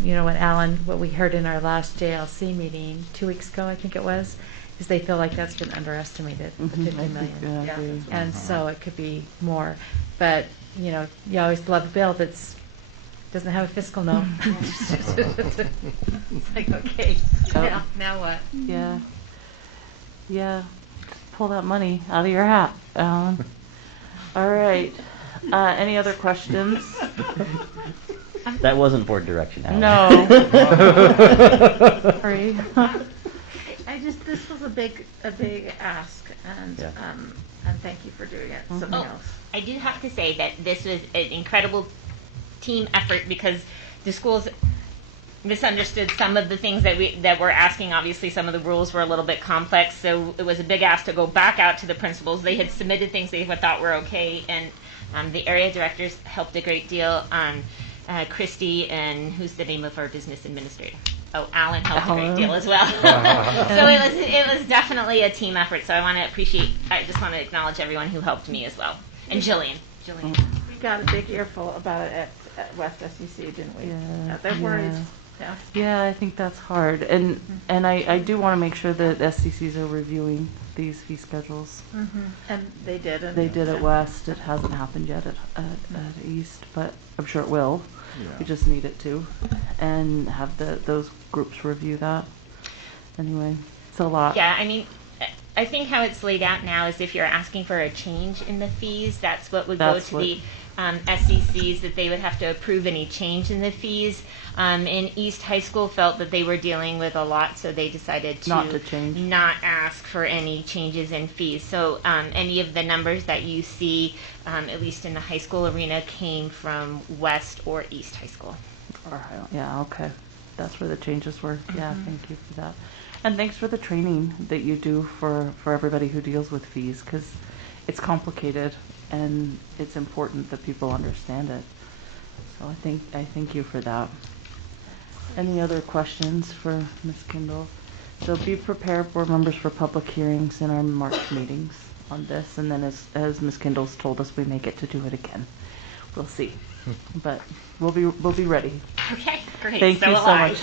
what we heard in our last JLC meeting 2 weeks ago, I think it was, is they feel like that's been underestimated, the 50 million. I agree. And so it could be more. But, you always love a bill that's doesn't have a fiscal note. It's like, okay, now what? Yeah. Yeah. Just pull that money out of your hat, Alan. All right. Any other questions? That wasn't board direction, Alan. No. Sorry. This was a big ask, and thank you for doing it. Something else. I do have to say that this was an incredible team effort because the schools misunderstood some of the things that we're asking. Obviously, some of the rules were a little bit complex, so it was a big ask to go back out to the principals. They had submitted things they thought were okay, and the area directors helped a great deal. Christy and who's the name of our business administrator? Oh, Alan helped a great deal as well. So it was definitely a team effort. So I just want to acknowledge everyone who helped me as well, and Jillian. We got a big earful about it at West SEC, didn't we? Yeah, They're worried. yeah. Yeah. Yeah, I think that's hard. And I do want to make sure that SCCs are reviewing these fee schedules. And they did. They did at West. It hasn't happened yet at East, but I'm sure it will. We just need it to. And have those groups review that. Anyway, it's a lot. Yeah, I mean, I think how it's laid out now is if you're asking for a change in the fees, that's what would go to the SCCs, that they would have to approve any change in the fees. And East High School felt that they were dealing with a lot, so they decided to not ask for any changes in fees. So any of the numbers that you see, at least in the high school arena, came from West or East High School. Yeah, okay. That's where the changes were. Yeah, thank you for that. And thanks for the training that you do for everybody who deals with fees, because it's complicated and it's important that people understand it. So I thank you for that. Any other questions for Ms. Kindle? So be prepared, board members, for public hearings in our March meetings on this, and then as Ms. Kindle's told us, we may get to do it again. We'll see. But we'll be ready. Okay, great. Thank you so much.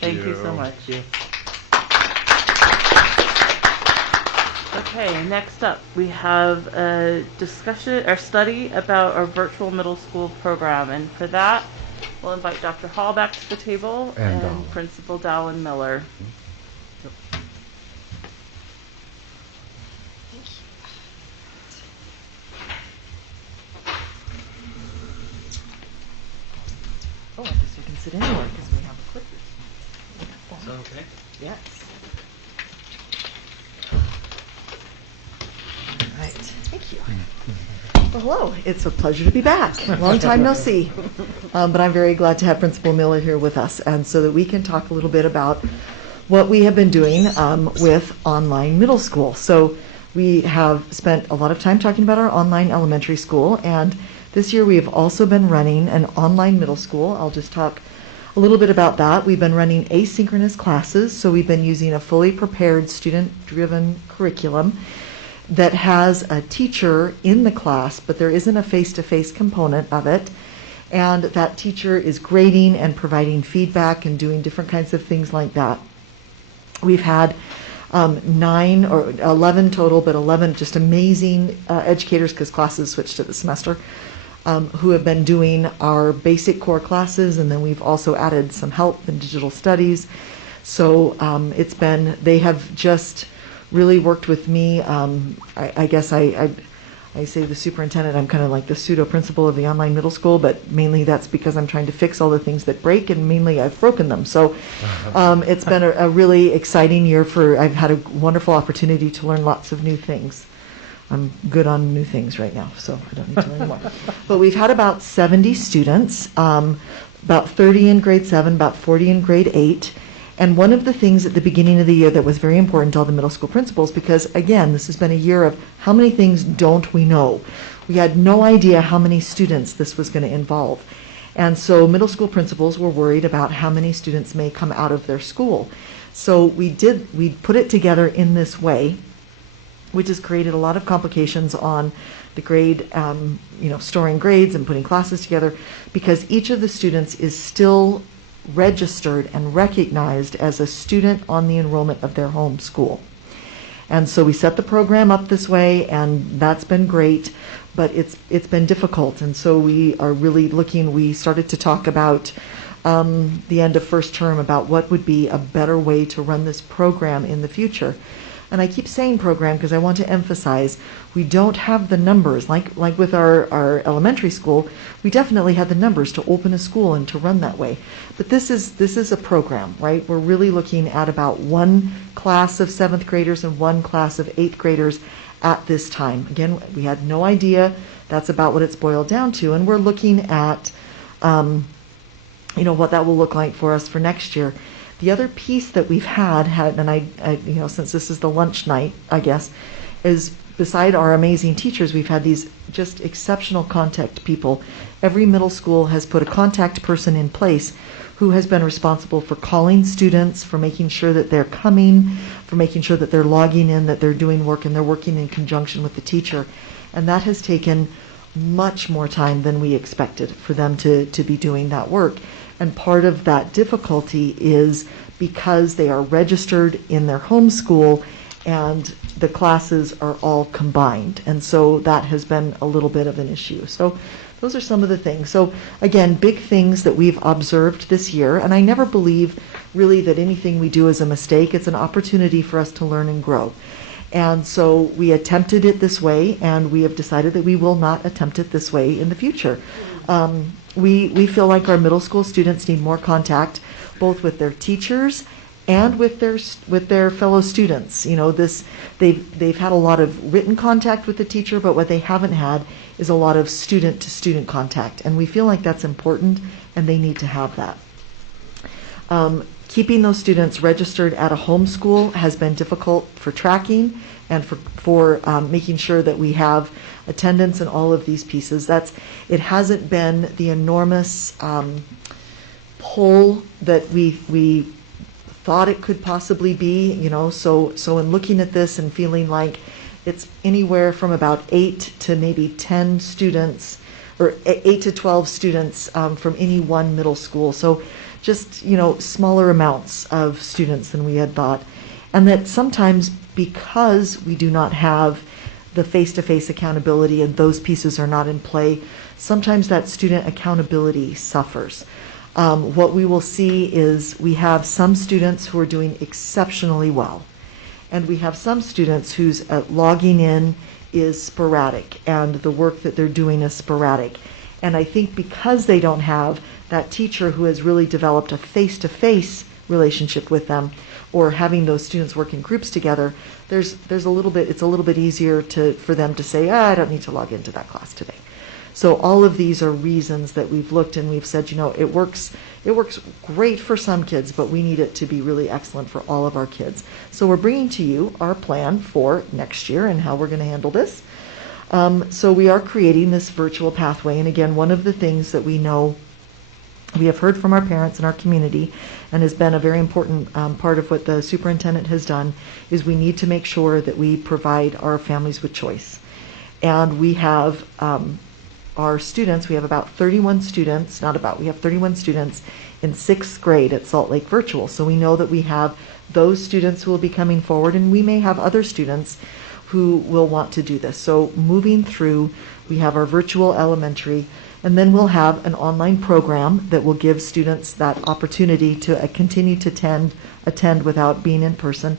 Thank you so much. Okay, next up we have a discussion or study about our virtual middle school program, and for that we'll invite Dr. Hall back to the table and Principal Dallin Miller. Oh, I guess you can sit anywhere because we have a clicker. Is that okay? Yes. All right. Thank you. Well, hello. It's a pleasure to be back. Long time no see. But I'm very glad to have Principal Miller here with us, and so that we can talk a little bit about what we have been doing with online middle school. So we have spent a lot of time talking about our online elementary school, and this year we have also been running an online middle school. I'll just talk a little bit about that. We've been running asynchronous classes, so we've been using a fully prepared student-driven curriculum that has a teacher in the class, but there isn't a face-to-face component of it. And that teacher is grading and providing feedback and doing different kinds of things like that. We've had 9 or 11 total, but 11 just amazing educators, because classes switched to the semester, who have been doing our basic core classes, and then we've also added some help in digital studies. So they have just really worked with me. I guess I say the superintendent, I'm kind of like the pseudo principal of the online middle school, but mainly that's because I'm trying to fix all the things that break, and mainly I've broken them. So it's been a really exciting year I've had a wonderful opportunity to learn lots of new things. I'm good on new things right now, so I don't need to learn more. But we've had about 70 students, about 30 in grade 7, about 40 in grade 8. And one of the things at the beginning of the year that was very important to all the middle school principals, because again, this has been a year of how many things don't we know? We had no idea how many students this was going to involve. And so middle school principals were worried about how many students may come out of their school. So we put it together in this way, which has created a lot of complications on the grade, storing grades and putting classes together, because each of the students is still registered and recognized as a student on the enrollment of their home school. And so we set the program up this way, and that's been great, but it's been difficult. And so we are really we started to talk about the end of first term about what would be a better way to run this program in the future. And I keep saying program because I want to emphasize we don't have the numbers. Like with our elementary school, we definitely had the numbers to open a school and to run that way. But this is a program, right? We're really looking at about one class of 7th graders and one class of 8th graders at this time. Again, we had no idea. That's about what it's boiled down to. And we're looking at what that will look like for us for next year. The other piece that we've had, and I since this is the lunch night, I guess, is beside our amazing teachers, we've had these just exceptional contact people. Every middle school has put a contact person in place who has been responsible for calling students, for making sure that they're coming, for making sure that they're logging in, that they're doing work, and they're working in conjunction with the teacher. And that has taken much more time than we expected for them to be doing that work. And part of that difficulty is because they are registered in their home school and the classes are all combined. And so that has been a little bit of an issue. So those are some of the things. So again, big things that we've observed this year. And I never believe really that anything we do is a mistake. It's an opportunity for us to learn and grow. And so we attempted it this way, and we have decided that we will not attempt it this way in the future. We feel like our middle school students need more contact, both with their teachers and with their fellow students. You know, they've had a lot of written contact with the teacher, but what they haven't had is a lot of student-to-student contact, and we feel like that's important, and they need to have that. Keeping those students registered at a home school has been difficult for tracking and for making sure that we have attendance and all of these pieces. It hasn't been the enormous pull that we thought it could possibly be, you know. So in looking at this and feeling like it's anywhere from about 8 to maybe 10 students, or 8 to 12 students from any one middle school. So just, you know, smaller amounts of students than we had thought. And that sometimes, because we do not have the face-to-face accountability and those pieces are not in play, sometimes that student accountability suffers. What we will see is we have some students who are doing exceptionally well, and we have some students whose logging in is sporadic and the work that they're doing is sporadic. And I think because they don't have that teacher who has really developed a face-to-face relationship with them, or having those students work in groups together, it's a little bit easier for them to say, I don't need to log into that class today. So all of these are reasons that we've looked and we've said, you know, it works great for some kids, but we need it to be really excellent for all of our kids. So we're bringing to you our plan for next year and how we're going to handle this. So we are creating this virtual pathway. And again, one of the things that we know we have heard from our parents and our community, and has been a very important part of what the superintendent has done, is we need to make sure that we provide our families with choice. And we have our students, we have about 31 students, we have 31 students in 6th grade at Salt Lake Virtual. So we know that we have those students who will be coming forward, and we may have other students who will want to do this. So moving through, we have our virtual elementary, and then we'll have an online program that will give students that opportunity to continue to attend without being in person.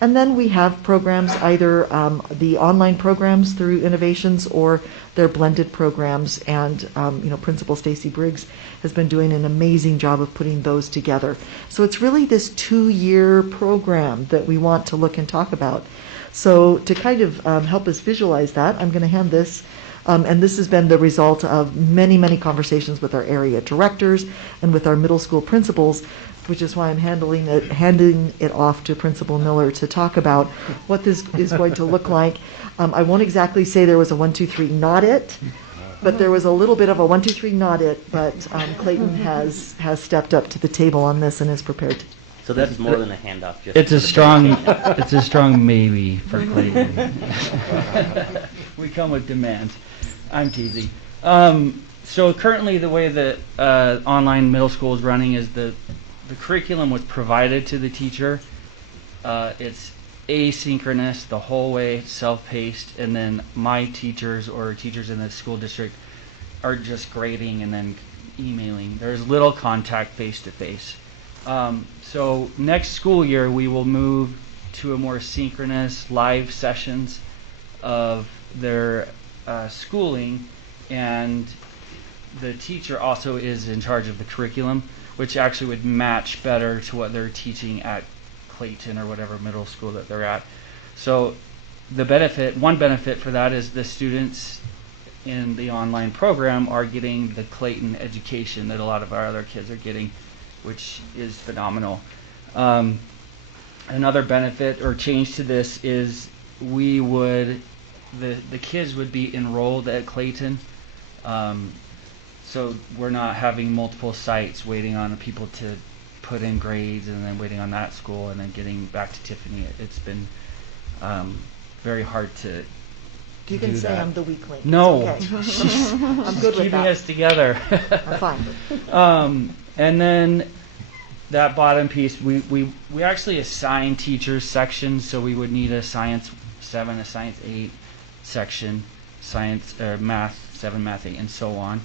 And then we have programs, either the online programs through Innovations or their blended programs. And you know, Principal Stacy Briggs has been doing an amazing job of putting those together. So it's really this 2-year program that we want to look and talk about. So to kind of help us visualize that, I'm going to hand this. And this has been the result of many, many conversations with our area directors and with our middle school principals, which is why I'm handing it off to Principal Miller to talk about what this is going to look like. I won't exactly say there was a 1, 2, 3, not it, but there was a little bit of a 1, 2, 3, not it. But Clayton has stepped up to the table on this and is prepared to. So that's more than a handoff. It's a strong maybe for Clayton. We come with demands. I'm teasing. So currently the way that online middle school is running is the curriculum was provided to the teacher. It's asynchronous the whole way, self-paced, and then my teachers or teachers in the school district are just grading and then emailing. There's little contact face-to-face. So next school year we will move to a more synchronous live sessions of their schooling, and the teacher also is in charge of the curriculum, which actually would match better to what they're teaching at Clayton or whatever middle school that they're at. So one benefit for that is the students in the online program are getting the Clayton education that a lot of our other kids are getting, which is phenomenal. Another benefit or change to this is the kids would be enrolled at Clayton. So we're not having multiple sites waiting on people to put in grades and then waiting on that school and then getting back to Tiffany. It's been very hard to You can do say that. I'm the weak link. It's No, okay. she's I'm good with keeping that. us together. I'm fine. And then that bottom piece, we actually assign teachers sections, so we would need a science 7, a science 8 section, science math 7, math 8, and so on,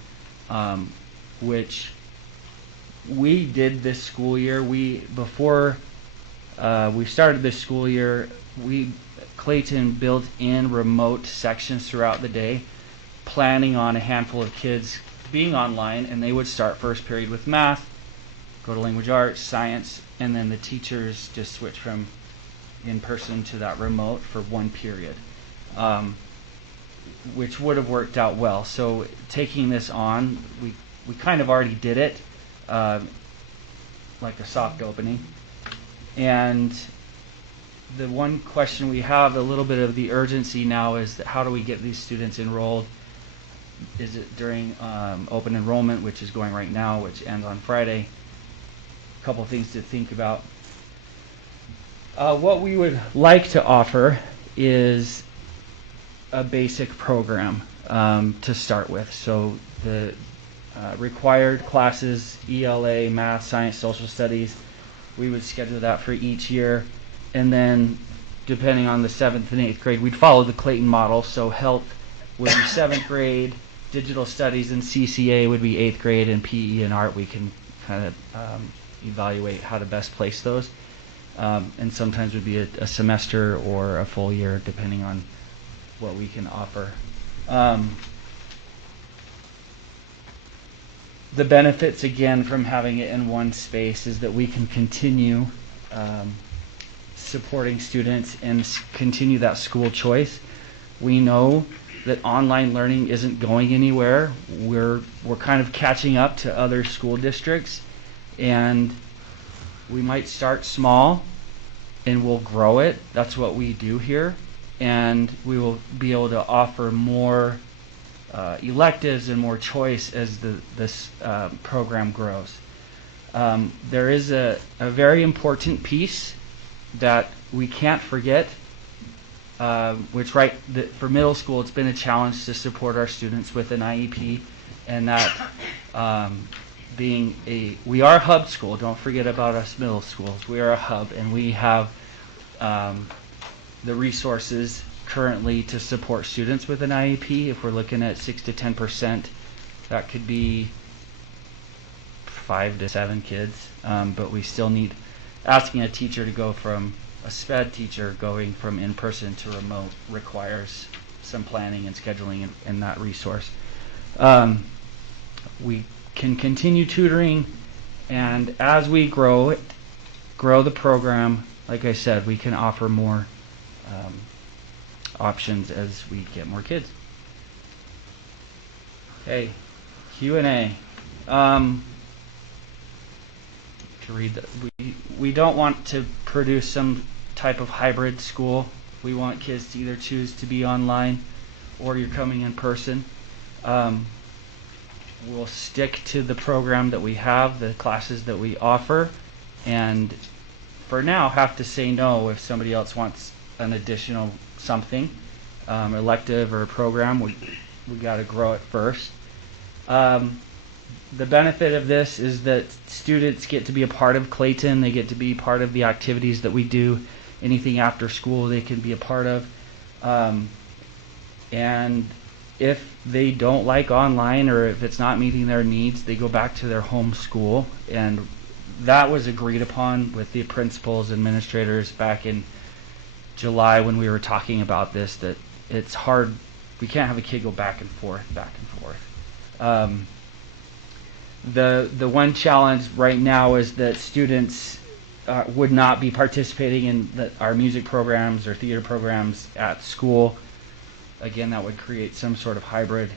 which we did this school year. Before we started this school year, Clayton built in remote sections throughout the day, planning on a handful of kids being online, and they would start first period with math, go to language arts, science, and then the teachers just switch from in person to that remote for one period, which would have worked out well. So taking this on, we kind of already did it, like a soft opening. And the one question we have, a little bit of the urgency now, is that how do we get these students enrolled? Is it during open enrollment, which is going right now, which ends on Friday? A couple things to think about. What we would like to offer is a basic program to start with. So the required classes, ELA, math, science, social studies, we would schedule that for each year. And then depending on the 7th and 8th grade, we'd follow the Clayton model. So health would be 7th grade, digital studies and CCA would be 8th grade, and PE and art we can kind of evaluate how to best place those. And sometimes would be a semester or a full year depending on what we can offer. The benefits, again, from having it in one space is that we can continue supporting students and continue that school choice. We know that online learning isn't going anywhere. We're kind of catching up to other school districts, and we might start small and we'll grow it. That's what we do here, and we will be able to offer more electives and more choice as this program grows. There is a very important piece that we can't forget, which for middle school it's been a challenge to support our students with an IEP, and that we are a hub school. Don't forget about us middle schools. We are a hub, and we have the resources currently to support students with an IEP. If we're looking at 6 to 10%, that could be 5 to 7 kids, but we still need, asking a teacher to go from a SPED teacher going from in-person to remote requires some planning and scheduling in that resource. We can continue tutoring, and as we grow the program, like I said, we can offer more options as we get more kids. Okay, Q&A. To read that, we don't want to produce some type of hybrid school. We want kids to either choose to be online or you're coming in person. We'll stick to the program that we have, the classes that we offer, and for now have to say no if somebody else wants an additional something, elective or a program. We got to grow it first. The benefit of this is that students get to be a part of Clayton. They get to be part of the activities that we do. Anything after school they can be a part of. And if they don't like online, or if it's not meeting their needs, they go back to their home school. And that was agreed upon with the principals, administrators back in July when we were talking about this, that it's hard. We can't have a kid go back and forth. The one challenge right now is that students would not be participating in our music programs or theater programs at school. Again, that would create some sort of hybrid.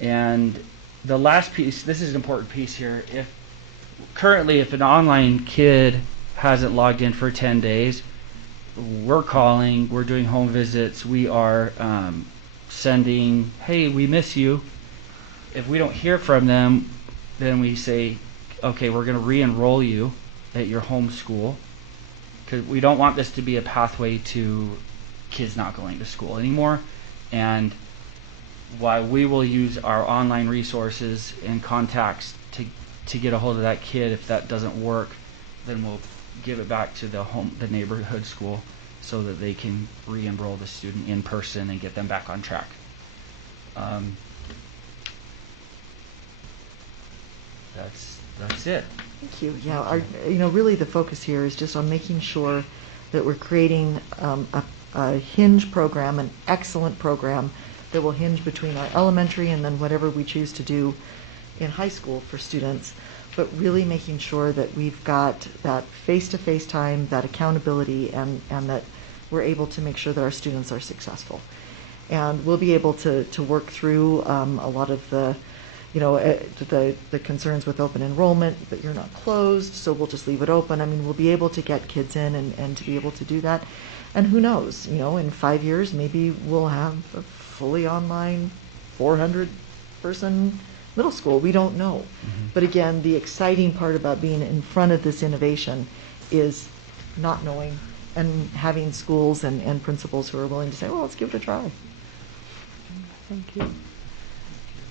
And the last piece, this is an important piece here. If an online kid hasn't logged in for 10 days, we're calling, we're doing home visits, we are sending, hey, we miss you. if we don't hear from them, then we say, okay, we're going to re-enroll you at your home school, because we don't want this to be a pathway to kids not going to school anymore. And while we will use our online resources and contacts to get a hold of that kid, if that doesn't work, then we'll give it back to the neighborhood school so that they can re-enroll the student in person and get them back on track. That's it. Thank you. Yeah, really the focus here is just on making sure that we're creating a hinge program, an excellent program that will hinge between our elementary and then whatever we choose to do in high school for students, but really making sure that we've got that face-to-face time, that accountability, and that we're able to make sure that our students are successful. And we'll be able to work through a lot of the concerns with open enrollment, but you're not closed, so we'll just leave it open. I mean, we'll be able to get kids in and to be able to do that. And who knows, in 5 years, maybe we'll have a fully online 400-person middle school. We don't know. Mm-hmm. But again, the exciting part about being in front of this innovation is not knowing and having schools and principals who are willing to say, well, let's give it a try. Thank you.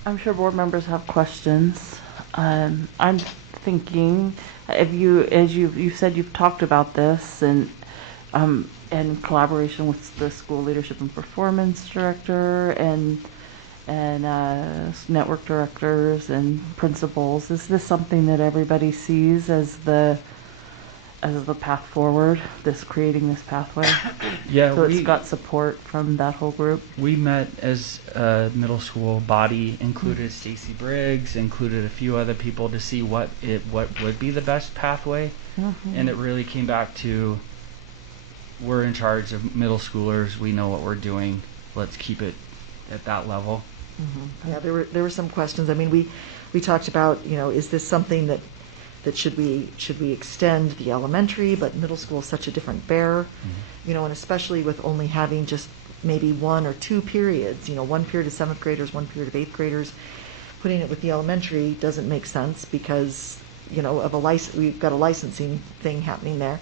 I'm sure board members have questions. I'm thinking, as you said, you've talked about this and in collaboration with the school leadership and performance director and network directors and principals. Is this something that everybody sees as the path forward? Creating this pathway. Yeah, so it's got support from that whole group. We met as a middle school body, included Stacy Briggs, included a few other people to see what would be the best pathway, and it really came back to, we're in charge of middle schoolers. We know what we're doing. Let's keep it at that level. Mm-hmm. Yeah, there were some questions. I mean, we talked about, is this something that should we extend the elementary, but middle school is such a different bear, and especially with only having just maybe 1 or 2 periods, one period of 7th graders, one period of 8th graders, putting it with the elementary doesn't make sense because, of we've got a licensing thing happening there.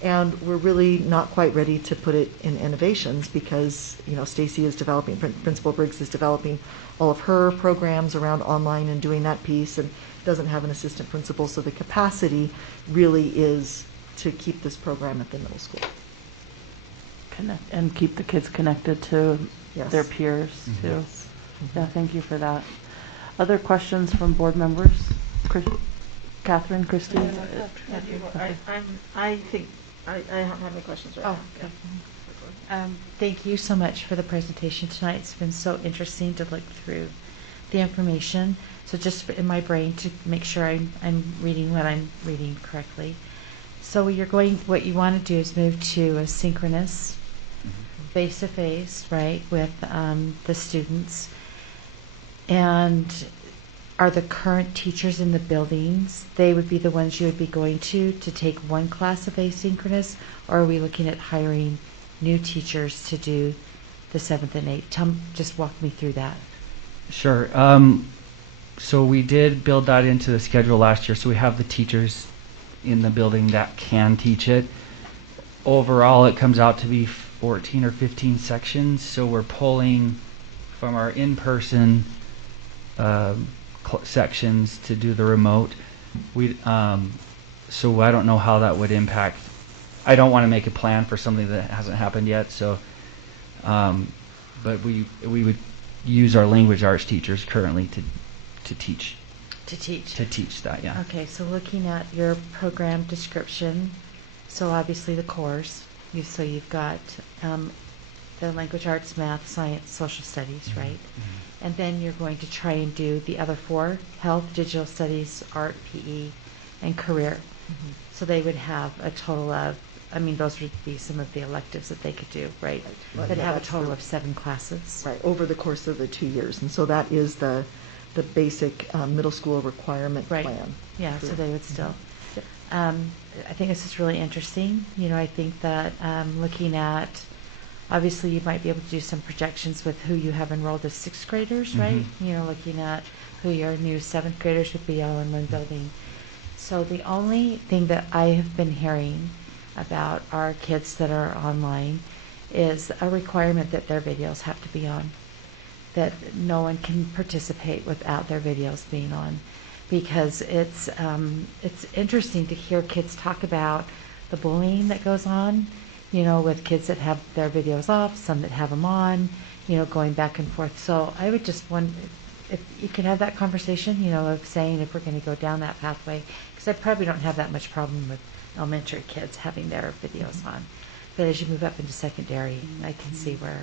And we're really not quite ready to put it in innovations because, Stacy is developing, Principal Briggs is developing all of her programs around online and doing that piece and doesn't have an assistant principal. So the capacity really is to keep this program at the middle school. And keep the kids connected to their peers too. Yes. Yeah, thank you for that. Other questions from board members? Catherine, Christine? I think I don't have any questions right now. Okay. Thank you so much for the presentation tonight. It's been so interesting to look through the information. So just in my brain to make sure I'm reading what I'm reading correctly. So what you want to do is move to a synchronous, face-to-face, right, with the students. And are the current teachers in the buildings, they would be the ones you would be going to take one class of asynchronous, or are we looking at hiring new teachers to do the 7th and 8th? Just walk me through that. Sure. So we did build that into the schedule last year, so we have the teachers in the building that can teach it. Overall, it comes out to be 14 or 15 sections, so we're pulling from our in-person sections to do the remote. So I don't know how that would impact. I don't want to make a plan for something that hasn't happened yet. So, but we would use our language arts teachers currently to teach that. Yeah. Okay, so looking at your program description, so obviously the course. You've got the language arts, math, science, social studies, right? Mm-hmm. And then you're going to try and do the other 4, health, digital studies, art, PE, and career. Mm-hmm. So they would have a total of, those would be some of the electives that they could do, right? They'd have a total of 7 classes. Right, over the course of the 2 years. And so that is the basic middle school requirement plan. Yeah, so they would still. I think this is really interesting. I think that looking at Obviously, you might be able to do some projections with who you have enrolled as sixth graders, right? You know, looking at who your new seventh graders would be all in one building. So the only thing that I have been hearing about our kids that are online is a requirement that their videos have to be on, that no one can participate without their videos being on, because it's interesting to hear kids talk about the bullying that goes on, you know, with kids that have their videos off, some that have them on, you know, going back and forth. So I would just wonder if you could have that conversation, you know, of saying if we're going to go down that pathway, because I probably don't have that much problem with elementary kids having their videos on. But as you move up into secondary, I can see where,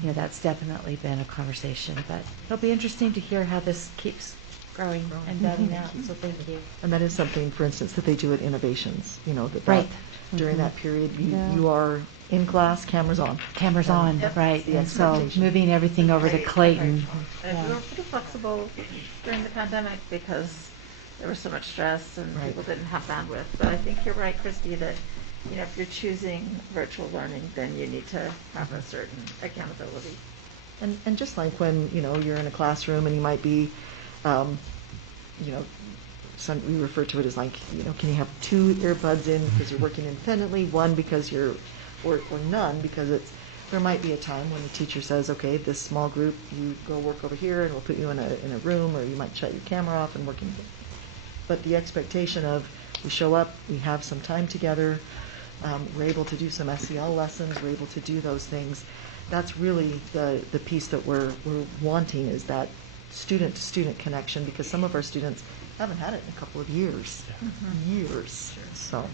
you know, that's definitely been a conversation. But it'll be interesting to hear how this keeps growing and building out. So thank you. And that is something, for instance, that they do at Innovations, you know, that Right. during that period, you are in class, cameras on. Cameras on, right. And so moving everything over to Clayton. And we were pretty flexible during the pandemic because there was so much stress and people didn't have bandwidth. But I think you're right, Christy, that you know, if you're choosing virtual learning, then you need to have a certain accountability. And just like when, you know, you're in a classroom and you might be, you know, we refer to it as like, you know, can you have 2 earbuds in because you're working independently, 1 because you're, or none because there might be a time when the teacher says, okay, this small group, you go work over here and we'll put you in a room, or you might shut your camera off and work in. But the expectation of we show up, we have some time together, we're able to do some SEL lessons, we're able to do those things. That's really the piece that we're wanting, is that student-to-student connection, because some of our students haven't had it in a couple of years. Years. So.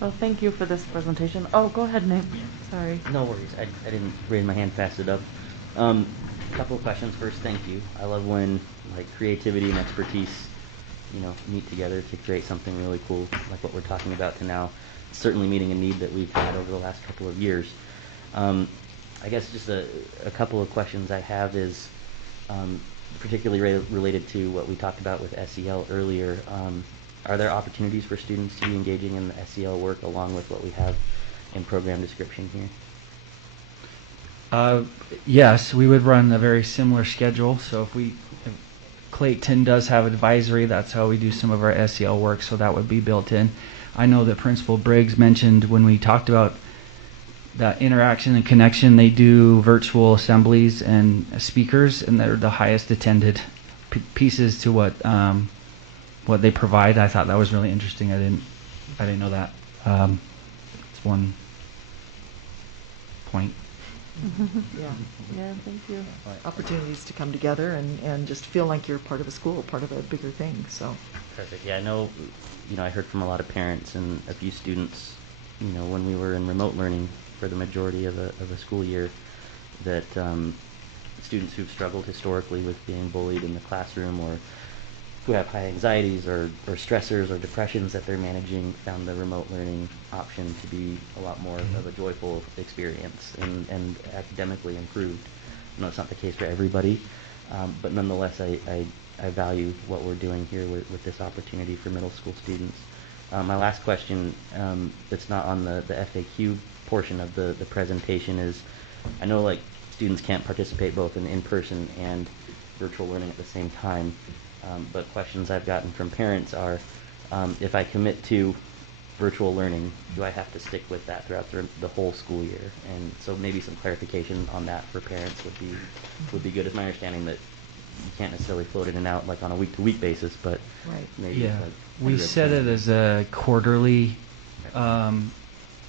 Well, thank you for this presentation. Oh, go ahead, Nick. Sorry. No worries. I didn't raise my hand fast enough. Couple of questions. First, thank you. I love when like creativity and expertise, you know, meet together to create something really cool like what we're talking about to now. Certainly meeting a need that we've had over the last couple of years. I guess just a couple of questions I have is particularly related to what we talked about with SEL earlier. Are there opportunities for students to be engaging in the SEL work along with what we have in program description here? Yes, we would run a very similar schedule. So if Clayton does have advisory, that's how we do some of our SEL work, so that would be built in. I know that Principal Briggs mentioned when we talked about that interaction and connection, they do virtual assemblies and speakers, and they're the highest attended pieces to what they provide. I thought that was really interesting. I didn't know that. It's one point. Yeah, thank you. Opportunities to come together and just feel like you're part of a school, part of a bigger thing. So. Perfect. Yeah, I know. You know, I heard from a lot of parents and a few students. You know, when we were in remote learning for the majority of a school year, that students who've struggled historically with being bullied in the classroom, or who have high anxieties or stressors or depressions that they're managing, found the remote learning option to be a lot more of a joyful experience and academically improved. I know it's not the case for everybody, but nonetheless, I value what we're doing here with this opportunity for middle school students. My last question, that's not on the FAQ portion of the presentation, is I know like students can't participate both in in-person and virtual learning at the same time, but questions I've gotten from parents are, if I commit to virtual learning, do I have to stick with that throughout the whole school year? And so maybe some clarification on that for parents would be good. It's my understanding that you can't necessarily float in and out like on a week-to-week basis, but maybe yeah, like we set it as a quarterly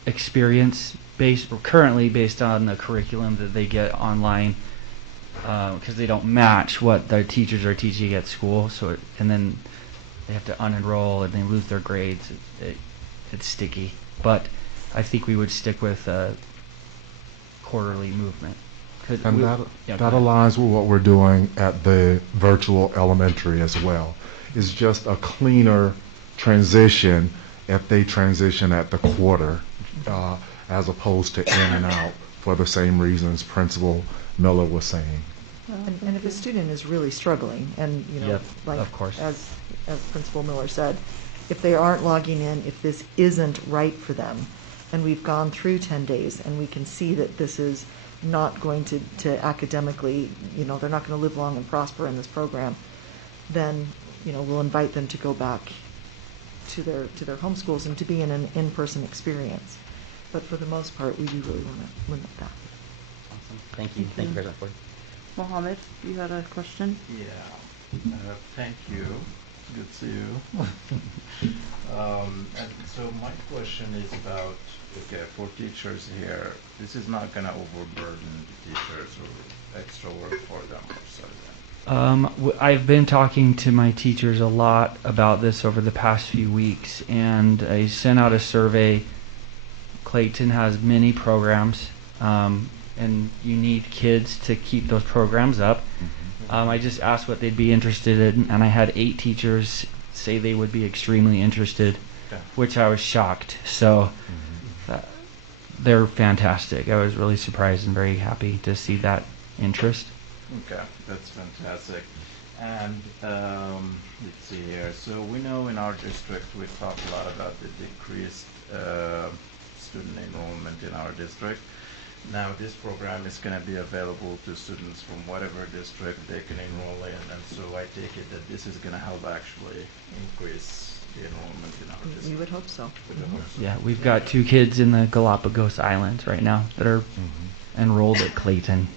experience currently based on the curriculum that they get online, because they don't match what their teachers are teaching at school. So and then they have to unenroll and they lose their grades. It's sticky, but I think we would stick with quarterly movement. And that aligns with what we're doing at the virtual elementary as well. It's just a cleaner transition if they transition at the quarter, as opposed to in and out for the same reasons Principal Miller was saying. And if a student is really struggling, and you know, like of course, as Principal Miller said, if they aren't logging in, if this isn't right for them, and we've gone through 10 days, and we can see that this is not going to academically, they're not going to live long and prosper in this program, then, we'll invite them to go back to their home schools and to be in an in-person experience. But for the most part, we do really want to limit that. Awesome. Thank you. Thank you, President Ford. Mohammed, you had a question? Yeah. Thank you. Good to see you. And so my question is about, for teachers here, this is not going to overburden teachers or extra work for them or so. I've been talking to my teachers a lot about this over the past few weeks, and I sent out a survey. Clayton has many programs, and you need kids to keep those programs up. I just asked what they'd be interested in, and I had 8 teachers say they would be extremely interested, which I was shocked. So they're fantastic. I was really surprised and very happy to see that interest. Okay, that's fantastic. And let's see here. So we know in our district we talk a lot about the decreased student enrollment in our district. Now this program is going to be available to students from whatever district they can enroll in, and so I take it that this is going to help actually increase the enrollment in our district. We would hope so. Yeah, we've got 2 kids in the Galapagos Islands right now that are enrolled at Clayton.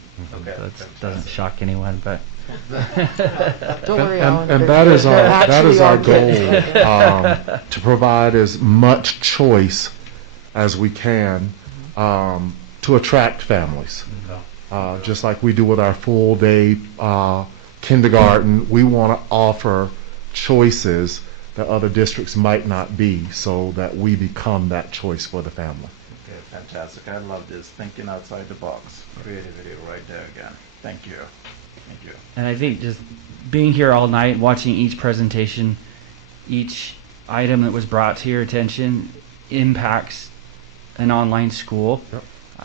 Okay. So it doesn't shock anyone, but Don't worry, Alan. And They're- that is they're our actually goal, all kids. to provide as much choice as we can to attract families. Just like we do with our full day kindergarten, we want to offer choices that other districts might not be, so that we become that choice for the family. Okay, fantastic. I love this. Thinking outside the box. Creativity right there again. Thank you. Thank you. And I think just being here all night, watching each presentation, each item that was brought to your attention impacts an online school. Yep.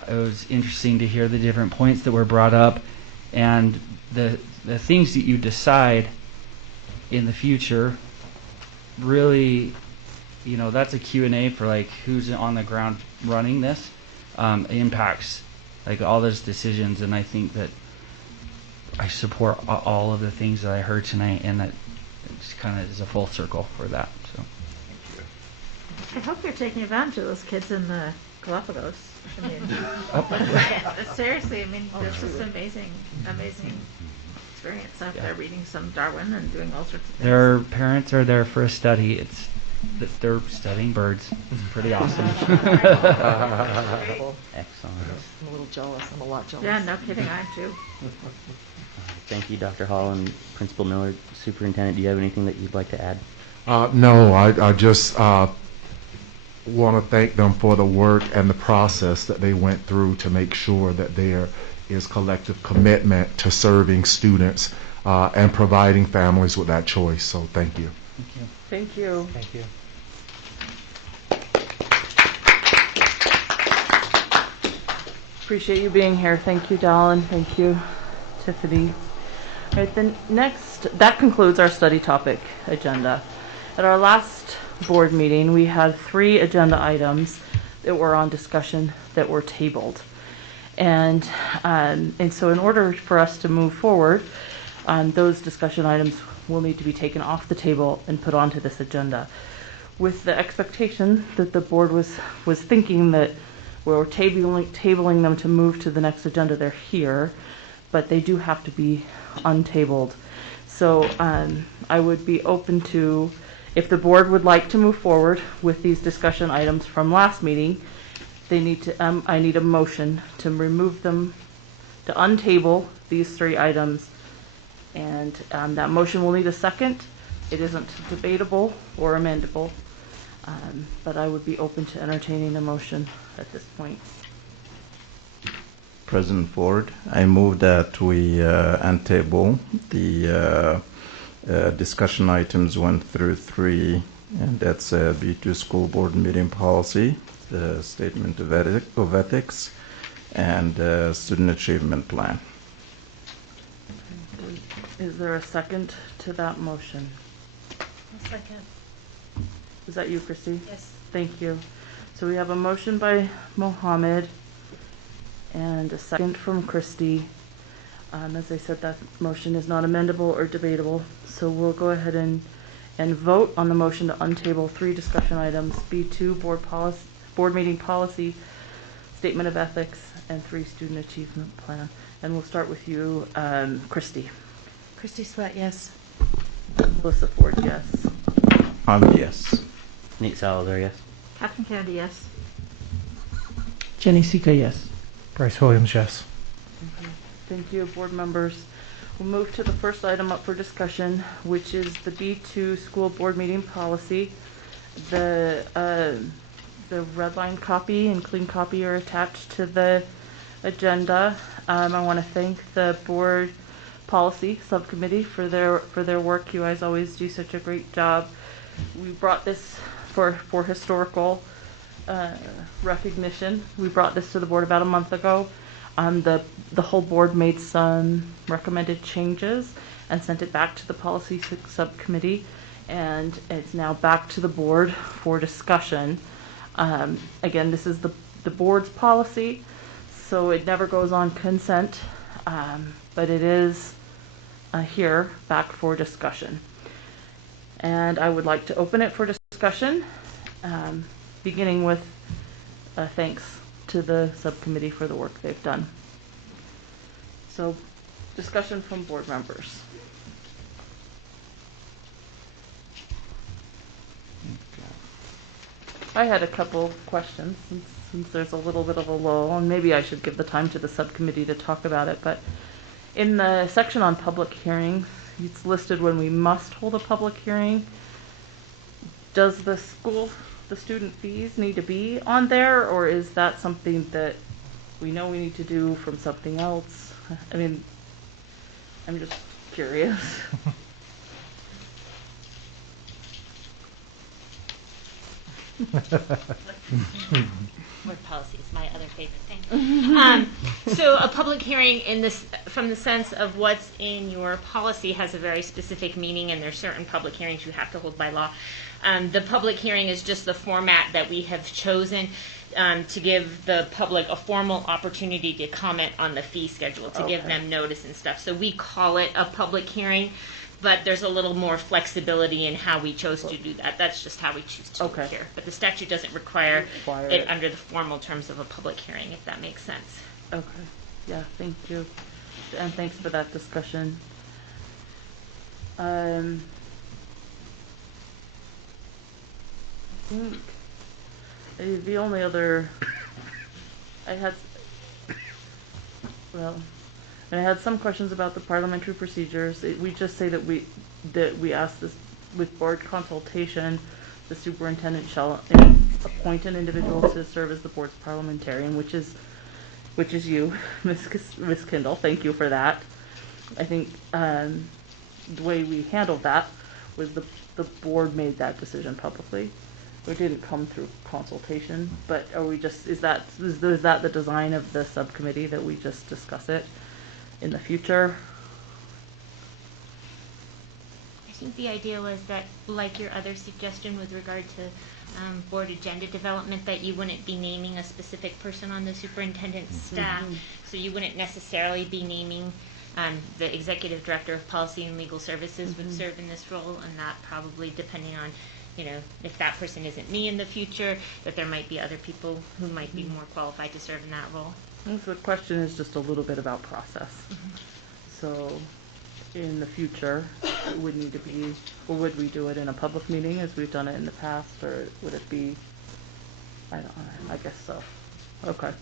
It was interesting to hear the different points that were brought up, and the things that you decide in the future really, that's a Q&A for like who's on the ground running this, impacts like all those decisions. And I think that I support all of the things that I heard tonight, and that it's kind of is a full circle for that. So I hope you're taking advantage of those kids in the Galapagos. I mean, seriously, I mean, it's just amazing experience out there reading some Darwin and doing all sorts of things. their parents are there for a study. It's that they're studying birds. It's pretty awesome. Excellent. I'm a little jealous. I'm a lot jealous. Yeah, no kidding, I am too. Thank you, Dr. Hall and Principal Miller. Superintendent, do you have anything that you'd like to add? No, I just want to thank them for the work and the process that they went through to make sure that there is collective commitment to serving students and providing families with that choice. So thank you. Thank you. Thank you. Appreciate you being here. Thank you, Dallin. Thank you, Tiffany. All right, then that concludes our study topic agenda. At our last board meeting, we had 3 agenda items that were on discussion that were tabled. And so in order for us to move forward, those discussion items will need to be taken off the table and put onto this agenda, with the expectation that the board was thinking that we're tabling them to move to the next agenda. They're here, but they do have to be untabled. So I would be open to, if the board would like to move forward with these discussion items from last meeting, they need to. I need a motion to remove them, to untable these 3 items, and that motion will need a second. It isn't debatable or amendable, but I would be open to entertaining a motion at this point. President Ford, I move that we untable the discussion items 1 through 3, and that's B2 school board meeting policy, the statement of ethics, and student achievement plan. Is there a second to that motion? Second. Is that you, Christy? Yes. Thank you. So we have a motion by Mohammed and a second from Christy. As I said, that motion is not amendable or debatable, so we'll go ahead and vote on the motion to untable 3 discussion items: B2, board meeting policy, statement of ethics, and 3 student achievement plan. And we'll start with you, Christy. Christy Sweat, yes. Melissa Ford, yes. Yes. Nate Salazar, yes. Catherine Kennedy, yes. Jenny Sika, yes. Bryce Williams, yes. Okay. Thank you, board members. We'll move to the first item up for discussion, which is the B2 school board meeting policy. The red line copy and clean copy are attached to the agenda. I want to thank the board policy subcommittee for their work. You guys always do such a great job. We brought this for historical recognition. We brought this to the board about a month ago. The whole board made some recommended changes and sent it back to the policy subcommittee, and it's now back to the board for discussion. Again, this is the board's policy, so it never goes on consent, but it is here back for discussion. And I would like to open it for discussion, beginning with thanks to the subcommittee for the work they've done. So, discussion from board members. I had a couple questions since there's a little bit of a lull, and maybe I should give the time to the subcommittee to talk about it, but in the section on public hearings, it's listed when we must hold a public hearing. Does the student fees need to be on there, or is that something that we know we need to do from something else? I mean, I'm just curious. Board policy is my other favorite thing. So a public hearing from the sense of what's in your policy has a very specific meaning, and there's certain public hearings you have to hold by law. The public hearing is just the format that we have chosen to give the public a formal opportunity to comment on the fee schedule, to give them notice and stuff. So we call it a public hearing, but there's a little more flexibility in how we chose to do that. That's just how we choose to do it here. But the statute doesn't require it under the formal terms of a public hearing, if that makes sense. Okay. Yeah, thank you. And thanks for that discussion. I think the only other I had some questions about the parliamentary procedures. We just say that we ask this with board consultation. The superintendent shall appoint an individual to serve as the board's parliamentarian, which is you, Miss Kendall. Thank you for that. I think the way we handled that was the board made that decision publicly. It didn't come through consultation, but are we just is that the design of the subcommittee, that we just discuss it in the future? I think the idea was that, like your other suggestion with regard to board agenda development, that you wouldn't be naming a specific person on the superintendent's staff, so you wouldn't necessarily be naming the executive director of policy and legal services would serve in this role, and that probably, depending on, if that person isn't me in the future, that there might be other people who might be more qualified to serve in that role. So the question is just a little bit about process. So in the future, it would need to be, or would we do it in a public meeting as we've done it in the past, or would it be, I don't know, I guess so. Okay.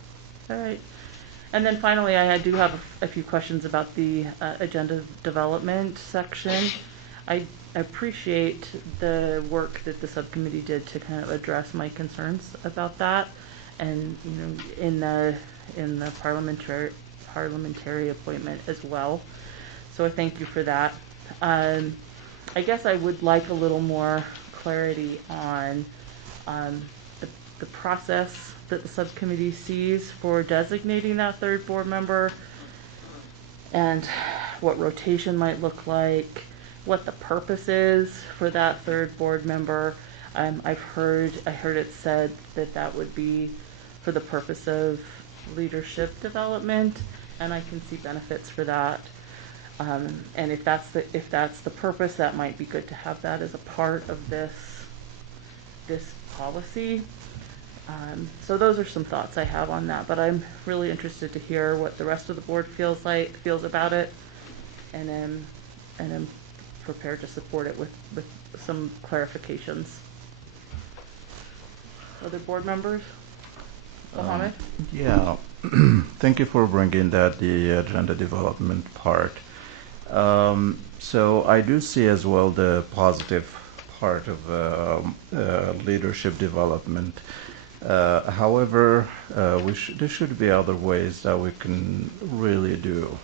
All right. And then finally, I do have a few questions about the agenda development section. I appreciate the work that the subcommittee did to kind of address my concerns about that, and in the parliamentary appointment as well. So I thank you for that. I guess I would like a little more clarity on the process that the subcommittee sees for designating that third board member, and what rotation might look like, what the purpose is for that third board member. I heard it said that that would be for the purpose of leadership development, and I can see benefits for that. And if that's the purpose, that might be good to have that as a part of this policy. So those are some thoughts I have on that, but I'm really interested to hear what the rest of the board feels about it, and am prepared to support it with some clarifications. Other board members? Mohammed? Yeah, thank you for bringing that, the agenda development part. So I do see as well the positive part of leadership development. However, there should be other ways that we can really do,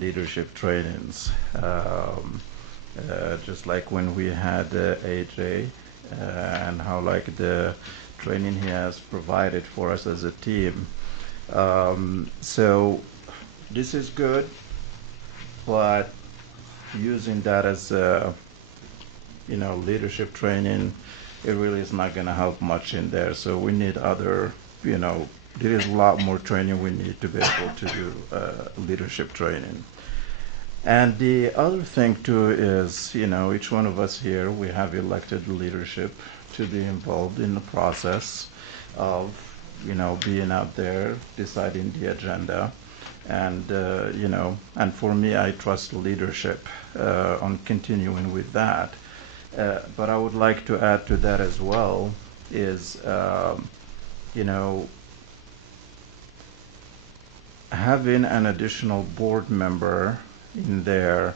leadership trainings. Just like when we had AJ and how like the training he has provided for us as a team. So this is good, but using that as leadership training, it really is not going to help much in there. So we need other, there is a lot more training we need to be able to do leadership training. And the other thing too is, each one of us here, we have elected leadership to be involved in the process of, being out there, deciding the agenda. And, and for me, I trust leadership on continuing with that. But I would like to add to that as well is, having an additional board member in there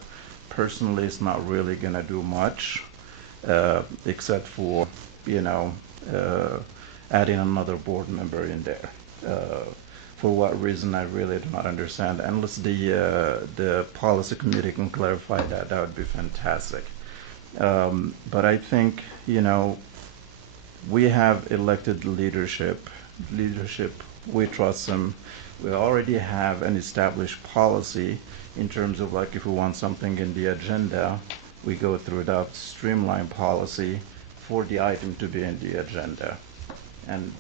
personally is not really going to do much, except for, adding another board member in there. For what reason, I really do not understand. Unless the policy committee can clarify that, that would be fantastic. But I think, we have elected leadership, we trust them. We already have an established policy in terms of like if we want something in the agenda, we go through that streamlined policy for the item to be in the agenda. And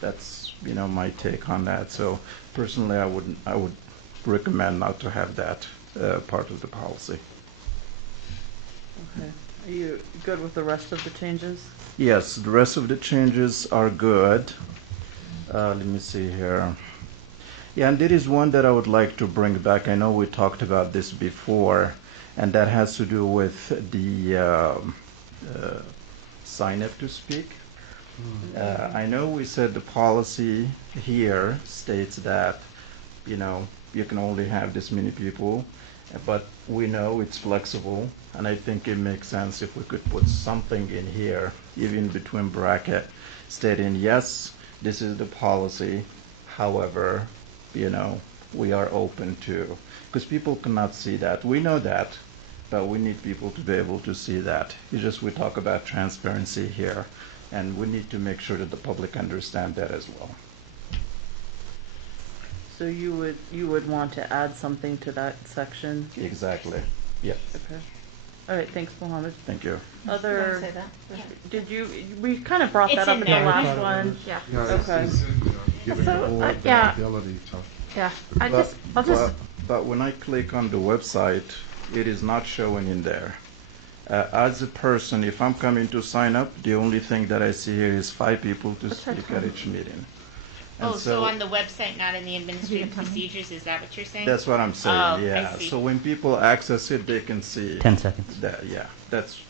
that's, my take on that. So personally, I would recommend not to have that part of the policy. Okay. Are you good with the rest of the changes? Yes, the rest of the changes are good. Let me see here. Yeah, and there is one that I would like to bring back. I know we talked about this before, and that has to do with the sign up to speak. I know we said the policy here states that, you can only have this many people, but we know it's flexible, and I think it makes sense if we could put something in here, even between bracket, stating, yes, this is the policy, however, we are open to, because people cannot see that. We know that, but we need people to be able to see that. We talk about transparency here, and we need to make sure that the public understand that as well. So you would want to add something to that section? Exactly. Yes. Okay. All right. Thanks, Mohammed. Thank you. Other? Say that? Did you? We kind of brought that up in the last one. Yeah. Okay. Giving So, the board yeah. the ability to. Yeah. But when I click on the website, it is not showing in there. As a person, if I'm coming to sign up, the only thing that I see here is 5 people to speak at each meeting. And so on the website, not in the administrative procedures, is that what you're saying? That's what I'm saying, Oh, yeah. I see. So when people access it, they can see. 10 seconds. That, yeah, that's.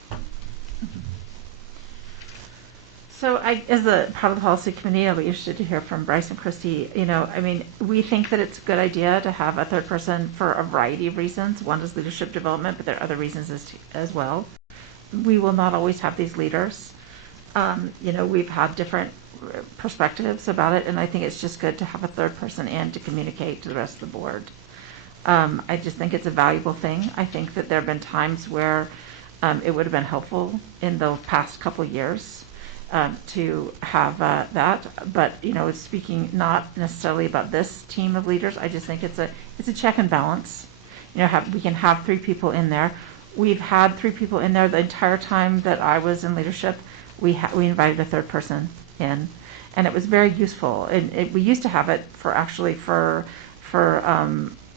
So as a part of the policy committee, I'll be interested to hear from Bryce and Christy. We think that it's a good idea to have a third person for a variety of reasons. One is leadership development, but there are other reasons as well. We will not always have these leaders. We've had different perspectives about it, and I think it's just good to have a third person in to communicate to the rest of the board. I just think it's a valuable thing. I think that there have been times where it would have been helpful in the past couple of years to have that, but speaking not necessarily about this team of leaders, I just think it's a check and balance. We can have 3 people in there. we've had 3 people in there the entire time that I was in leadership. We invited a third person in, and it was very useful. And we used to have it for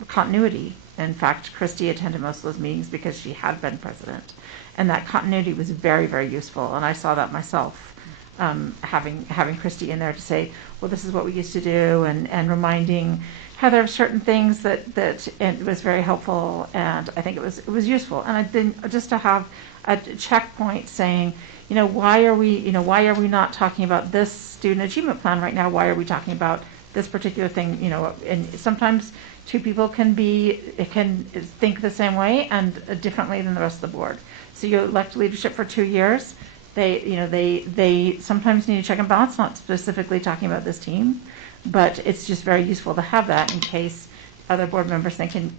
continuity. In fact, Christy attended most of those meetings because she had been president, and that continuity was very, very useful. And I saw that myself, having Christy in there to say, well, this is what we used to do, and reminding Heather of certain things that it was very helpful, and I think it was useful. And I didn't just to have a checkpoint saying, why are we not talking about this student achievement plan right now? Why are we talking about this particular thing? And sometimes 2 people can think the same way and differently than the rest of the board. So you elect leadership for 2 years. They sometimes need to check and balance, not specifically talking about this team, but it's just very useful to have that in case other board members think, and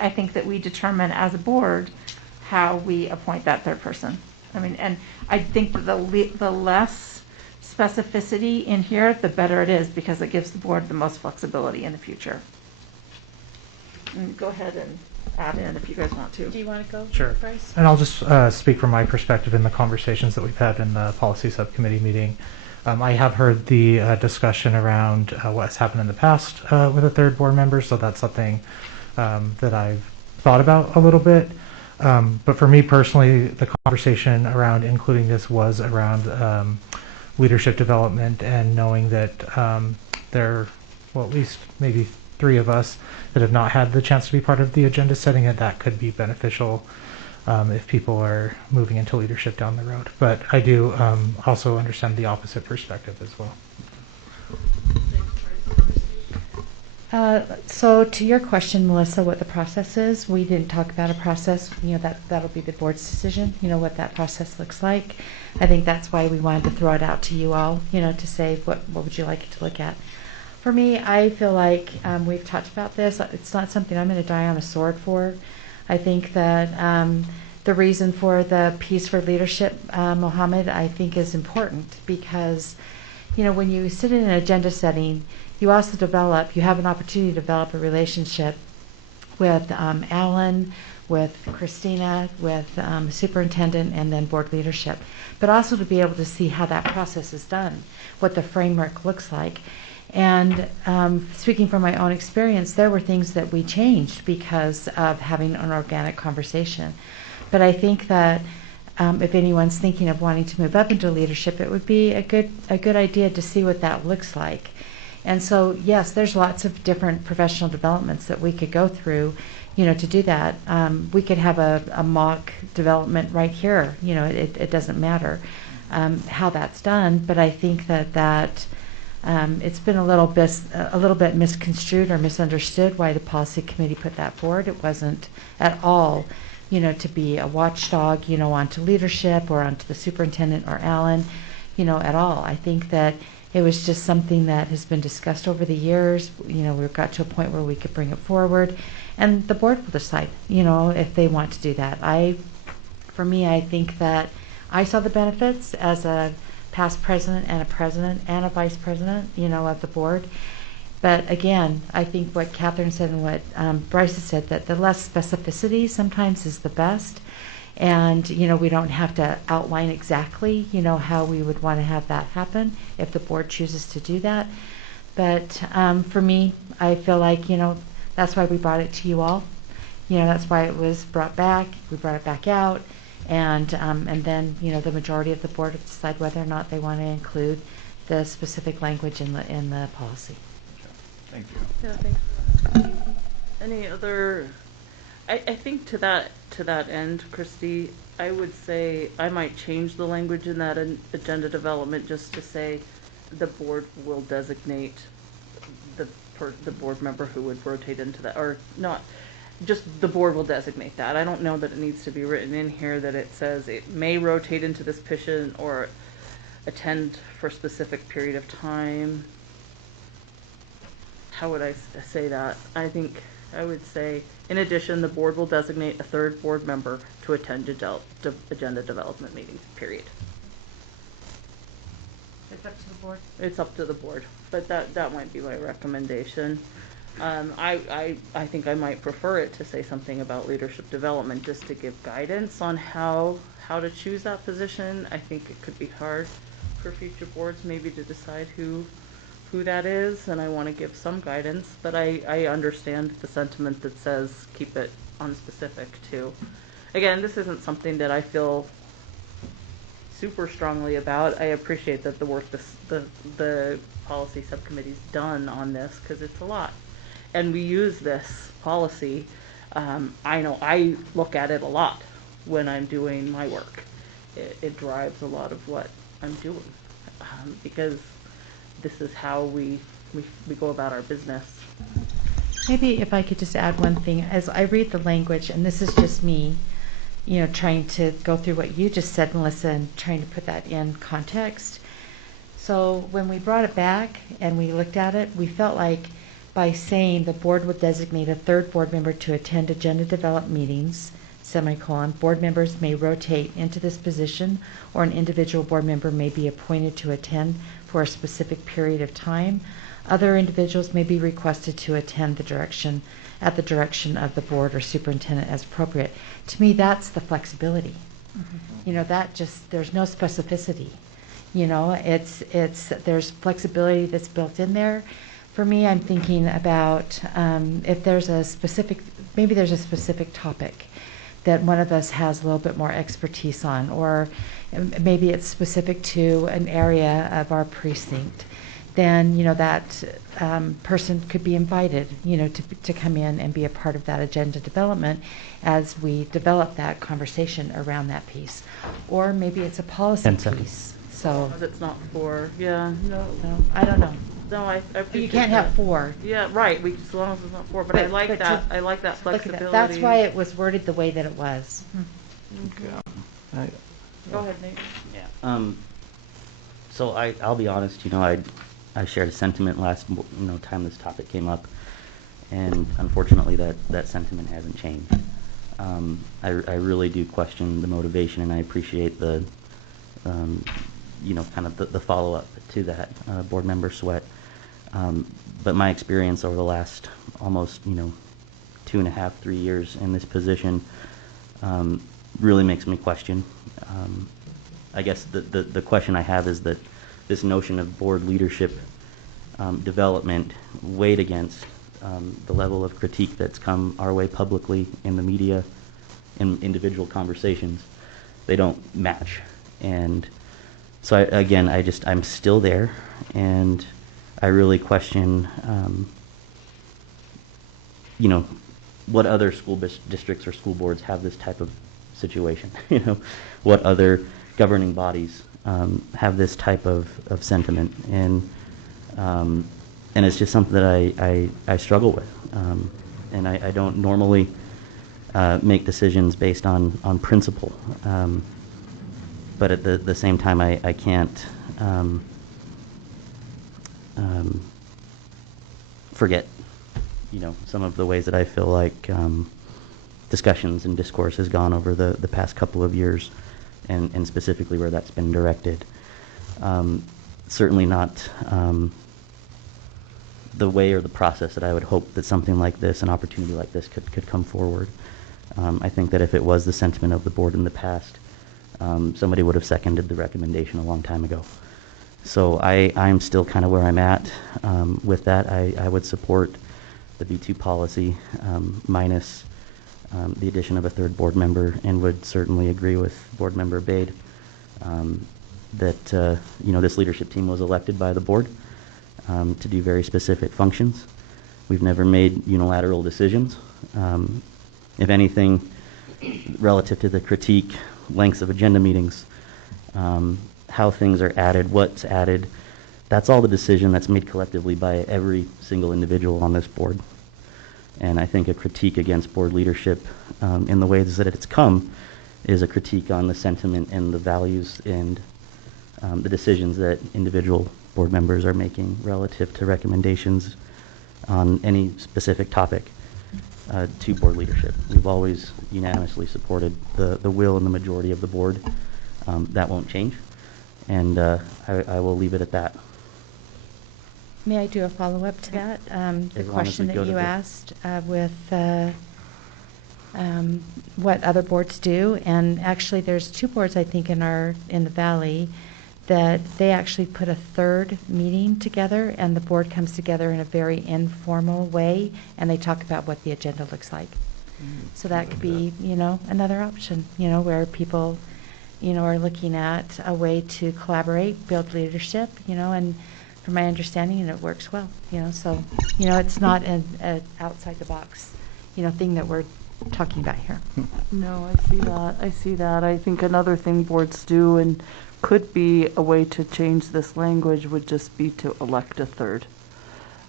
I think that we determine as a board how we appoint that third person. And I think that the less specificity in here, the better it is, because it gives the board the most flexibility in the future. And go ahead and add in if you guys want to. Do you want to go, Sure. Bryce? And I'll just speak from my perspective in the conversations that we've had in the policy subcommittee meeting. I have heard the discussion around what has happened in the past with a third board member, so that's something that I've thought about a little bit. But for me personally, the conversation around including this was around leadership development, and knowing that there are, at least maybe 3 of us that have not had the chance to be part of the agenda setting, and that could be beneficial if people are moving into leadership down the road. But I do also understand the opposite perspective as well. So to your question, Melissa, what the process is, we didn't talk about a process. That'll be the board's decision, what that process looks like. I think that's why we wanted to throw it out to you all, to say what would you like it to look at. For me, I feel like we've talked about this. It's not something I'm going to die on a sword for. I think that the reason for the Peace for Leadership, Mohammed, I think is important because, when you sit in an agenda setting, you also you have an opportunity to develop a relationship with Alan, with Christina, with superintendent, and then board leadership, but also to be able to see how that process is done, what the framework looks like. And speaking from my own experience, there were things that we changed because of having an organic conversation. But I think that if anyone's thinking of wanting to move up into leadership, it would be a good idea to see what that looks like. And so, yes, there's lots of different professional developments that we could go through, to do that. We could have a mock development right here. It doesn't matter how that's done. But I think that it's been a little bit misconstrued or misunderstood why the policy committee put that forward. It wasn't at all, to be a watchdog, onto leadership or onto the superintendent or Alan, at all. I think that it was just something that has been discussed over the years. We've got to a point where we could bring it forward, and the board will decide, if they want to do that. For me, I think that I saw the benefits as a past president and a vice president, of the board. But again, I think what Catherine said and what Bryce has said, that the less specificity sometimes is the best. And, we don't have to outline exactly, how we would want to have that happen if the board chooses to do that. But for me, I feel like, that's why we brought it to you all. That's why it was brought back. We brought it back out. And then, the majority of the board will decide whether or not they want to include the specific language in the policy. Thank you. Yeah, thanks. Any other? I think to that end, Christy, I would say I might change the language in that agenda development just to say the board will designate the board member who would rotate into that, or not. Just the board will designate that. I don't know that it needs to be written in here that it says it may rotate into this position or attend for a specific period of time. How would I say that? I think I would say, in addition, the board will designate a third board member to attend agenda development meetings, period. It's up to the board. It's up to the board, but that might be my recommendation. I think I might prefer it to say something about leadership development just to give guidance on how to choose that position. I think it could be hard for future boards maybe to decide who that is, and I want to give some guidance, but I understand the sentiment that says keep it unspecific too. Again, this isn't something that I feel super strongly about. I appreciate that the work the policy subcommittee's done on this, because it's a lot. And we use this policy. I know I look at it a lot when I'm doing my work. It drives a lot of what I'm doing, because this is how we go about our business. Maybe if I could just add one thing. As I read the language, and this is just me, trying to go through what you just said, Melissa, and trying to put that in context. So when we brought it back and we looked at it, we felt like by saying the board would designate a third board member to attend agenda development meetings, board members may rotate into this position, or an individual board member may be appointed to attend for a specific period of time. Other individuals may be requested to attend at the direction of the board or superintendent as appropriate. To me, that's the flexibility. There's no specificity. There's flexibility that's built in there. For me, I'm thinking about if there's maybe there's a specific topic that one of us has a little bit more expertise on, or maybe it's specific to an area of our precinct, then that person could be invited to come in and be a part of that agenda development as we develop that conversation around that piece. Or maybe it's a policy piece. So it's not for, no, I don't know. No, I appreciate You can't that. have 4. Yeah, right. As long as it's not 4. But I like that. I like that flexibility. That's why it was worded the way that it was. Okay. Go ahead, Nate. Yeah. So I'll be honest. I shared a sentiment last time this topic came up, and unfortunately that sentiment hasn't changed. I really do question the motivation, and I appreciate the kind of the follow-up to that, board member Sweat. But my experience over the last almost 2.5, 3 years in this position really makes me question. I guess the question I have is that this notion of board leadership development weighed against the level of critique that's come our way publicly in the media, in individual conversations. They don't match. And so I'm still there, and I really question, what other school districts or school boards have this type of situation. What other governing bodies have this type of sentiment, and it's just something that I struggle with, and I don't normally make decisions based on principle. But at the same time, I can't forget, some of the ways that I feel like discussions and discourse has gone over the past couple of years, and specifically where that's been directed. Certainly not the way or the process that I would hope that something like this, an opportunity like this, could come forward. I think that if it was the sentiment of the board in the past, somebody would have seconded the recommendation a long time ago. So I'm still kind of where I'm at with that. I would support the B2 policy minus the addition of a third board member, and would certainly agree with Board Member Bade that this leadership team was elected by the board to do very specific functions. We've never made unilateral decisions. If anything, relative to the critique, lengths of agenda meetings, how things are added, what's added, that's all the decision that's made collectively by every single individual on this board. And I think a critique against board leadership in the ways that it's come is a critique on the sentiment and the values and the decisions that individual board members are making relative to recommendations on any specific topic to board leadership. We've always unanimously supported the will and the majority of the board. That won't change, and I will leave it at that. May I do a follow-up to that? The As long as question we go that to you the- asked with what other boards do, and actually there's 2 boards I think in the Valley that they actually put a third meeting together, and the board comes together in a very informal way, and they talk about what the agenda looks like. So that could be, another option, where people, are looking at a way to collaborate, build leadership, and from my understanding, it works well, so, it's not an outside the box, thing that we're talking about here. No, I see that. I see that. I think another thing boards do and could be a way to change this language would just be to elect a third.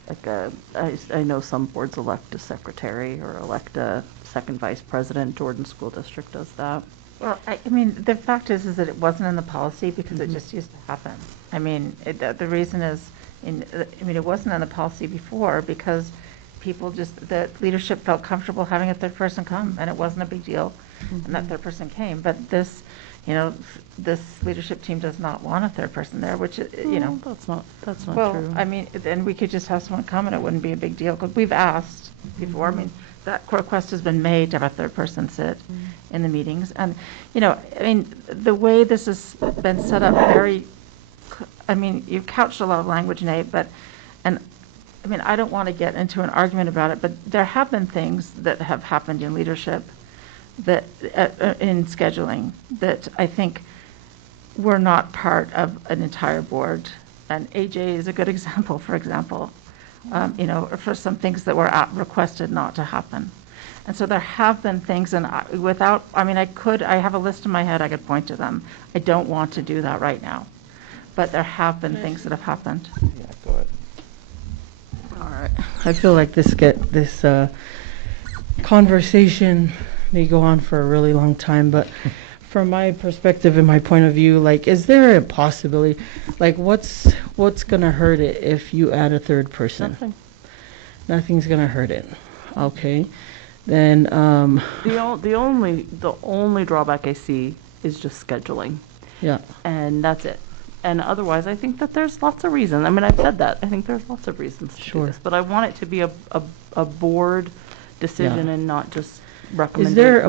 Like I know some boards elect a secretary or elect a second vice president. Jordan School District does that. Well, I mean, the fact is that it wasn't in the policy because it just used to happen. I mean, the reason is, it wasn't in the policy before because the leadership felt comfortable having a third person come, and it wasn't a big deal, and that third person came. But this leadership team does not want a third person there, which, That's not well, true. I mean, then we could just have someone come and it wouldn't be a big deal, because we've asked before. I mean, that request has been made to have a third person sit in the meetings. And, the way this has been set up you've couched a lot of language, Nate, I don't want to get into an argument about it, but there have been things that have happened in leadership that in scheduling that I think were not part of an entire board. And AJ is a good example, for example, for some things that were requested not to happen. And so there have been things, and I have a list in my head, I could point to them. I don't want to do that right now, but there have been things that have happened. Yeah, go ahead. All right. I feel like this conversation may go on for a really long time, but from my perspective and my point of view, like, is there a possibility, like, what's gonna hurt it if you add a third person? Nothing. Nothing's gonna hurt it. Okay. Then the only drawback I see is just scheduling. Yeah. And that's it. And otherwise, I think that there's lots of reasons. I mean, I've said that. I think there's lots of reasons to do this. But I want it to be a board decision and not just recommended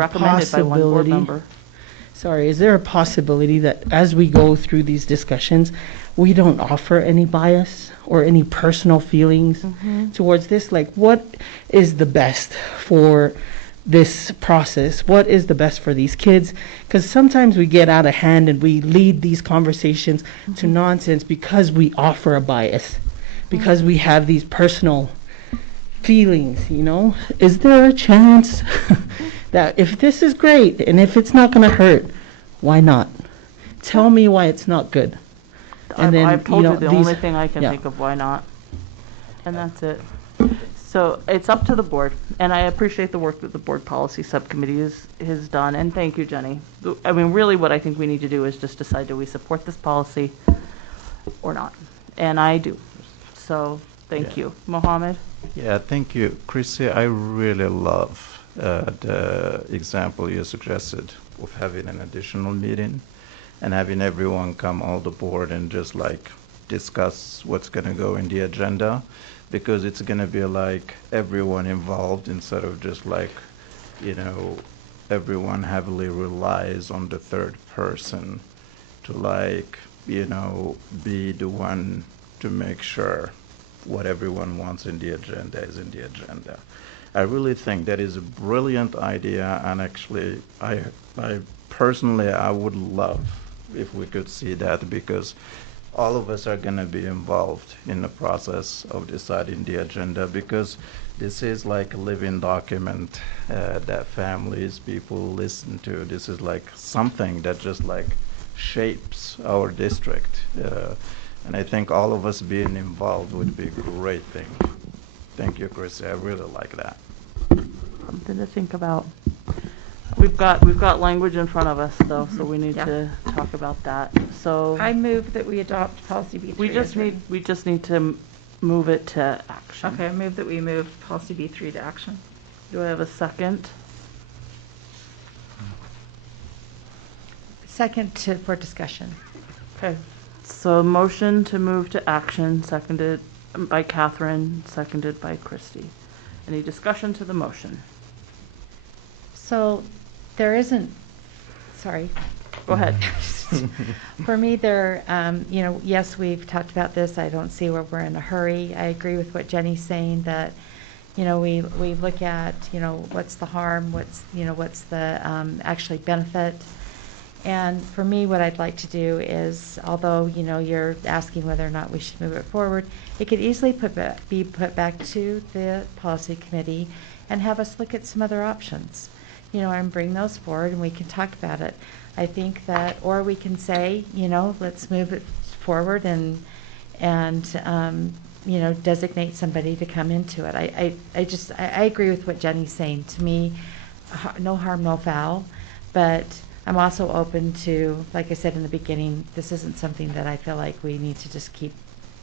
by one board member. Sorry, is there a possibility that as we go through these discussions, we don't offer any bias or any personal feelings towards this? Like, what is the best for this process? What is the best for these kids? Because sometimes we get out of hand and we lead these conversations to nonsense because we offer a bias, because we have these personal feelings, Is there a chance that if this is great and if it's not going to hurt, why not? Tell me why it's not good. And then, I've told you the only thing I can think of why not. And that's it. So it's up to the board, and I appreciate the work that the board policy subcommittee has done, and thank you, Jenny. I mean, really what I think we need to do is just decide, do we support this policy or not? And I do. So thank you. Mohammed? Yeah, thank you. Chrissy, I really love the example you suggested of having an additional meeting and having everyone come on the board and just like discuss what's going to go in the agenda, because it's going to be like everyone involved instead of just like, everyone heavily relies on the third person to like, be the one to make sure what everyone wants in the agenda is in the agenda. I really think that is a brilliant idea, and actually I personally would love if we could see that, because all of us are going to be involved in the process of deciding the agenda, because this is like a living document that families, people listen to. This is like something that just like shapes our district. And I think all of us being involved would be a great thing. Thank you, Chrissy. I really like that. Something to think about. We've got language in front of us, though, so we need to talk about that. So I move that we adopt policy B3. We just need to move it to action. Okay, I move that we move policy B3 to action. Do I have a second? Second for discussion. Okay. So motion to move to action, seconded by Catherine, seconded by Christy. Any discussion to the motion? So there isn't, sorry. Go ahead. For me, yes, we've talked about this. I don't see where we're in a hurry. I agree with what Jenny's saying, that, we look at, what's the harm, what's the actually benefit. And for me, what I'd like to do is, although, you're asking whether or not we should move it forward, it could easily be put back to the policy committee and have us look at some other options, and bring those forward and we can talk about it. I think that, or we can say, let's move it forward and designate somebody to come into it. I agree with what Jenny's saying. To me, no harm, no foul, but I'm also open to, like I said in the beginning, this isn't something that I feel like we need to just keep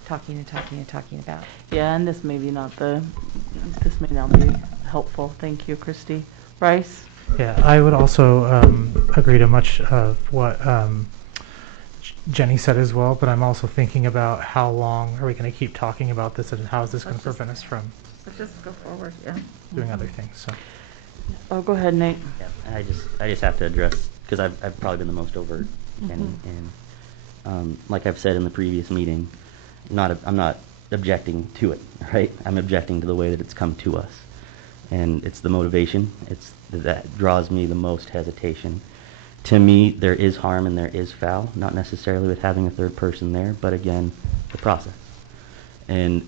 talking about. Yeah, and this may not be helpful. Thank you, Christy. Bryce? Yeah, I would also agree to much of what Jenny said as well, but I'm also thinking about how long are we going to keep talking about this, and how is this going to prevent us from Let's just go forward, yeah. doing other things. So. Oh, go ahead, Nate. Yeah, I just have to address, because I've probably been the most overt, Kenny, and like I've said in the previous meeting, I'm not objecting to it, right? I'm objecting to the way that it's come to us, and it's the motivation. That draws me the most hesitation. To me, there is harm and there is foul, not necessarily with having a third person there, but again, the process. And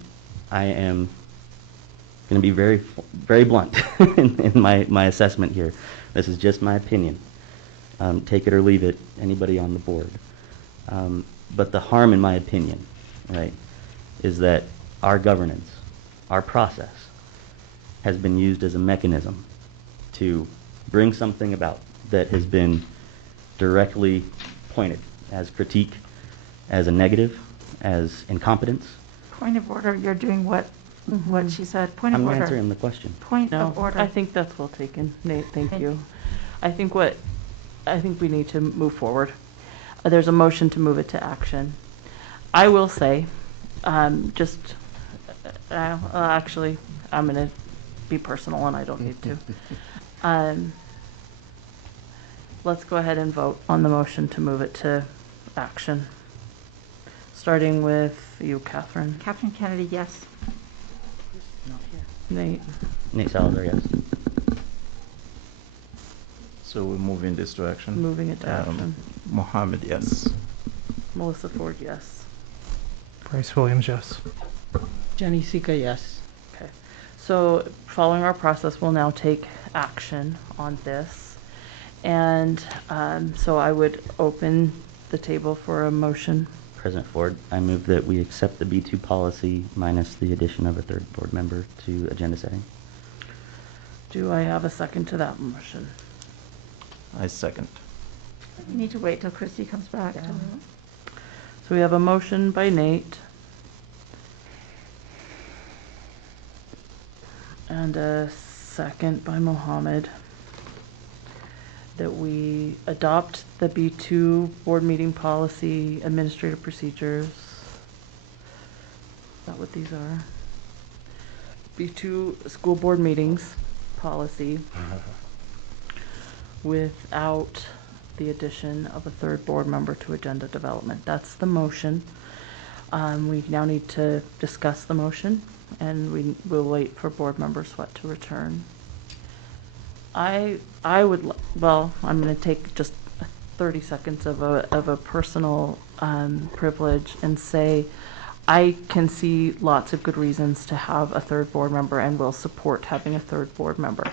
I am going to be very, very blunt in my assessment here. This is just my opinion. Take it or leave it, anybody on the board. But the harm, in my opinion, right, is that our governance, our process, has been used as a mechanism to bring something about that has been directly pointed as critique, as a negative, as incompetence. Point of order, you're doing what she said. Point of I'm order. answering the question. Point of order. I think that's well taken, Nate. Thank you. I think we need to move forward. There's a motion to move it to action. I will say, actually, I'm going to be personal, and I don't need to. Let's go ahead and vote on the motion to move it to action. Starting with you, Catherine. Catherine Kennedy, yes. Nate. Nate Salazar, yes. So we're moving this to action? Moving it to action. Mohammed, yes. Melissa Ford, yes. Bryce Williams, yes. Jenny Sika, yes. Okay. So following our process, we'll now take action on this. And so I would open the table for a motion. President Ford, I move that we accept the B2 policy minus the addition of a third board member to agenda setting. Do I have a second to that motion? I second. You need to wait till Christy comes back. Yeah. So we have a motion by Nate and a second by Mohammed that we adopt the B2 board meeting policy administrative procedures. Is that what these are? B2 school board meetings policy without the addition of a third board member to agenda development. That's the motion. We now need to discuss the motion, and we will wait for board member Sweat to return. I would, well, I'm going to take just 30 seconds of a personal privilege and say I can see lots of good reasons to have a third board member and will support having a third board member.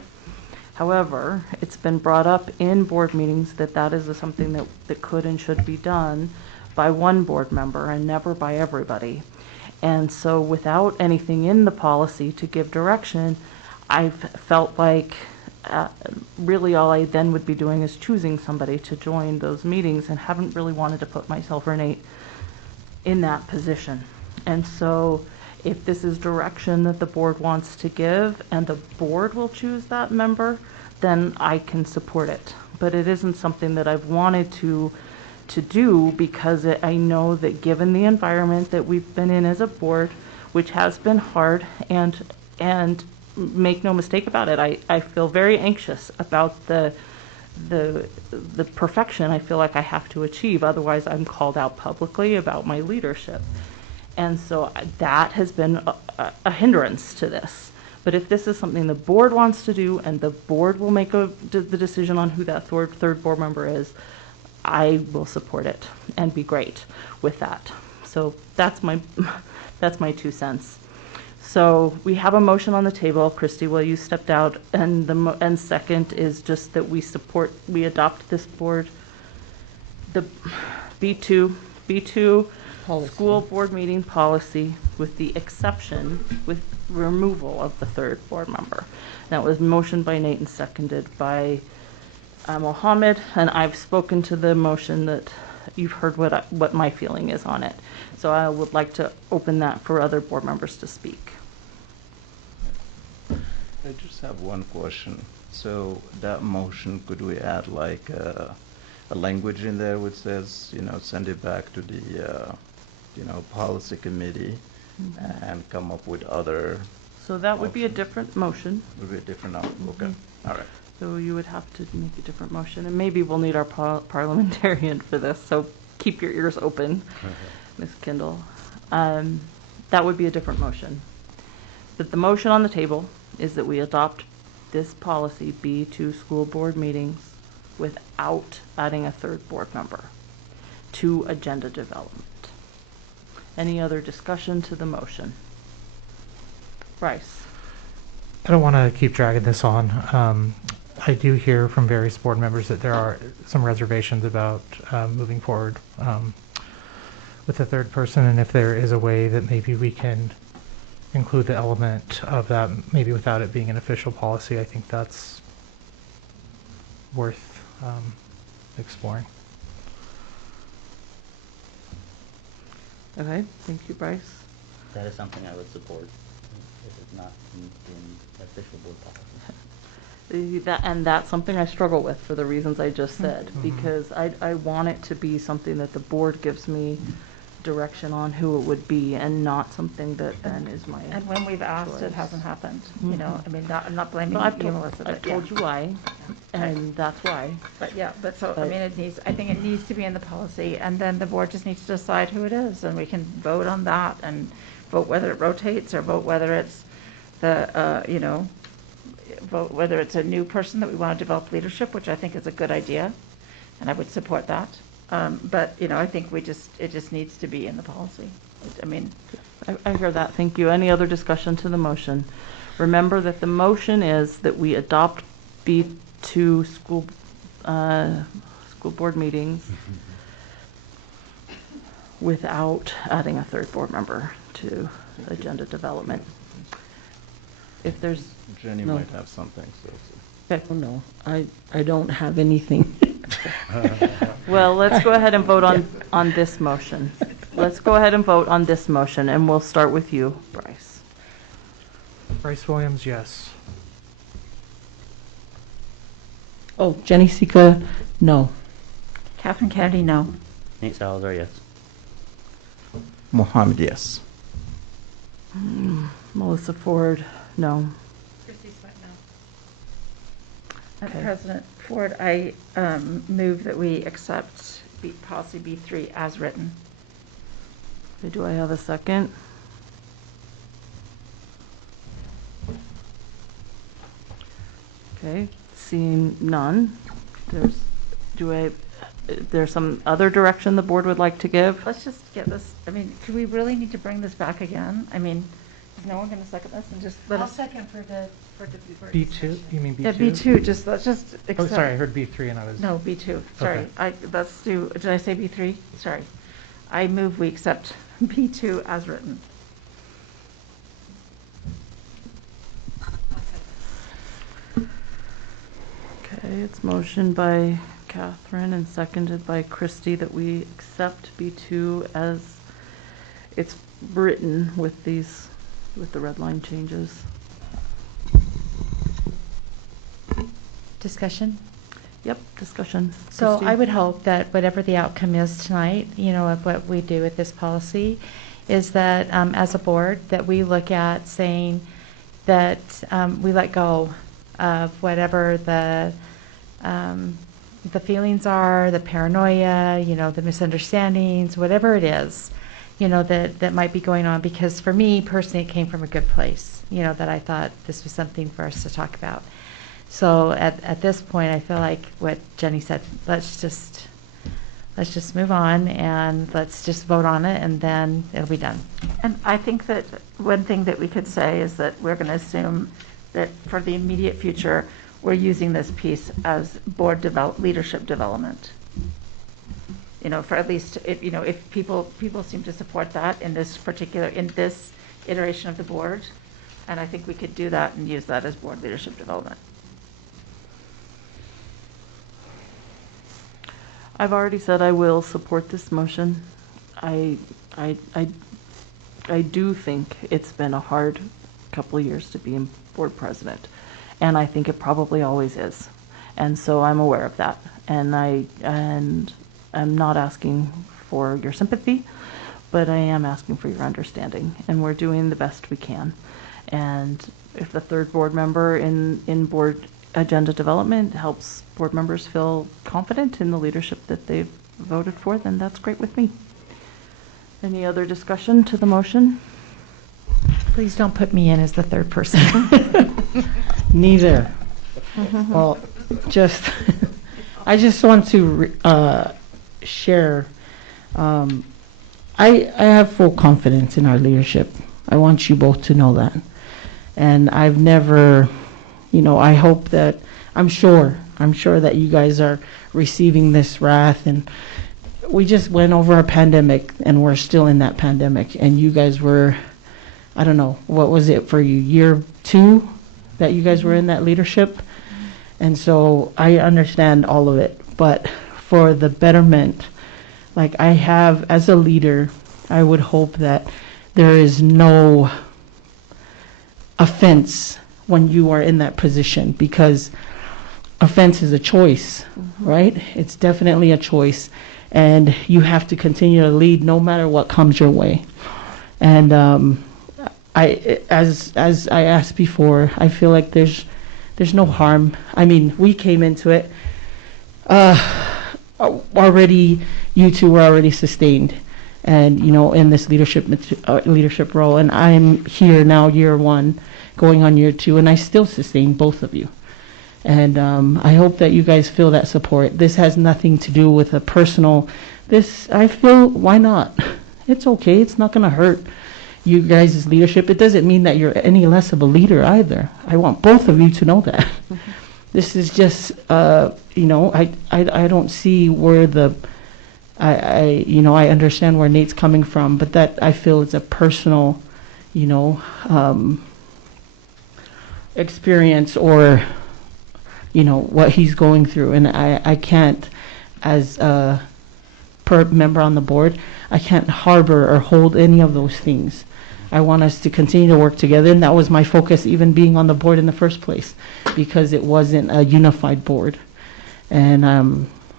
However, it's been brought up in board meetings that is something that could and should be done by one board member and never by everybody. And so without anything in the policy to give direction, I've felt like really all I then would be doing is choosing somebody to join those meetings, and haven't really wanted to put myself or Nate in that position. And so if this is direction that the board wants to give and the board will choose that member, then I can support it. But it isn't something that I've wanted to do because I know that given the environment that we've been in as a board, which has been hard, and make no mistake about it, I feel very anxious about the perfection I feel like I have to achieve, otherwise I'm called out publicly about my leadership. And so that has been a hindrance to this. But if this is something the board wants to do, and the board will make the decision on who that third board member is, I will support it and be great with that. So that's my 2 cents. So we have a motion on the table. Christy, will you stepped out? And second is just that we adopt this board, the B2 Policy. school board meeting policy, with the exception, with removal of the third board member. That was motioned by Nate and seconded by Mohammed, and I've spoken to the motion that you've heard what my feeling is on it. So I would like to open that for other board members to speak. I just have one question. So that motion, could we add like a language in there which says, send it back to the, policy committee and come up with other? So that would be a different motion. Would be a different outcome. Okay. All right. So you would have to make a different motion, and maybe we'll need our parliamentarian for this, so keep your ears open, Ms. Kendall. That would be a different motion. But the motion on the table is that we adopt this policy, B2 school board meetings, without adding a third board member to agenda development. Any other discussion to the motion? Bryce? I don't want to keep dragging this on. I do hear from various board members that there are some reservations about moving forward with the third person, and if there is a way that maybe we can include the element of that, maybe without it being an official policy, I think that's worth exploring. Okay, thank you, Bryce. That is something I would support if it's not in official board policy. That's something I struggle with for the reasons I just said, because I want it to be something that the board gives me direction on who it would be, and not something that then is my And when we've asked, choice. it hasn't happened. You know, I mean, I'm not blaming Well, you, Melissa. I've but yeah. told you why, and that's why. But yeah, I mean, I think it needs to be in the policy, and then the board just needs to decide who it is, and we can vote on that, and vote whether it rotates, or vote whether it's vote whether it's a new person that we want to develop leadership, which I think is a good idea, and I would support that. But, I think it just needs to be in the policy. I mean. I hear that, thank you. Any other discussion to the motion? Remember that the motion is that we adopt B2 school board meetings without adding a third board member to agenda development. If there's Jenny no. might have something. Okay. Oh, no, I don't have anything. Well, let's go ahead and vote on this motion. Let's go ahead and vote on this motion, and we'll start with you, Bryce. Bryce Williams, yes. Oh, Jenny Sika, no. Catherine Kennedy, no. Nate Salazar, yes. Mohammed, yes. Melissa Ford, no. Christy Sweat, no. Okay. Madam President Ford, I move that we accept policy B3 as written. Okay, do I have a second? Okay, seeing none, there's some other direction the board would like to give? Let's just get this, I mean, do we really need to bring this back again? I mean, is no one going to second this and just let I'll us? second for B2, you mean B2? Yeah, B2, let's just accept. Oh, sorry, I heard B3 and I was. No, B2, sorry. Okay. Did I say B3? Sorry. I move we accept B2 as written. Okay, it's motioned by Catherine and seconded by Christy that we accept B2 as it's written with the red line changes. Discussion? Yep, discussion. So Christy? I would hope that whatever the outcome is tonight, of what we do with this policy, is that as a board, that we look at saying that we let go of whatever the feelings are, the paranoia, you know, the misunderstandings, whatever it is, you know, that might be going on. Because for me personally, it came from a good place, you know, that I thought this was something for us to talk about. So at this point, I feel like what Jenny said, let's just move on and let's just vote on it, and then it'll be done. And I think that one thing that we could say is that we're going to assume that for the immediate future, we're using this piece as board leadership development. You know, for at least, if people seem to support that in this iteration of the board, and I think we could do that and use that as board leadership development. I've already said I will support this motion. I do think it's been a hard couple of years to be board president, and I think it probably always is. And so I'm aware of that, and I'm not asking for your sympathy, but I am asking for your understanding, and we're doing the best we can. And if the third board member in board agenda development helps board members feel confident in the leadership that they've voted for, then that's great with me. Any other discussion to the motion? Please don't put me in as the third person. Neither. Well, I just want to share. I have full confidence in our leadership. I want you both to know that. And I've never, I hope that, I'm sure that you guys are receiving this wrath, and we just went over a pandemic and we're still in that pandemic, and you guys were, I don't know, what was it for you, year 2 that you guys were in that leadership? And so I understand all of it, but for the betterment, like I have as a leader, I would hope that there is no offense when you are in that position, because offense is a choice, right? It's definitely a choice, and you have to continue to lead no matter what comes your way. And as I asked before, I feel like there's no harm. I mean, we came into it already. You two were already sustained, and in this leadership role. And I'm here now, year 1, going on year 2, and I still sustain both of you. And I hope that you guys feel that support. This has nothing to do with a personal. I feel, why not? It's okay. It's not going to hurt you guys' leadership. It doesn't mean that you're any less of a leader either. I want both of you to know that. This is just, I don't see where I understand where Nate's coming from, but that I feel is a personal, experience, or, what he's going through. And I can't, as a member on the board, I can't harbor or hold any of those things. I want us to continue to work together, and that was my focus even being on the board in the first place, because it wasn't a unified board. And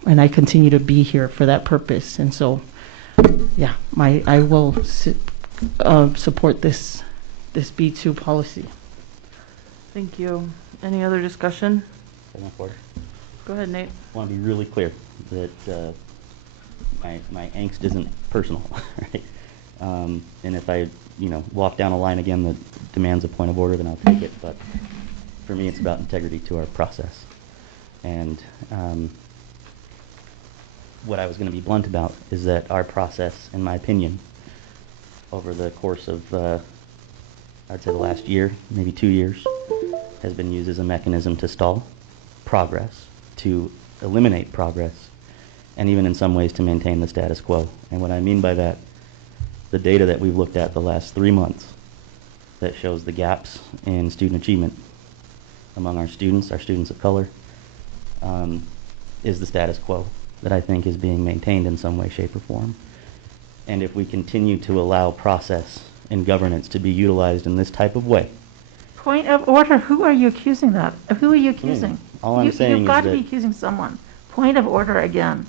I continue to be here for that purpose. And so, yeah, I will support this B2 policy. Thank you. Any other discussion? Point of order. Go ahead, Nate. I want to be really clear that my angst isn't personal, right? And if I, walk down a line again that demands a point of order, then I'll take it. But for me, it's about integrity to our process. And what I was going to be blunt about is that our process, in my opinion, over the course of, I'd say the last year, maybe 2 years, has been used as a mechanism to stall progress, to eliminate progress, and even in some ways to maintain the status quo. And what I mean by that, the data that we've looked at the last 3 months that shows the gaps in student achievement among our students of color, is the status quo that I think is being maintained in some way, shape, or form. And if we continue to allow process and governance to be utilized in this type of way. Point of order. Who are you accusing that? Who are you accusing? All I'm saying is you've got to that be accusing someone. Point of order again.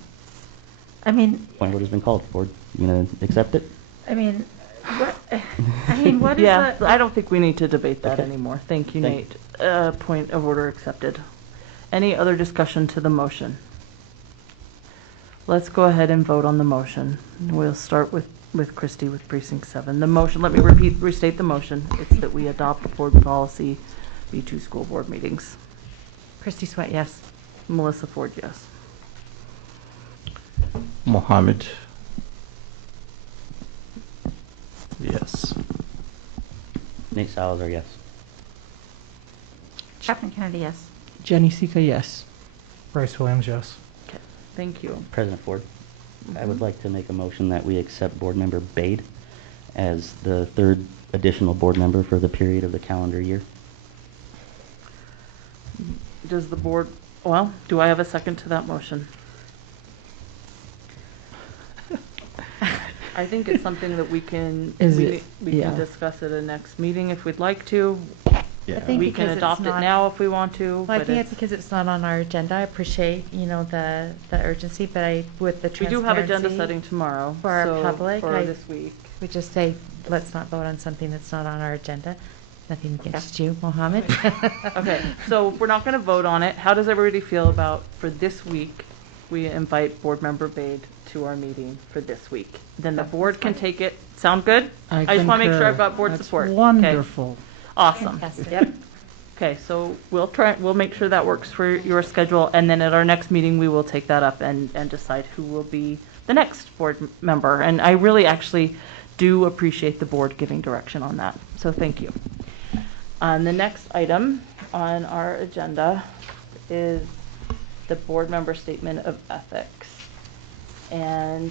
I mean. Point of order's been called for. You gonna accept it? I mean, I mean, what is Yeah, the? I don't think we need to debate that Okay. anymore. Thank you, Thank- Nate. Point of order accepted. Any other discussion to the motion? Let's go ahead and vote on the motion. We'll start with Christie with precinct 7. The motion, let me restate the motion. It's that we adopt board policy B2 school board meetings. Christy Sweat, yes. Melissa Ford, yes. Mohammed. Yes. Nate Salazar, yes. Captain Kennedy, yes. Jenny Sika, yes. Bryce Williams, yes. Okay, thank you. President Ford, I would like to make a motion that we accept board member Bade as the third additional board member for the period of the calendar year. Does the board, well, do I have a second to that motion? I think it's something that we can, we can discuss at a next meeting if we'd like to. Yeah. I think We because can it's adopt it not- now if we want to. Well, I but think it's because it's not on our agenda. I appreciate, the urgency, but with the We transparency. do have agenda setting tomorrow. For our so public, For I this week. would just say, let's not vote on something that's not on our agenda. Nothing against you, Mohammed. Okay, so we're not going to vote on it. How does everybody feel about, for this week, we invite board member Bade to our meeting for this week? Then the board can take it. Sound good? I just want to make sure concur. I've got board That's support. Okay. wonderful. Awesome. Fantastic. Yep. Okay, so we'll make sure that works for your schedule, and then at our next meeting, we will take that up and decide who will be the next board member. And I really actually do appreciate the board giving direction on that, so thank you. The next item on our agenda is the board member statement of ethics. And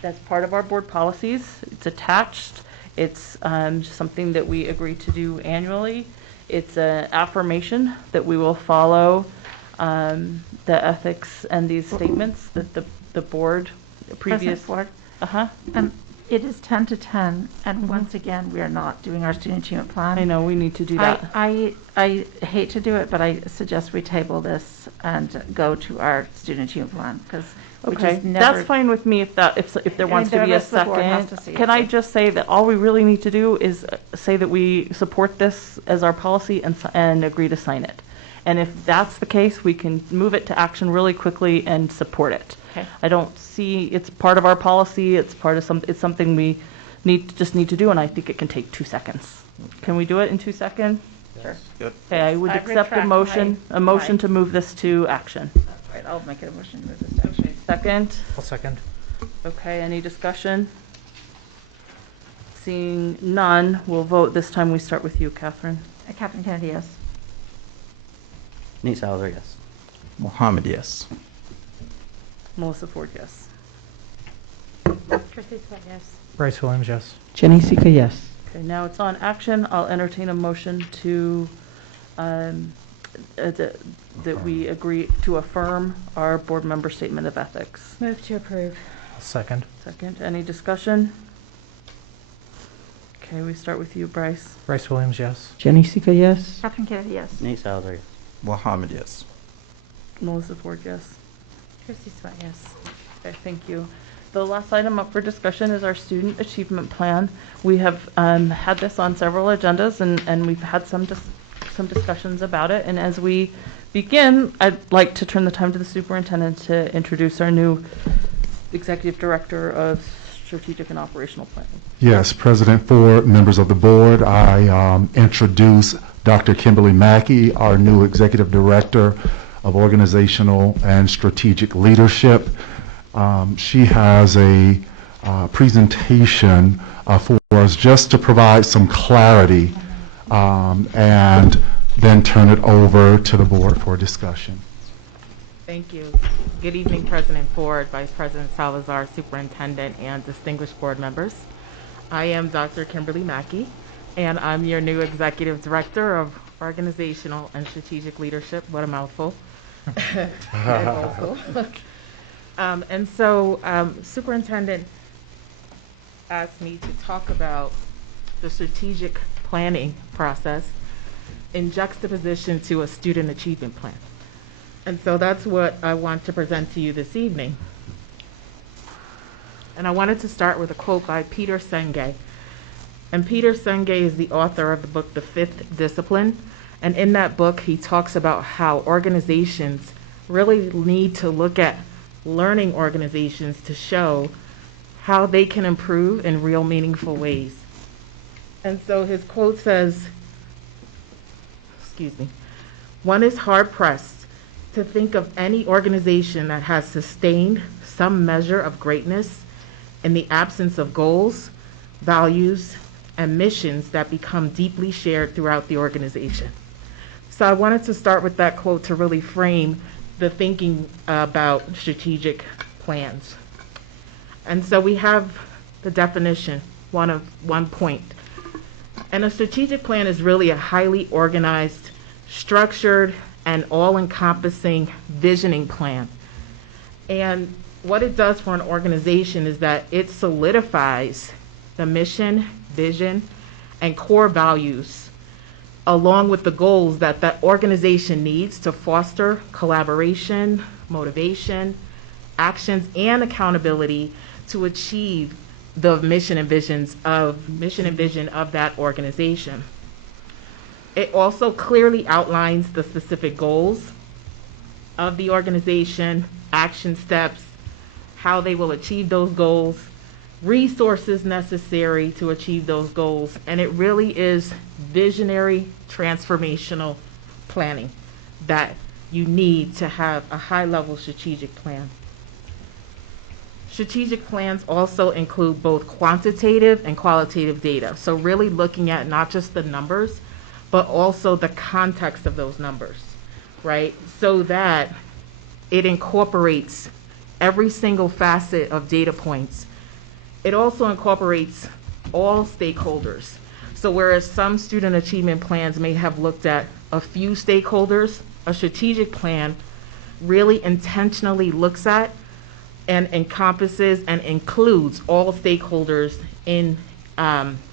that's part of our board policies. It's attached. It's something that we agree to do annually. It's an affirmation that we will follow the ethics and these statements that the board previous. President Ford, Uh-huh. it is 10 to 10, and once again, we are not doing our student achievement plan. I know, we need to do that. I hate to do it, but I suggest we table this and go to our student achievement plan, because Okay, that's fine with me if there wants to the be a rest of the board has second. to see Can it, I so. just say that all we really need to do is say that we support this as our policy and agree to sign it. And if that's the case, we can move it to action really quickly and support it. Okay. I don't see, it's part of our policy, it's something we just need to do, and I think it can take 2 seconds. Can we do it in 2 seconds? Sure. Good. Okay, I would I accept a retract motion my- to move this to action. Right, I'll make it a motion to move this to action. Second? I'll second. Okay, any discussion? Seeing none, we'll vote. This time we start with you, Catherine. Captain Kennedy, yes. Nate Salazar, yes. Mohammed, yes. Melissa Ford, yes. Christy Sweat, yes. Bryce Williams, yes. Jenny Sika, yes. Okay, now it's on action. I'll entertain a motion to, that we agree to affirm our board member statement of ethics. Move to approve. I'll second. Second, any discussion? Okay, we start with you, Bryce. Bryce Williams, yes. Jenny Sika, yes. Captain Kennedy, yes. Nate Salazar, yes. Mohammed, yes. Melissa Ford, yes. Christy Sweat, yes. Okay, thank you. The last item up for discussion is our student achievement plan. We have had this on several agendas, and we've had some discussions about it. And as we begin, I'd like to turn the time to the superintendent to introduce our new executive director of strategic and operational planning. Yes, President Ford, members of the board, I introduce Dr. Kimberly Mackey, our new Executive Director of Organizational and Strategic Leadership. She has a presentation for us just to provide some clarity and then turn it over to the board for discussion. Thank you. Good evening, President Ford, Vice President Salazar, Superintendent, and distinguished board members. I am Dr. Kimberly Mackey, and I'm your new Executive Director of Organizational and Strategic Leadership. What a mouthful. And so Superintendent asked me to talk about the strategic planning process in juxtaposition to a student achievement plan. And so that's what I want to present to you this evening. And I wanted to start with a quote by Peter Senge. And Peter Senge is the author of the book, The Fifth Discipline. And in that book, he talks about how organizations really need to look at learning organizations to show how they can improve in real meaningful ways. And so his quote says, one is hard-pressed to think of any organization that has sustained some measure of greatness in the absence of goals, values, and missions that become deeply shared throughout the organization. So I wanted to start with that quote to really frame the thinking about strategic plans. And so we have the definition, one point. And a strategic plan is really a highly organized, structured, and all-encompassing visioning plan. And what it does for an organization is that it solidifies the mission, vision, and core values, along with the goals that that organization needs to foster collaboration, motivation, actions, and accountability to achieve the mission and vision of that organization. It also clearly outlines the specific goals of the organization, action steps, how they will achieve those goals, resources necessary to achieve those goals, and it really is visionary, transformational planning that you need to have a high-level strategic plan. Strategic plans also include both quantitative and qualitative data, so really looking at not just the numbers, but also the context of those numbers, right? So that it incorporates every single facet of data points. It also incorporates all stakeholders. So whereas some student achievement plans may have looked at a few stakeholders, a strategic plan really intentionally looks at and encompasses and includes all stakeholders in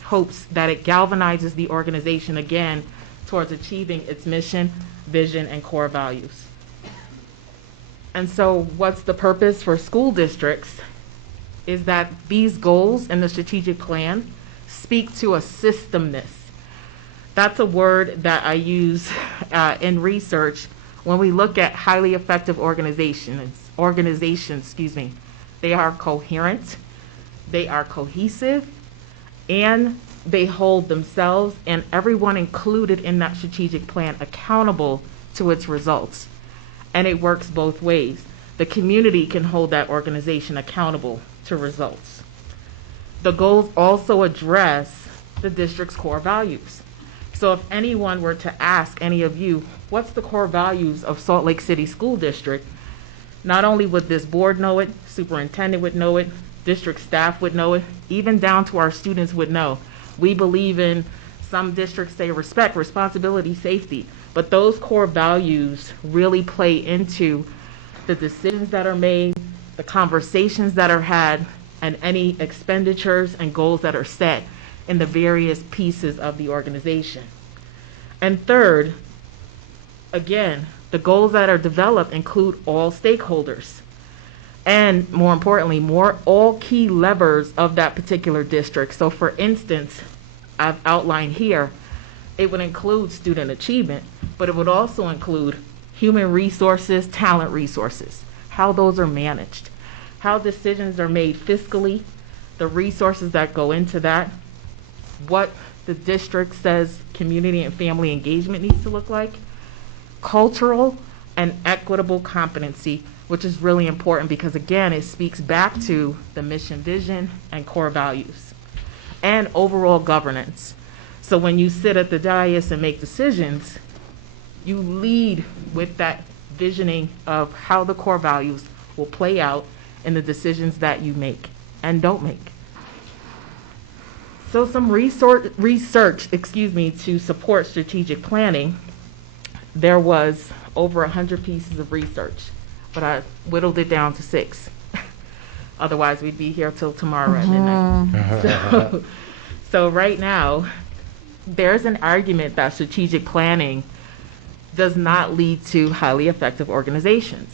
hopes that it galvanizes the organization again towards achieving its mission, vision, and core values. And so what's the purpose for school districts is that these goals in the strategic plan speak to a systemness. That's a word that I use in research when we look at highly effective organizations, they are coherent, they are cohesive, and they hold themselves and everyone included in that strategic plan accountable to its results. And it works both ways. The community can hold that organization accountable to results. The goals also address the district's core values. So if anyone were to ask any of you, what's the core values of Salt Lake City School District? Not only would this board know it, superintendent would know it, district staff would know it, even down to our students would know. We believe in, some districts say respect, responsibility, safety, but those core values really play into the decisions that are made, the conversations that are had, and any expenditures and goals that are set in the various pieces of the organization. And third, again, the goals that are developed include all stakeholders. And more importantly, all key levers of that particular district. So for instance, I've outlined here, it would include student achievement, but it would also include human resources, talent resources, how those are managed, how decisions are made fiscally, the resources that go into that, what the district says community and family engagement needs to look like, cultural and equitable competency, which is really important because again, it speaks back to the mission, vision, and core values, and overall governance. So when you sit at the dais and make decisions, you lead with that visioning of how the core values will play out in the decisions that you make and don't make. So some research, to support strategic planning. There was over 100 pieces of research, but I whittled it down to 6. Otherwise, we'd be here till tomorrow at midnight. So right now, there's an argument that strategic planning does not lead to highly effective organizations.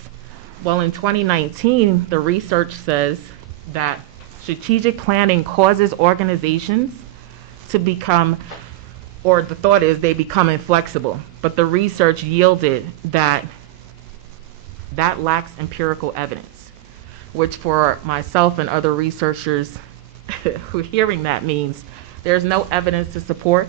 Well, in 2019, the research says that strategic planning causes organizations to become, or the thought is they become inflexible. But the research yielded that lacks empirical evidence, which for myself and other researchers who hearing that means there's no evidence to support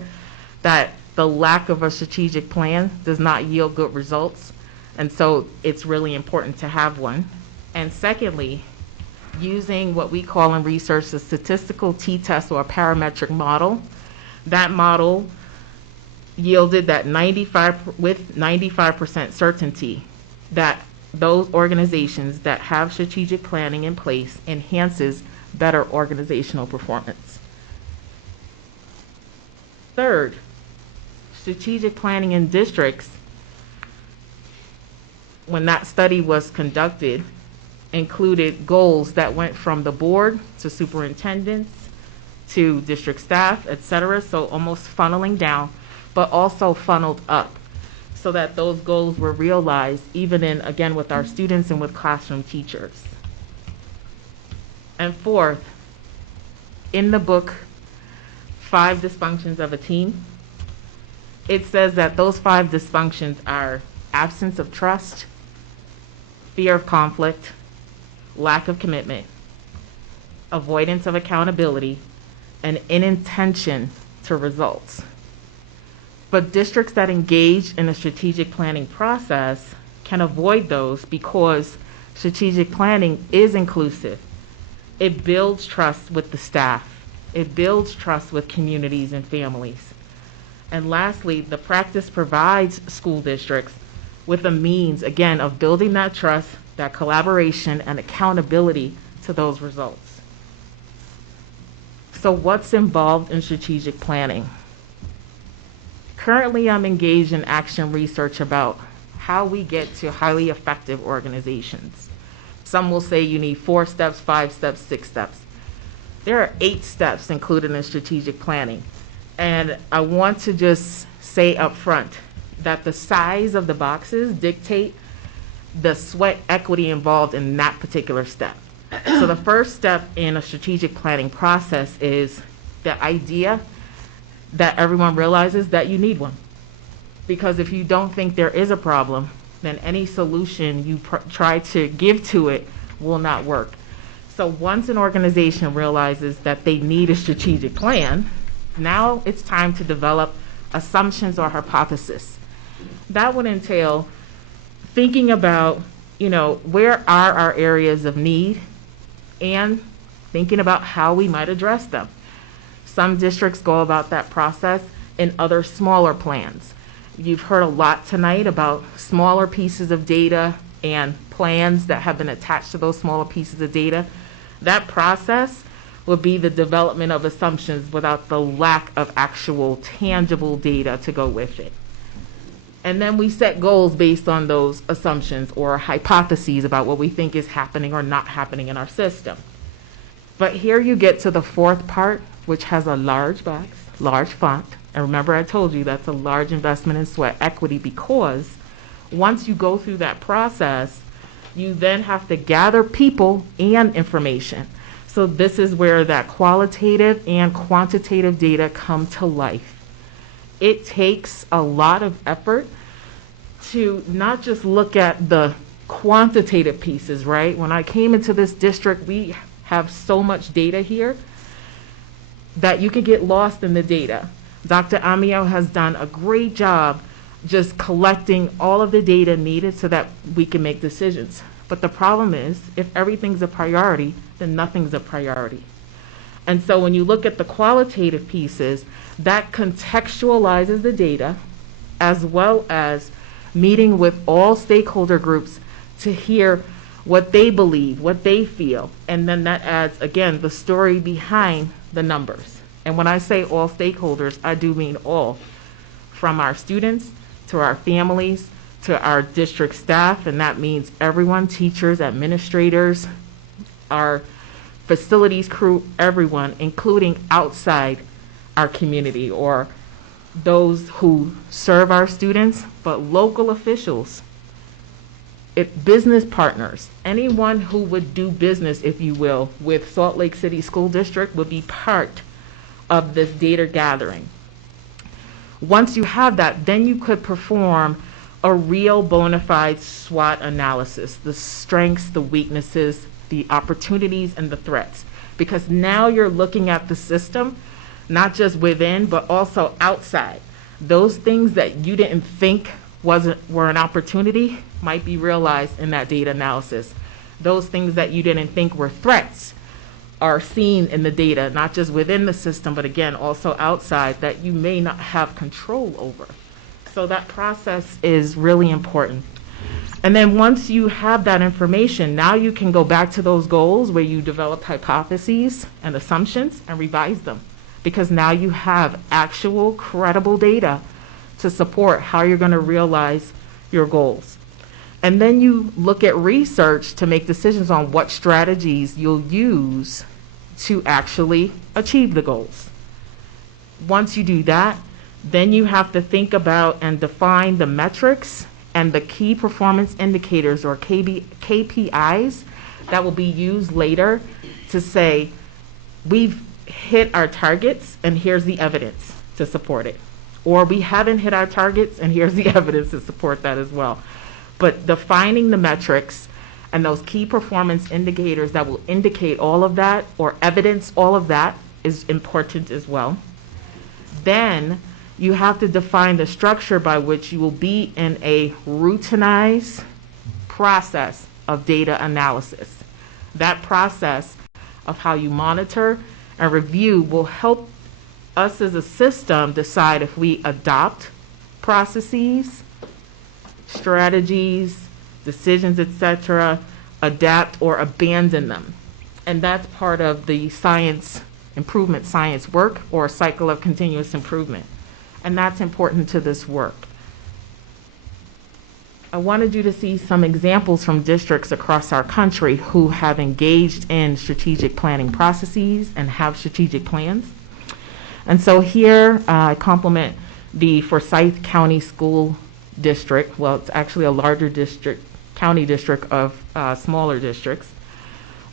that the lack of a strategic plan does not yield good results. And so it's really important to have one. And secondly, using what we call in research the statistical t-test or a parametric model. That model yielded that 95% certainty that those organizations that have strategic planning in place enhances better organizational performance. Third, strategic planning in districts, when that study was conducted, included goals that went from the board to superintendents to district staff, etc. So almost funneling down, but also funneled up so that those goals were realized even in, again, with our students and with classroom teachers. And fourth, in the book, 5 Dysfunctions of a Team, it says that those 5 dysfunctions are absence of trust, fear of conflict, lack of commitment, avoidance of accountability, and inattention to results. But districts that engage in a strategic planning process can avoid those because strategic planning is inclusive. It builds trust with the staff. It builds trust with communities and families. And lastly, the practice provides school districts with a means, again, of building that trust, that collaboration, and accountability to those results. So what's involved in strategic planning? Currently, I'm engaged in action research about how we get to highly effective organizations. Some will say you need 4 steps, 5 steps, 6 steps. There are 8 steps included in strategic planning. And I want to just say up front that the size of the boxes dictate the sweat equity involved in that particular step. So the first step in a strategic planning process is the idea that everyone realizes that you need one. Because if you don't think there is a problem, then any solution you try to give to it will not work. So once an organization realizes that they need a strategic plan, now it's time to develop assumptions or hypotheses. That would entail thinking about, where are our areas of need and thinking about how we might address them. Some districts go about that process in other smaller plans. You've heard a lot tonight about smaller pieces of data and plans that have been attached to those smaller pieces of data. That process will be the development of assumptions without the lack of actual tangible data to go with it. And then we set goals based on those assumptions or hypotheses about what we think is happening or not happening in our system. But here you get to the 4th part, which has a large box, large font. And remember, I told you that's a large investment in sweat equity, because once you go through that process, you then have to gather people and information. So this is where that qualitative and quantitative data come to life. It takes a lot of effort to not just look at the quantitative pieces, right? When I came into this district, we have so much data here that you can get lost in the data. Dr. Amiel has done a great job just collecting all of the data needed so that we can make decisions. But the problem is, if everything's a priority, then nothing's a priority. And so when you look at the qualitative pieces, that contextualizes the data, as well as meeting with all stakeholder groups to hear what they believe, what they feel. And then that adds, again, the story behind the numbers. And when I say all stakeholders, I do mean all, from our students to our families to our district staff, and that means everyone, teachers, administrators, our facilities crew, everyone, including outside our community or those who serve our students, but local officials. business partners, anyone who would do business, if you will, with Salt Lake City School District would be part of this data gathering. Once you have that, then you could perform a real bona fide SWOT analysis, the strengths, the weaknesses, the opportunities, and the threats. Because now you're looking at the system, not just within, but also outside. Those things that you didn't think were an opportunity might be realized in that data analysis. Those things that you didn't think were threats are seen in the data, not just within the system, but again, also outside that you may not have control over. So that process is really important. And then once you have that information, now you can go back to those goals where you developed hypotheses and assumptions and revise them. Because now you have actual credible data to support how you're going to realize your goals. And then you look at research to make decisions on what strategies you'll use to actually achieve the goals. Once you do that, then you have to think about and define the metrics and the key performance indicators, or KPIs, that will be used later to say, we've hit our targets and here's the evidence to support it. Or we haven't hit our targets and here's the evidence to support that as well. But defining the metrics and those key performance indicators that will indicate all of that or evidence all of that is important as well. Then you have to define the structure by which you will be in a routinized process of data analysis. That process of how you monitor and review will help us as a system decide if we adopt processes, strategies, decisions, etc., adapt or abandon them. And that's part of the science improvement, science work, or cycle of continuous improvement. And that's important to this work. I wanted you to see some examples from districts across our country who have engaged in strategic planning processes and have strategic plans. And so here I compliment the Forsyth County School District. Well, it's actually a larger district, county district of smaller districts.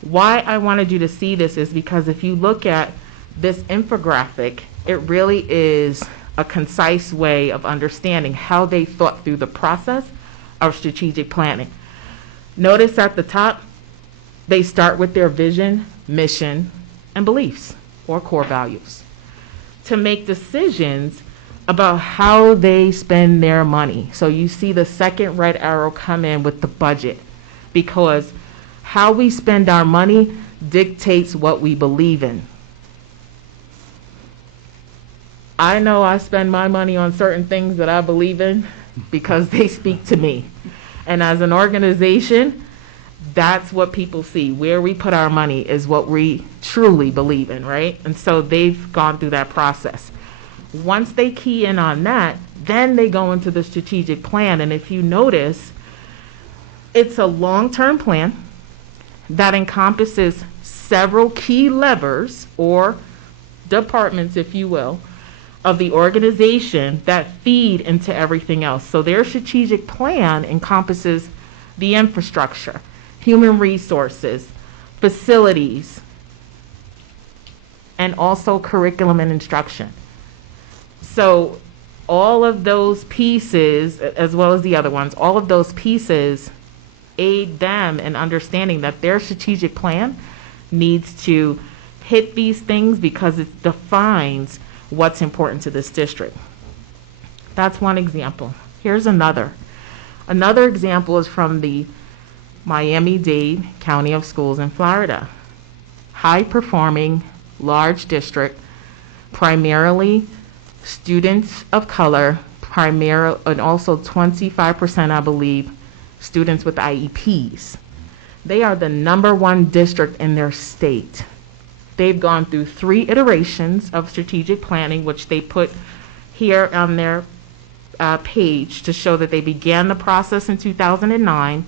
Why I wanted you to see this is because if you look at this infographic, it really is a concise way of understanding how they thought through the process of strategic planning. Notice at the top, they start with their vision, mission, and beliefs, or core values, to make decisions about how they spend their money. So you see the second red arrow come in with the budget, because how we spend our money dictates what we believe in. I know I spend my money on certain things that I believe in because they speak to me. And as an organization, that's what people see. Where we put our money is what we truly believe in, right? And so they've gone through that process. Once they key in on that, then they go into the strategic plan. And if you notice, it's a long-term plan that encompasses several key levers or departments, if you will, of the organization that feed into everything else. So their strategic plan encompasses the infrastructure, human resources, facilities, and also curriculum and instruction. So all of those pieces, as well as the other ones, all of those pieces aid them in understanding that their strategic plan needs to hit these things because it defines what's important to this district. That's one example. Here's another. Another example is from the Miami-Dade County of Schools in Florida. High-performing, large district, primarily students of color, and also 25%, I believe, students with IEPs. They are the #1 district in their state. They've gone through 3 iterations of strategic planning, which they put here on their page to show that they began the process in 2009,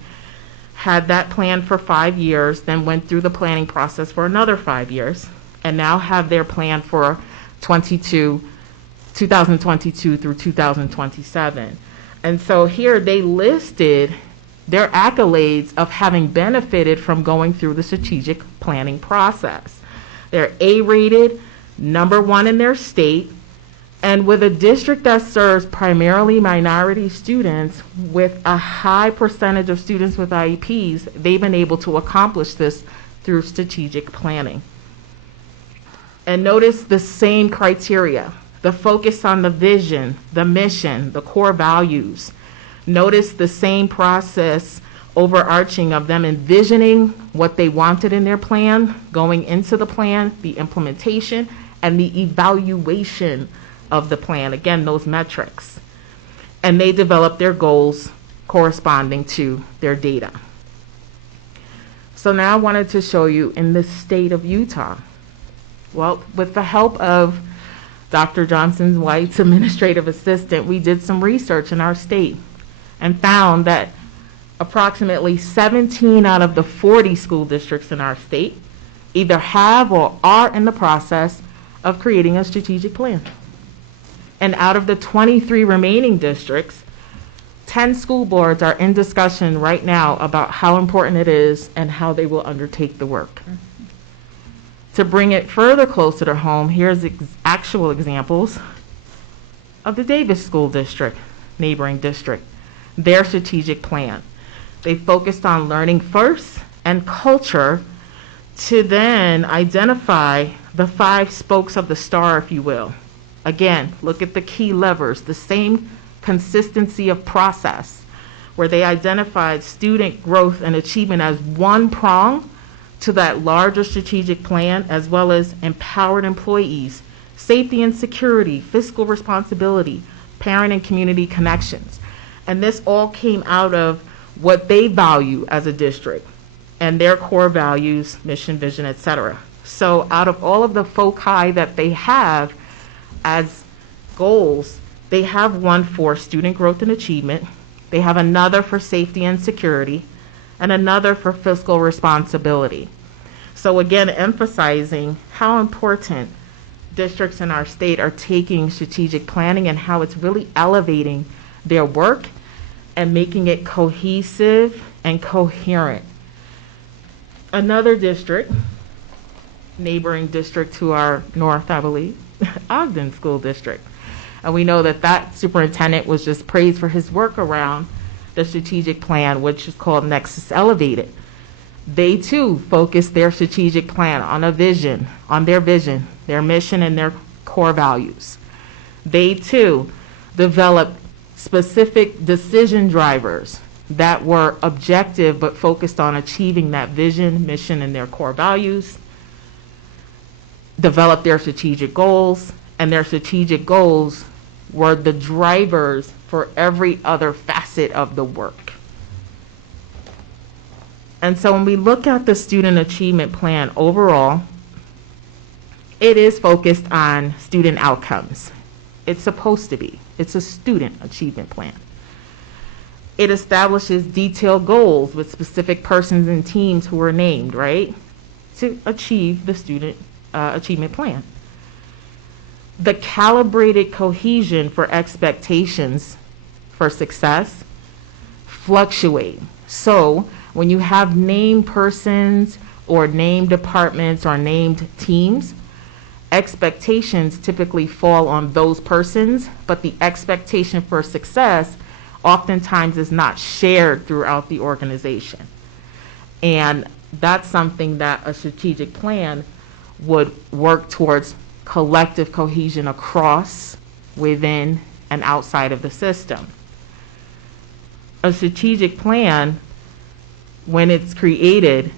had that plan for 5 years, then went through the planning process for another 5 years, and now have their plan for 2022 through 2027. And so here they listed their accolades of having benefited from going through the strategic planning process. They're A-rated, #1 in their state, and with a district that serves primarily minority students with a high percentage of students with IEPs, they've been able to accomplish this through strategic planning. And notice the same criteria, the focus on the vision, the mission, the core values. Notice the same process overarching of them envisioning what they wanted in their plan, going into the plan, the implementation, and the evaluation of the plan. Again, those metrics. And they develop their goals corresponding to their data. So now I wanted to show you in the state of Utah. Well, with the help of Dr. Johnson White's administrative assistant, we did some research in our state and found that approximately 17 out of the 40 school districts in our state either have or are in the process of creating a strategic plan. And out of the 23 remaining districts, 10 school boards are in discussion right now about how important it is and how they will undertake the work. To bring it further closer to home, here's actual examples of the Davis School District, neighboring district, their strategic plan. They focused on learning first and culture to then identify the 5 spokes of the star, if you will. Again, look at the key levers, the same consistency of process, where they identified student growth and achievement as one prong to that larger strategic plan, as well as empowered employees, safety and security, fiscal responsibility, parent and community connections. And this all came out of what they value as a district and their core values, mission, vision, etc. So out of all of the foci that they have as goals, they have one for student growth and achievement, they have another for safety and security, and another for fiscal responsibility. So again, emphasizing how important districts in our state are taking strategic planning and how it's really elevating their work and making it cohesive and coherent. Another district, neighboring district to our north, I believe, Ogden School District. And we know that that superintendent was just praised for his work around the strategic plan, which is called Nexus Elevated. They too focused their strategic plan on a vision, on their vision, their mission, and their core values. They too developed specific decision drivers that were objective but focused on achieving that vision, mission, and their core values, developed their strategic goals, and their strategic goals were the drivers for every other facet of the work. And so when we look at the student achievement plan overall, it is focused on student outcomes. It's supposed to be. It's a student achievement plan. It establishes detailed goals with specific persons and teams who are named, right, to achieve the student achievement plan. The calibrated cohesion for expectations for success fluctuate. So when you have named persons or named departments or named teams, expectations typically fall on those persons, but the expectation for success oftentimes is not shared throughout the organization. And that's something that a strategic plan would work towards collective cohesion across, within, and outside of the system. A strategic plan, when it's created,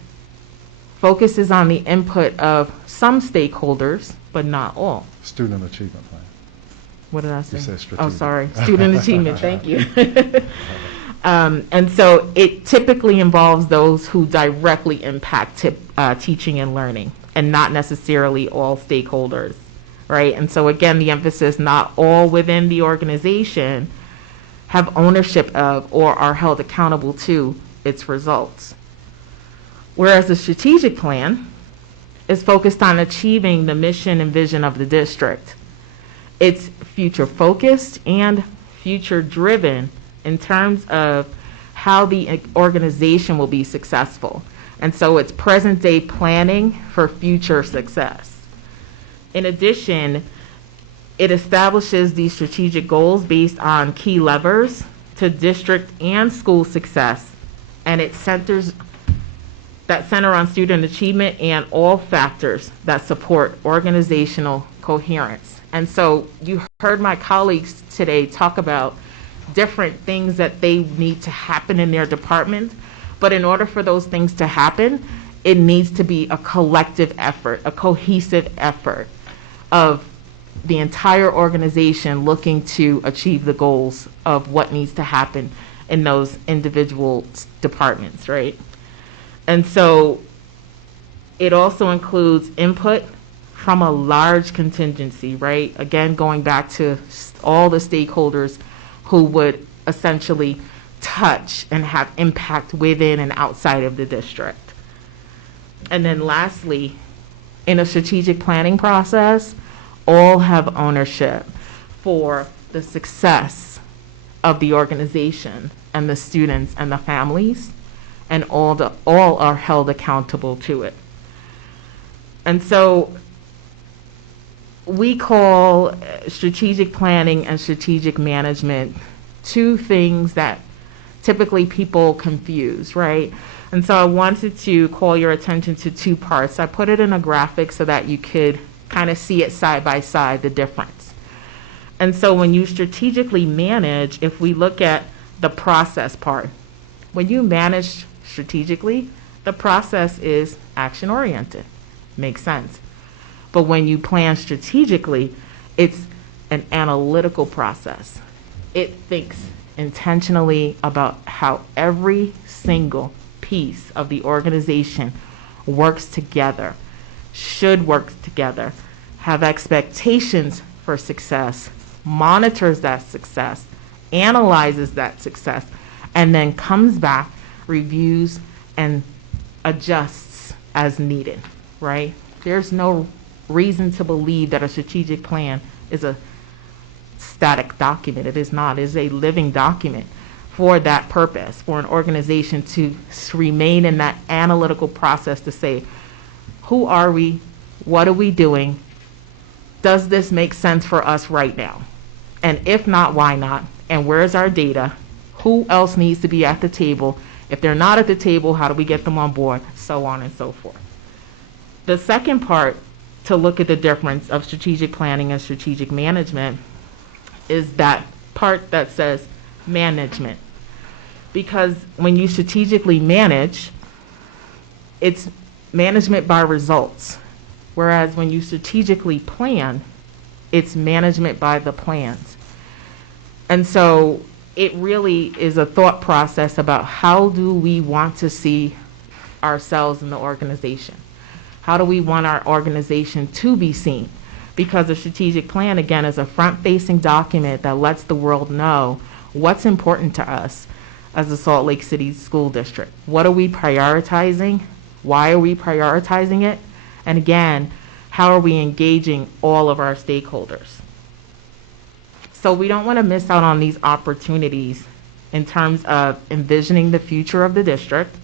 focuses on the input of some stakeholders, but not all. Student achievement plan. What did I say? You said Oh, strategic. sorry. Student achievement. Thank you. And so it typically involves those who directly impact teaching and learning, and not necessarily all stakeholders, right? And so again, the emphasis, not all within the organization have ownership of or are held accountable to its results. Whereas the strategic plan is focused on achieving the mission and vision of the district. It's future focused and future driven in terms of how the organization will be successful. And so it's present day planning for future success. In addition, it establishes these strategic goals based on key levers to district and school success, and it center on student achievement and all factors that support organizational coherence. And so you heard my colleagues today talk about different things that they need to happen in their department, but in order for those things to happen, it needs to be a collective effort, a cohesive effort of the entire organization looking to achieve the goals of what needs to happen in those individual departments, right? And so it also includes input from a large contingency, right? Again, going back to all the stakeholders who would essentially touch and have impact within and outside of the district. And then lastly, in a strategic planning process, all have ownership for the success of the organization and the students and the families, and all are held accountable to it. And so we call strategic planning and strategic management two things that typically people confuse, right? And so I wanted to call your attention to two parts. I put it in a graphic so that you could kind of see it side by side, the difference. And so when you strategically manage, if we look at the process part, when you manage strategically, the process is action oriented. Makes sense. But when you plan strategically, it's an analytical process. It thinks intentionally about how every single piece of the organization works together, should work together, have expectations for success, monitors that success, analyzes that success, and then comes back, reviews, and adjusts as needed, right? There's no reason to believe that a strategic plan is a static document. It is not. It is a living document for that purpose, for an organization to remain in that analytical process to say, who are we? What are we doing? Does this make sense for us right now? And if not, why not? And where's our data? Who else needs to be at the table? If they're not at the table, how do we get them on board? So on and so forth. The second part to look at the difference of strategic planning and strategic management is that part that says management. Because when you strategically manage, it's management by results. Whereas when you strategically plan, it's management by the plans. And so it really is a thought process about how do we want to see ourselves in the organization? How do we want our organization to be seen? Because a strategic plan, again, is a front-facing document that lets the world know what's important to us as the Salt Lake City School District. What are we prioritizing? Why are we prioritizing it? And again, how are we engaging all of our stakeholders? So we don't want to miss out on these opportunities in terms of envisioning the future of the district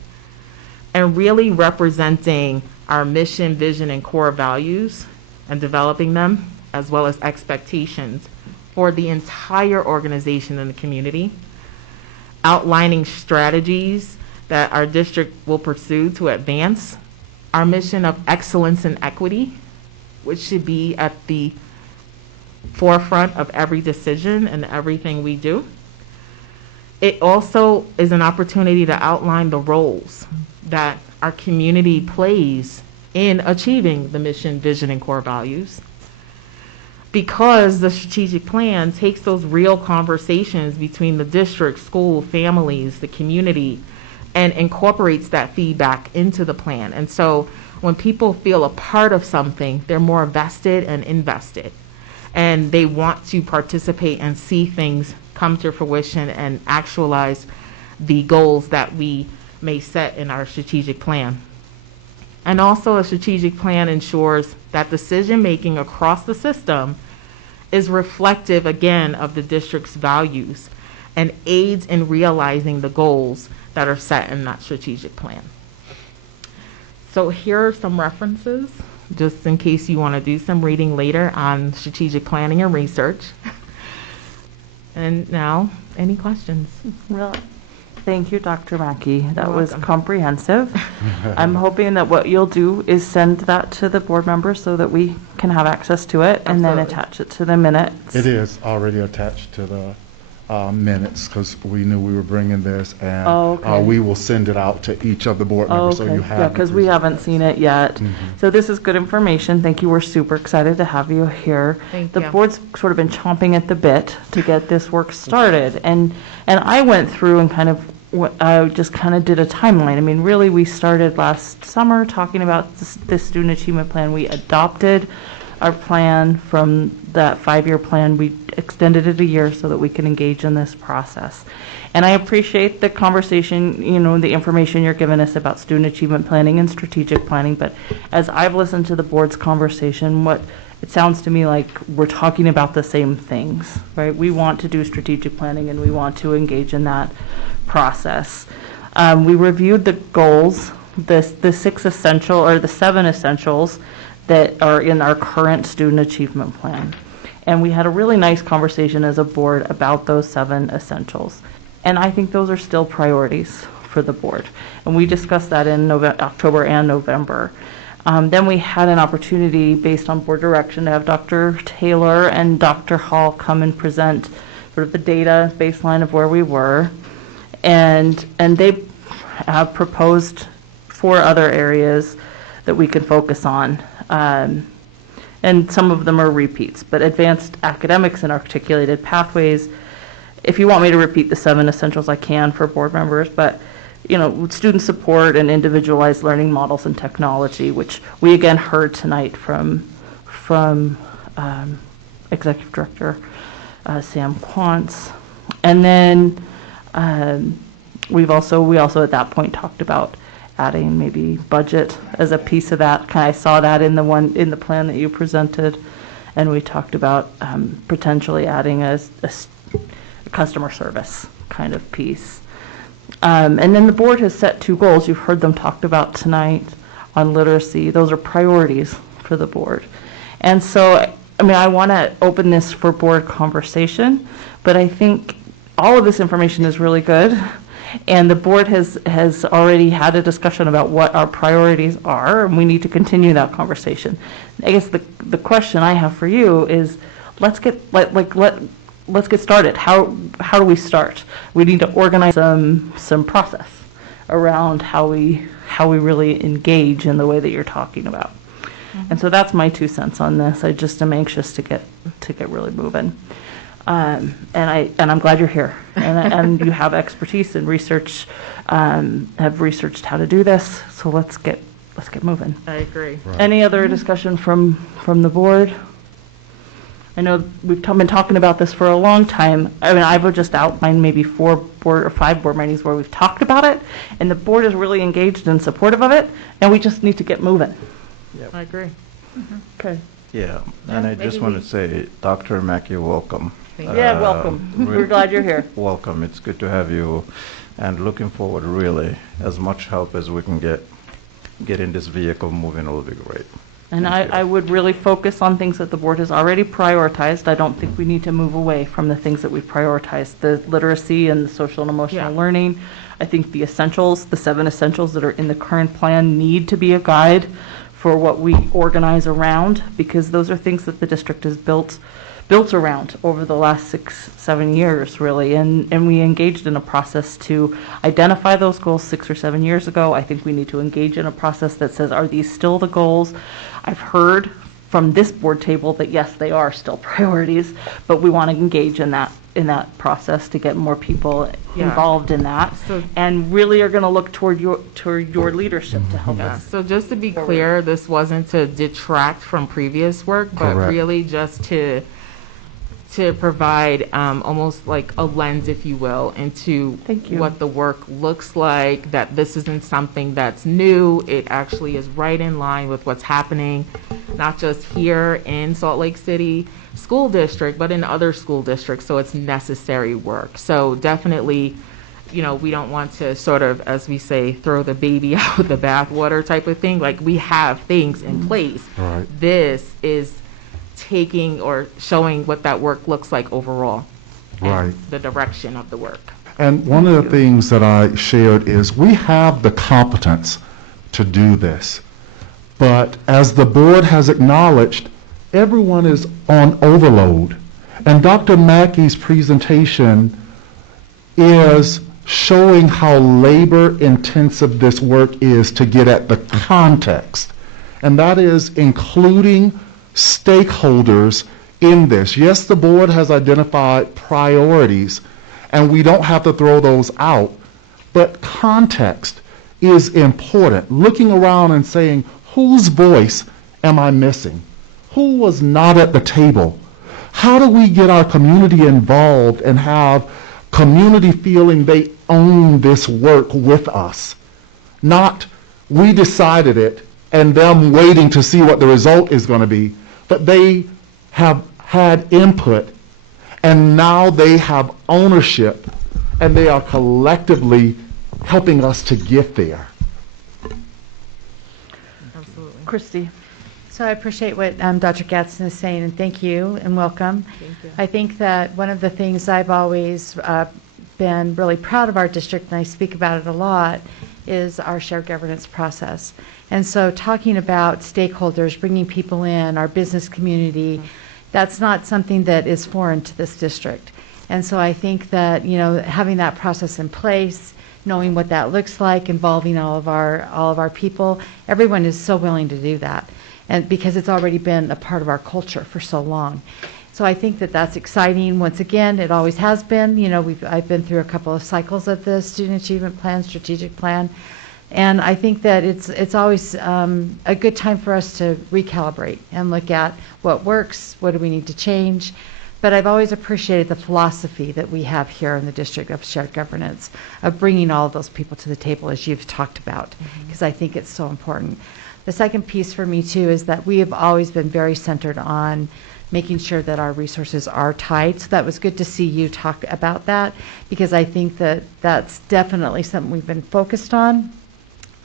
and really representing our mission, vision, and core values and developing them, as well as expectations for the entire organization and the community, outlining strategies that our district will pursue to advance our mission of excellence and equity, which should be at the forefront of every decision and everything we do. It also is an opportunity to outline the roles that our community plays in achieving the mission, vision, and core values. Because the strategic plan takes those real conversations between the district, school, families, the community, and incorporates that feedback into the plan. And so when people feel a part of something, they're more vested and invested. And they want to participate and see things come to fruition and actualize the goals that we may set in our strategic plan. And also a strategic plan ensures that decision making across the system is reflective, again, of the district's values and aids in realizing the goals that are set in that strategic plan. So here are some references, just in case you want to do some reading later on strategic planning and research. And now, any questions? Really? Thank you, Dr. Mackey. That You're was welcome. comprehensive. I'm hoping that what you'll do is send that to the board members so that we can have access to it and then Absolutely. attach it to the minutes. It is already attached to the minutes because we knew we were bringing this, and Oh, okay. we will send it out to each of the board members so you have. Yeah, the because we haven't seen it yet. Mhm. So this is good information. Thank you. We're super excited to have you here. Thank The you. board's sort of been chomping at the bit to get this work started. And I went through and kind of, I just kind of did a timeline. I mean, really, we started last summer talking about this student achievement plan. We adopted our plan from that 5-year plan. We extended it a year so that we can engage in this process. And I appreciate the conversation, you know, the information you're giving us about student achievement planning and strategic planning. But as I've listened to the board's conversation, it sounds to me like we're talking about the same things, right? We want to do strategic planning and we want to engage in that process. We reviewed the goals, the 7 essentials that are in our current student achievement plan. And we had a really nice conversation as a board about those 7 essentials. And I think those are still priorities for the board. And we discussed that in October and November. Then we had an opportunity, based on board direction, to have Dr. Taylor and Dr. Hall come and present sort of the data baseline of where we were. And they have proposed 4 other areas that we could focus on. And some of them are repeats, but advanced academics and articulated pathways. If you want me to repeat the 7 essentials, I can for board members, but you know, student support and individualized learning models and technology, which we again heard tonight from Executive Director Sam Quantz. And then we also at that point talked about adding maybe budget as a piece of that. I saw that in the plan that you presented, and we talked about potentially adding a customer service kind of piece. And then the board has set 2 goals. You've heard them talked about tonight on literacy. Those are priorities for the board. And so, I mean, I want to open this for board conversation, but I think all of this information is really good. And the board has already had a discussion about what our priorities are, and we need to continue that conversation. I guess the question I have for you is, let's get started. How do we start? We need to organize some process around how we really engage in the way that you're talking about. Mm-hmm. And so that's my 2 cents on this. I just am anxious to get really moving. And I'm glad you're here, and you have expertise in research, have researched how to do this. So let's get moving. I agree. Right. Any other discussion from the board? I know we've been talking about this for a long time. I mean, I've just outlined maybe 4 or 5 board meetings where we've talked about it, and the board is really engaged and supportive of it, and we just need to get moving. I agree. Mm-hmm. Okay. Yeah, and I just want to say, Dr. Mackey, welcome. Yeah, welcome. We're glad you're here. Welcome. It's good to have you, and looking forward really as much help as we can getting this vehicle moving will be great. And I would really focus on things that the board has already prioritized. I don't think we need to move away from the things that we've prioritized, the literacy and the social and emotional learning. I think the essentials, the 7 essentials that are in the current plan, need to be a guide for what we organize around, because those are things that the district has built around over the last 6-7 years, really. And we engaged in a process to identify those goals 6 or 7 years ago. I think we need to engage in a process that says, are these still the goals? I've heard from this board table that yes, they are still priorities, but we want to engage in that process to get more people involved in that, and really are going to look toward your leadership to help us. So just to be clear, this wasn't to detract from previous work, but Correct. really just to to provide almost like a lens, if you will, into what the work looks like, that this isn't something that's new. It actually is right in line with what's happening, not just here in Salt Lake City School District, but in other school districts. So it's necessary work. So definitely, you know, we don't want to sort of, as we say, throw the baby out with the bathwater type of thing. Like, we have things in place. Right. This is taking or showing what that work looks like overall. Right. The direction of the work. And one of the things that I shared is we have the competence to do this. But as the board has acknowledged, everyone is on overload. And Dr. Mackey's presentation is showing how labor intensive this work is to get at the context. And that is including stakeholders in this. Yes, the board has identified priorities, and we don't have to throw those out, but context is important. Looking around and saying, whose voice am I missing? Who was not at the table? How do we get our community involved and have community feeling they own this work with us? Not we decided it and them waiting to see what the result is going to be, but they have had input and now they have ownership and they are collectively helping us to get there. Absolutely. Christy. So I appreciate what Dr. Gadsden is saying, and thank you and welcome. Thank you. I think that one of the things I've always been really proud of our district, and I speak about it a lot, is our shared governance process. And so talking about stakeholders, bringing people in, our business community, that's not something that is foreign to this district. And so I think that, you know, having that process in place, knowing what that looks like, involving all of our people, everyone is so willing to do that. And because it's already been a part of our culture for so long. So I think that that's exciting. Once again, it always has been. You know, I've been through a couple of cycles of the Student Achievement Plan, Strategic Plan, and I think that it's always a good time for us to recalibrate and look at what works, what do we need to change. But I've always appreciated the philosophy that we have here in the district of shared governance, of bringing all of those people to the table, as you've talked about, because I think it's so important. The second piece for me, too, is that we have always been very centered on making sure that our resources are tied. So that was good to see you talk about that, because I think that that's definitely something we've been focused on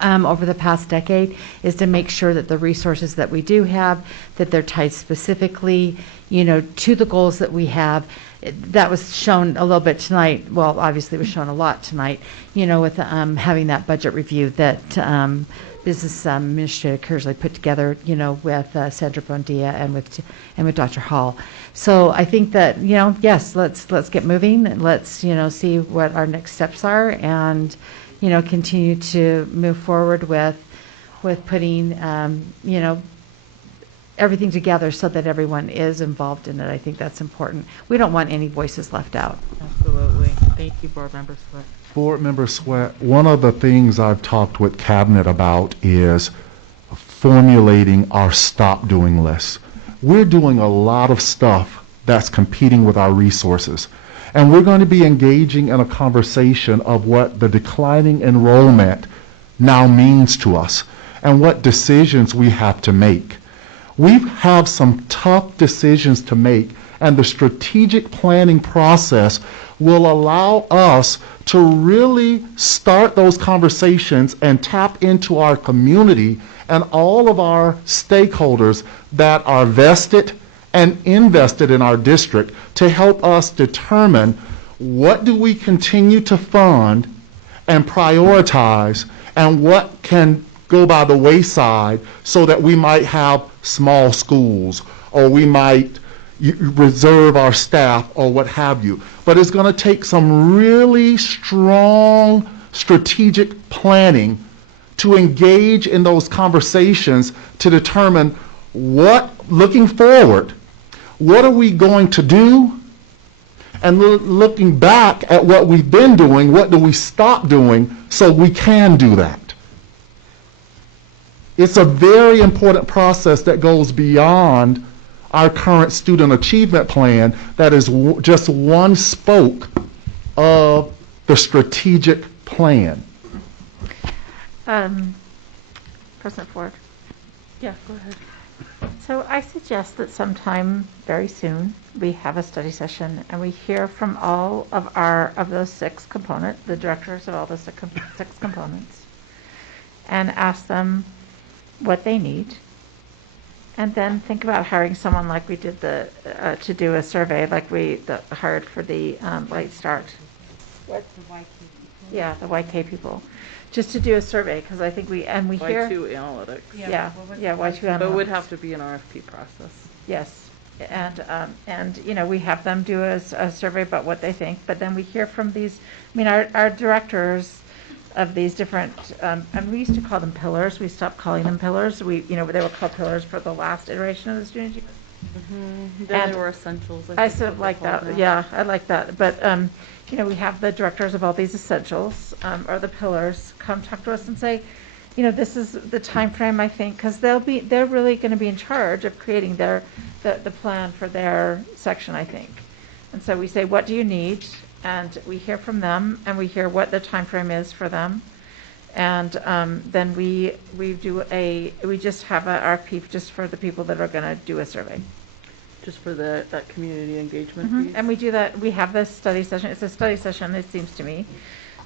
over the past decade, is to make sure that the resources that we do have, that they're tied specifically, you know, to the goals that we have. That was shown a little bit tonight. Well, obviously it was shown a lot tonight, you know, with having that budget review that Business Administrator Kersley put together, you know, with Sandra Bondia and with Dr. Hall. So I think that, you know, yes, let's get moving. And let's, you know, see what our next steps are, and, you know, continue to move forward with putting, you know, everything together so that everyone is involved in it. I think that's important. We don't want any voices left out. Absolutely. Thank you, Board Member Sweat. Board Member Sweat, one of the things I've talked with Cabinet about is formulating our stop doing list. We're doing a lot of stuff that's competing with our resources. And we're going to be engaging in a conversation of what the declining enrollment now means to us and what decisions we have to make. We have some tough decisions to make, and the strategic planning process will allow us to really start those conversations and tap into our community and all of our stakeholders that are vested and invested in our district to help us determine what do we continue to fund and prioritize, and what can go by the wayside, so that we might have small schools, or we might reserve our staff, or what have you. But it's going to take some really strong strategic planning to engage in those conversations to determine what, looking forward, what are we going to do? And looking back at what we've been doing, what do we stop doing so we can do that? It's a very important process that goes beyond our current student achievement plan that is just one spoke of the strategic plan. President Ford. Yeah, go ahead. So I suggest that sometime very soon we have a study session and we hear from all of those 6 components, the directors of all the 6 components, and ask them what they need, and then think about hiring someone like we did to do a survey, like we hired for the Late Start. What? The YK people. Yeah, the YK people. Just to do a survey, because I think we hear. Y2 analytics. Yeah, Y2 analytics. But it would have to be an RFP process. Yes, and you know, we have them do a survey about what they think, but then we hear from these, I mean, our directors of these different, and we used to call them pillars, we stopped calling them pillars, they were called pillars for the last iteration of the student achievement. Then they were essentials. I sort of like that, yeah, I like that, but you know, we have the directors of all these essentials, or the pillars, come talk to us and say, you know, this is the time frame, I think, because they're really going to be in charge of creating the plan for their section, I think. And so we say, what do you need? And we hear from them, and we hear what the time frame is for them. And then we just have a RFP just for the people that are going to do a survey. Just for that community engagement piece. And we do that, we have this study session, it's a study session, it seems to me.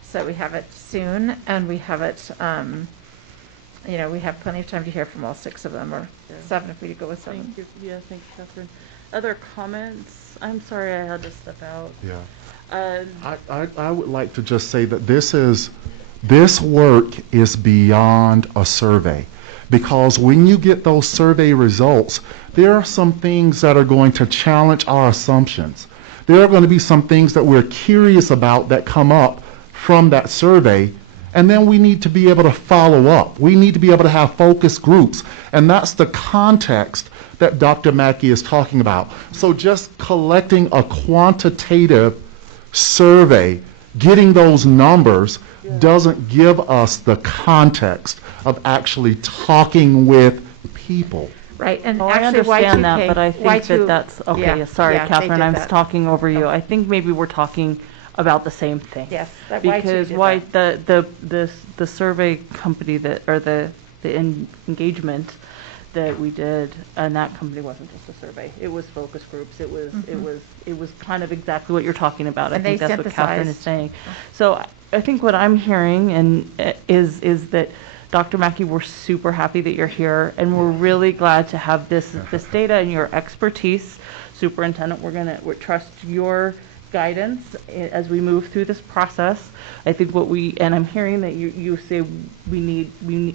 So we have it soon, and we have it, you know, we have plenty of time to hear from all 6 of them, or 7 if we go with 7. Thank you. Yeah, thank you, Catherine. Other comments? I'm sorry I had to step out. Yeah. I would like to just say that this work is beyond a survey, because when you get those survey results, there are some things that are going to challenge our assumptions. There are going to be some things that we're curious about that come up from that survey, and then we need to be able to follow up. We need to be able to have focus groups, and that's the context that Dr. Mackey is talking about. So just collecting a quantitative survey, getting those numbers, doesn't give us the context of actually talking with people. Right, and I actually understand that, Y2K, but I think that's okay. yeah, Sorry, yeah, they Catherine, did I'm that. talking over you. I think maybe we're talking about the same thing. Yes, that Y2 because did that. the survey company the engagement that we did, and that company wasn't just a survey. It was focus groups. It was kind of exactly what you're talking about. And I think they that's what Catherine is synthesized. saying. So I think what I'm hearing is that Dr. Mackey, we're super happy that you're here, and we're really glad to have this data and your expertise. Superintendent, we trust your guidance as we move through this process. I think and I'm hearing that you say we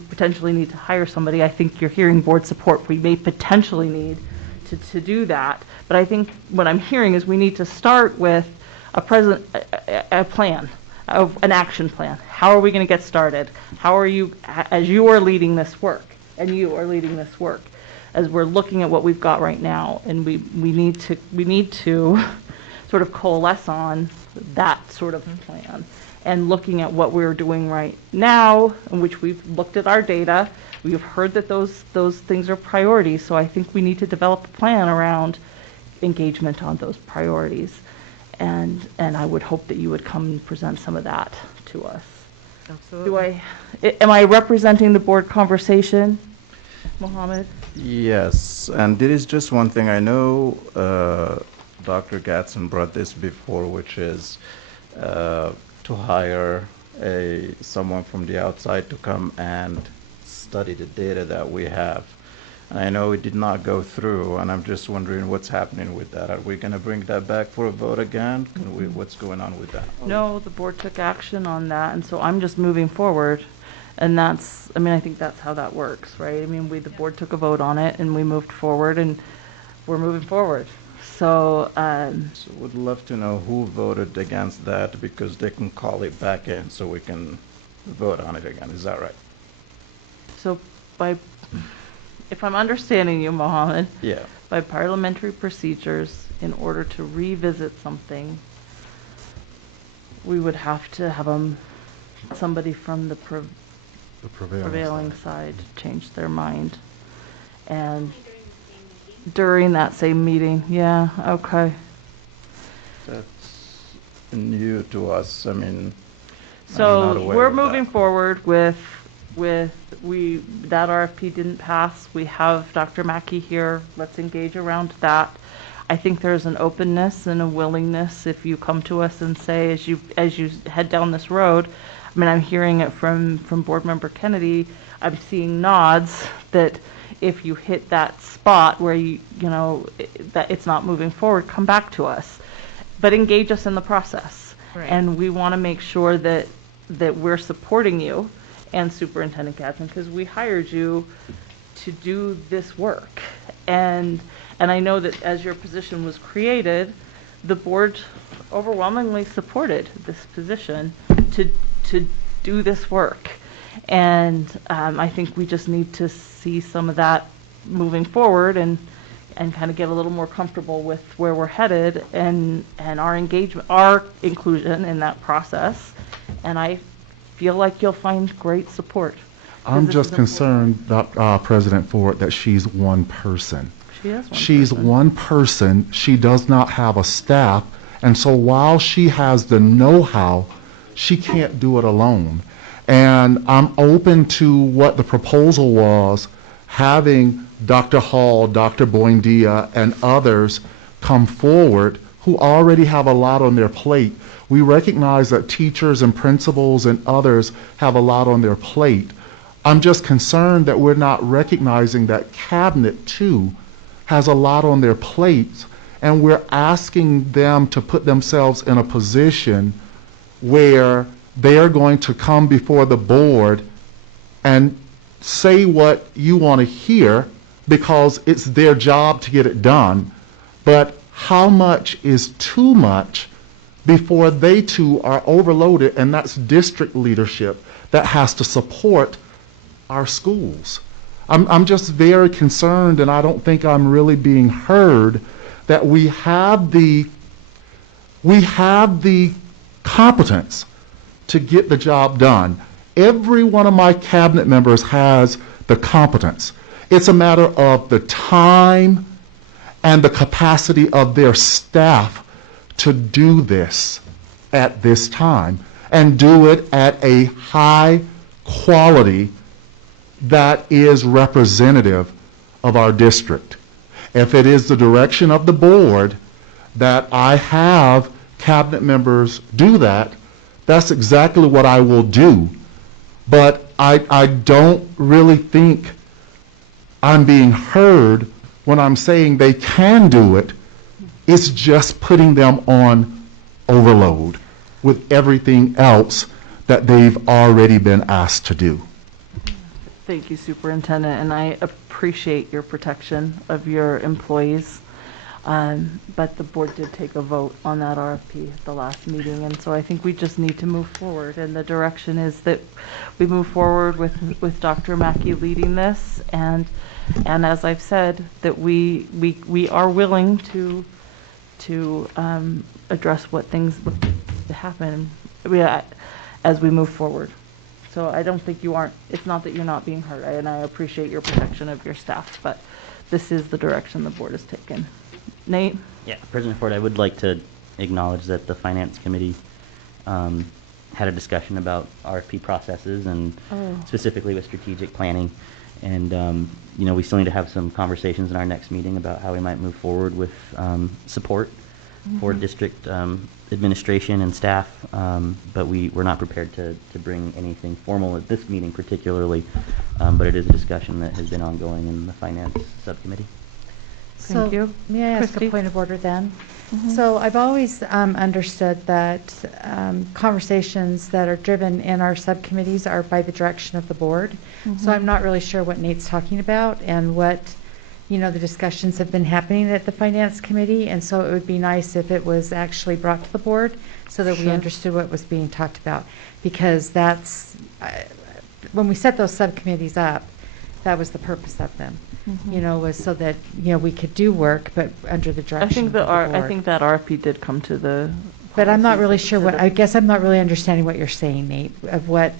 potentially need to hire somebody. I think you're hearing board support. We may potentially need to do that, but I think what I'm hearing is we need to start with a plan. Of an action plan. How are we going to get started? How are you, as you are leading this work, as we're looking at what we've got right now, and we need to sort of coalesce on that sort of plan, and looking at what we're doing right now, in which we've looked at our data, we've heard that those things are priorities. So I think we need to develop a plan around engagement on those priorities. And I would hope that you would come and present some of that to us. Absolutely. Am I representing the board conversation, Mohammed? Yes, and there is just one thing. I know Dr. Gatson brought this before, which is to hire someone from the outside to come and study the data that we have. I know it did not go through, and I'm just wondering what's happening with that. Are we going to bring that back for a vote again? What's going on with that? No, the board took action on that, and so I'm just moving forward. And I think that's how that works, right? I mean, the board took a vote on it, and we moved forward, and we're moving forward. So would love to know who voted against that, because they can call it back in so we can vote on it again. Is that right? So if I'm understanding you, Mohammed, yeah. By parliamentary procedures, in order to revisit something, we would have to have somebody from the prevailing side change their mind. And During that same meeting, yeah, okay. That's new to us. I mean, I'm not So aware we're of moving that. forward that RFP didn't pass. We have Dr. Mackey here. Let's engage around that. I think there's an openness and a willingness if you come to us and say, as you head down this road, I mean, I'm hearing it from Board Member Kennedy. I'm seeing nods that if you hit that spot where that it's not moving forward, come back to us, but engage us in the process. Right. And we want to make sure that we're supporting you and Superintendent Gadsden, because we hired you to do this work. And I know that as your position was created, the board overwhelmingly supported this position to do this work. And I think we just need to see some of that moving forward and kind of get a little more comfortable with where we're headed and our engagement, our inclusion in that process. And I feel like you'll find great support. I'm just concerned, President Ford, that she's one person. She is one She's person. one person. She does not have a staff. And so while she has the know-how, she can't do it alone. And I'm open to what the proposal was, having Dr. Hall, Dr. Buendia, and others come forward who already have a lot on their plate. We recognize that teachers and principals and others have a lot on their plate. I'm just concerned that we're not recognizing that cabinet too has a lot on their plates, and we're asking them to put themselves in a position where they're going to come before the board and say what you want to hear because it's their job to get it done. But how much is too much before they too are overloaded, and that's district leadership that has to support our schools. I'm just very concerned, and I don't think I'm really being heard, that we have the competence to get the job done. Every one of my cabinet members has the competence. It's a matter of the time and the capacity of their staff to do this at this time and do it at a high quality that is representative of our district. If it is the direction of the board that I have cabinet members do that, that's exactly what I will do. But I don't really think I'm being heard when I'm saying they can do it. It's just putting them on overload with everything else that they've already been asked to do. Thank you, Superintendent, and I appreciate your protection of your employees. But the board did take a vote on that RFP at the last meeting, and so I think we just need to move forward. And the direction is that we move forward with Dr. Mackey leading this, and as I've said, that we are willing to address what things happen as we move forward. So I don't think it's not that you're not being heard, and I appreciate your protection of your staff, but this is the direction the board has taken. Nate? Yeah, President Ford, I would like to acknowledge that the Finance Committee had a discussion about RFP processes and specifically with strategic planning. And, we still need to have some conversations in our next meeting about how we might move forward with support for district administration and staff, but we're not prepared to bring anything formal at this meeting particularly, but it is a discussion that has been ongoing in the Finance Subcommittee. Thank you. May I ask Christy? a point of order then? So I've always understood that conversations that are driven in our subcommittees are by the direction of the board. So I'm not really sure what Nate's talking about and what, the discussions have been happening at the Finance Committee. And so it would be nice if it was actually brought to the board so that we Sure. understood what was being talked about. Because that's, when we set those subcommittees up, that was the purpose of them. Was so that, we could do work, but under the direction of the board. I think that RFP did come to the. But I'm not really sure I guess I'm not really understanding what you're saying, Nate, of what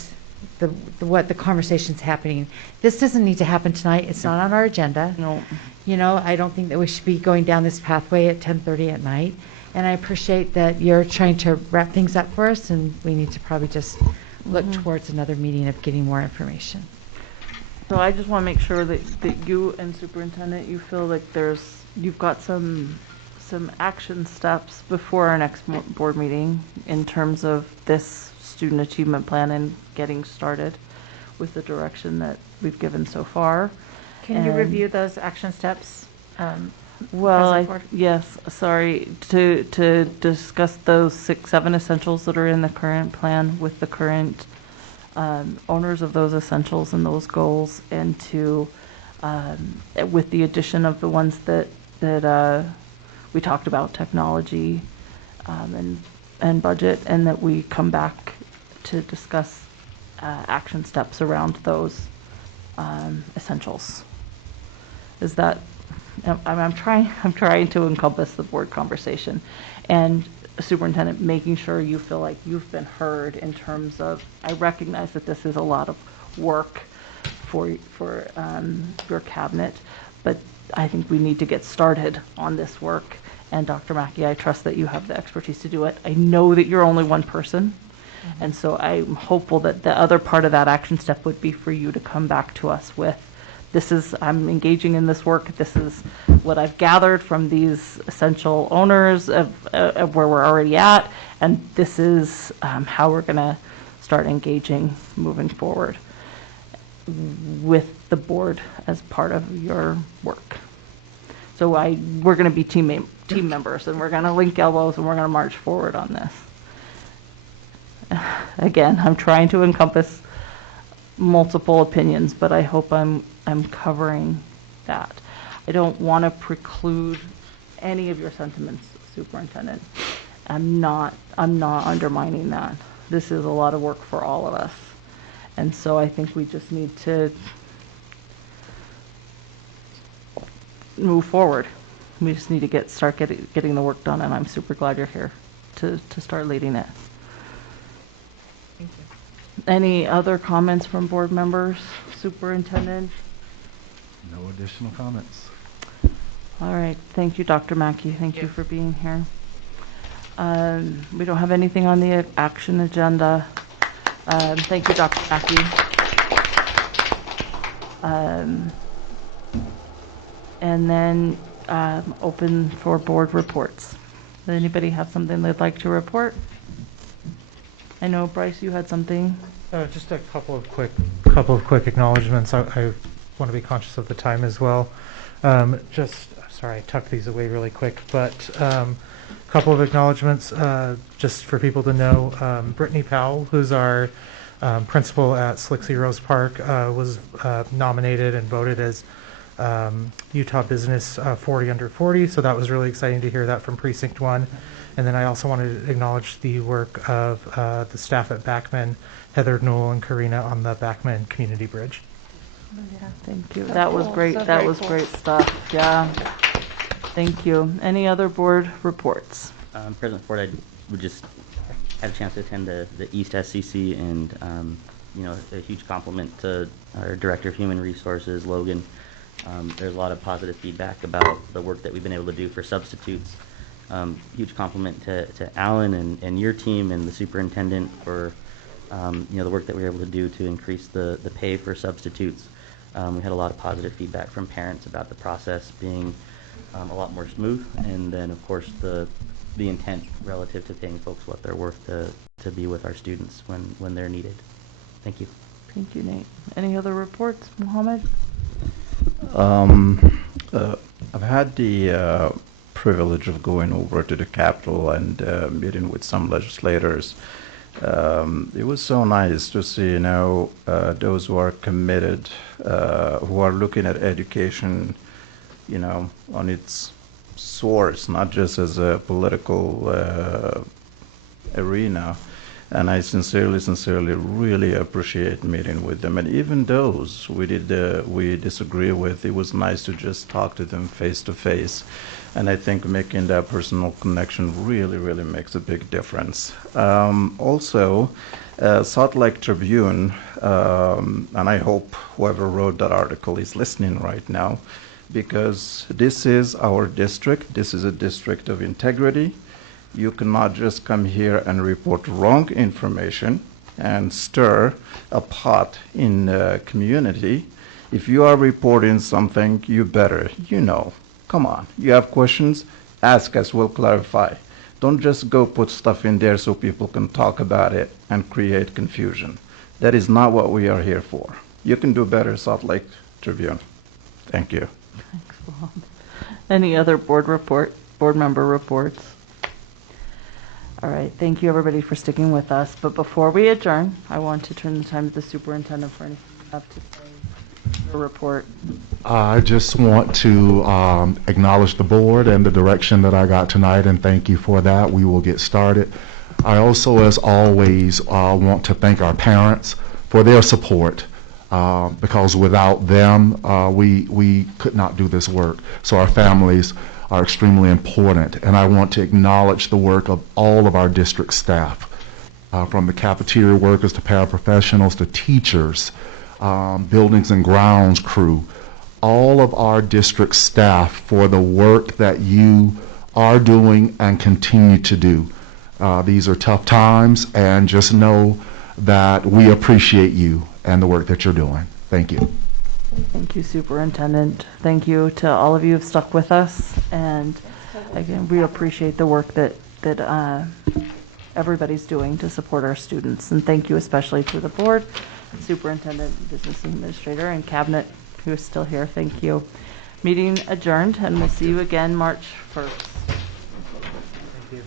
what the conversation's happening. This doesn't need to happen tonight. It's not on our agenda. No. You know, I don't think that we should be going down this pathway at 10:30 at night. And I appreciate that you're trying to wrap things up for us, and we need to probably just look towards another meeting of getting more information. So I just want to make sure that you and Superintendent, you feel like you've got some action steps before our next board meeting in terms of this student achievement plan and getting started with the direction that we've given so far. Can you review those action steps? Well, yes, sorry, to discuss those 6-7 essentials that are in the current plan with the current owners of those essentials and those goals, and to with the addition of the ones that we talked about, technology and budget, and that we come back to discuss action steps around those essentials. Is that, I'm trying to encompass the board conversation, and Superintendent, making sure you feel like you've been heard in terms of, I recognize that this is a lot of work for your cabinet, but I think we need to get started on this work. And Dr. Mackey, I trust that you have the expertise to do it. I know that you're only one person, and so I'm hopeful that the other part of that action step would be for you to come back to us with, I'm engaging in this work, this is what I've gathered from these essential owners of where we're already at, and this is how we're going to start engaging moving forward with the board as part of your work. So we're going to be team members, and we're going to link elbows, and we're going to march forward on this. Again, I'm trying to encompass multiple opinions, but I hope I'm covering that. I don't want to preclude any of your sentiments, Superintendent. I'm not undermining that. This is a lot of work for all of us. And so I think we just need to move forward. We just need to start getting the work done, and I'm super glad you're here to start leading it. Thank you. Any other comments from board members, Superintendent? No additional comments. All right. Thank you, Dr. Mackey. Thank you for being here. We don't have anything on the action agenda. Thank you, Dr. Mackey. And then open for board reports. Does anybody have something they'd like to report? I know, Bryce, you had something. Just a couple of quick acknowledgments. I want to be conscious of the time as well. Sorry, I tucked these away really quick, but a couple of acknowledgments just for people to know. Brittany Powell, who's our principal at Slicksy Rose Park, was nominated and voted as Utah Business 40 under 40, so that was really exciting to hear that from Precinct 1. And then I also wanted to acknowledge the work of the staff at Backman, Heather Newell and Karina, on the Backman Community Bridge. Yeah, thank you. That was great. That was great stuff. Yeah. Thank you. Any other board reports? President Ford, I would just had a chance to attend the East SCC, and a huge compliment to our Director of Human Resources, Logan. There's a lot of positive feedback about the work that we've been able to do for substitutes. Huge compliment to Alan and your team and the superintendent for the work that we were able to do to increase the pay for substitutes. We had a lot of positive feedback from parents about the process being a lot more smooth, and then of course the intent relative to paying folks what they're worth to be with our students when they're needed. Thank you. Thank you, Nate. Any other reports, Mohammed? I've had the privilege of going over to the Capitol and meeting with some legislators. It was so nice to see, those who are committed, who are looking at education, on its source, not just as a political arena. And I sincerely really appreciate meeting with them. And even those we disagree with, it was nice to just talk to them face to face. And I think making that personal connection really makes a big difference. Also, Salt Lake Tribune, and I hope whoever wrote that article is listening right now, because this is our district. This is a district of integrity. You cannot just come here and report wrong information and stir a pot in the community. If you are reporting something, you better, come on. You have questions? Ask us, we'll clarify. Don't just go put stuff in there so people can talk about it and create confusion. That is not what we are here for. You can do better, Salt Lake Tribune. Thank you. Thanks, Bob. Any other board member reports? All right, thank you everybody for sticking with us. But before we adjourn, I want to turn the time to the superintendent for anything you have to say. A report. I just want to acknowledge the board and the direction that I got tonight, and thank you for that. We will get started. I also, as always, want to thank our parents for their support, because without them, we could not do this work. So our families are extremely important, and I want to acknowledge the work of all of our district staff, from the cafeteria workers to paraprofessionals to teachers, buildings and grounds crew, all of our district staff for the work that you are doing and continue to do. These are tough times, and just know that we appreciate you and the work that you're doing. Thank you. Thank you, Superintendent. Thank you to all of you who've stuck with us, and again, we appreciate the work that everybody's doing to support our students, and thank you especially to the board, Superintendent, Business Administrator, and Cabinet who is still here. Thank you. Meeting adjourned, and we'll see you again March 1st. Thank you.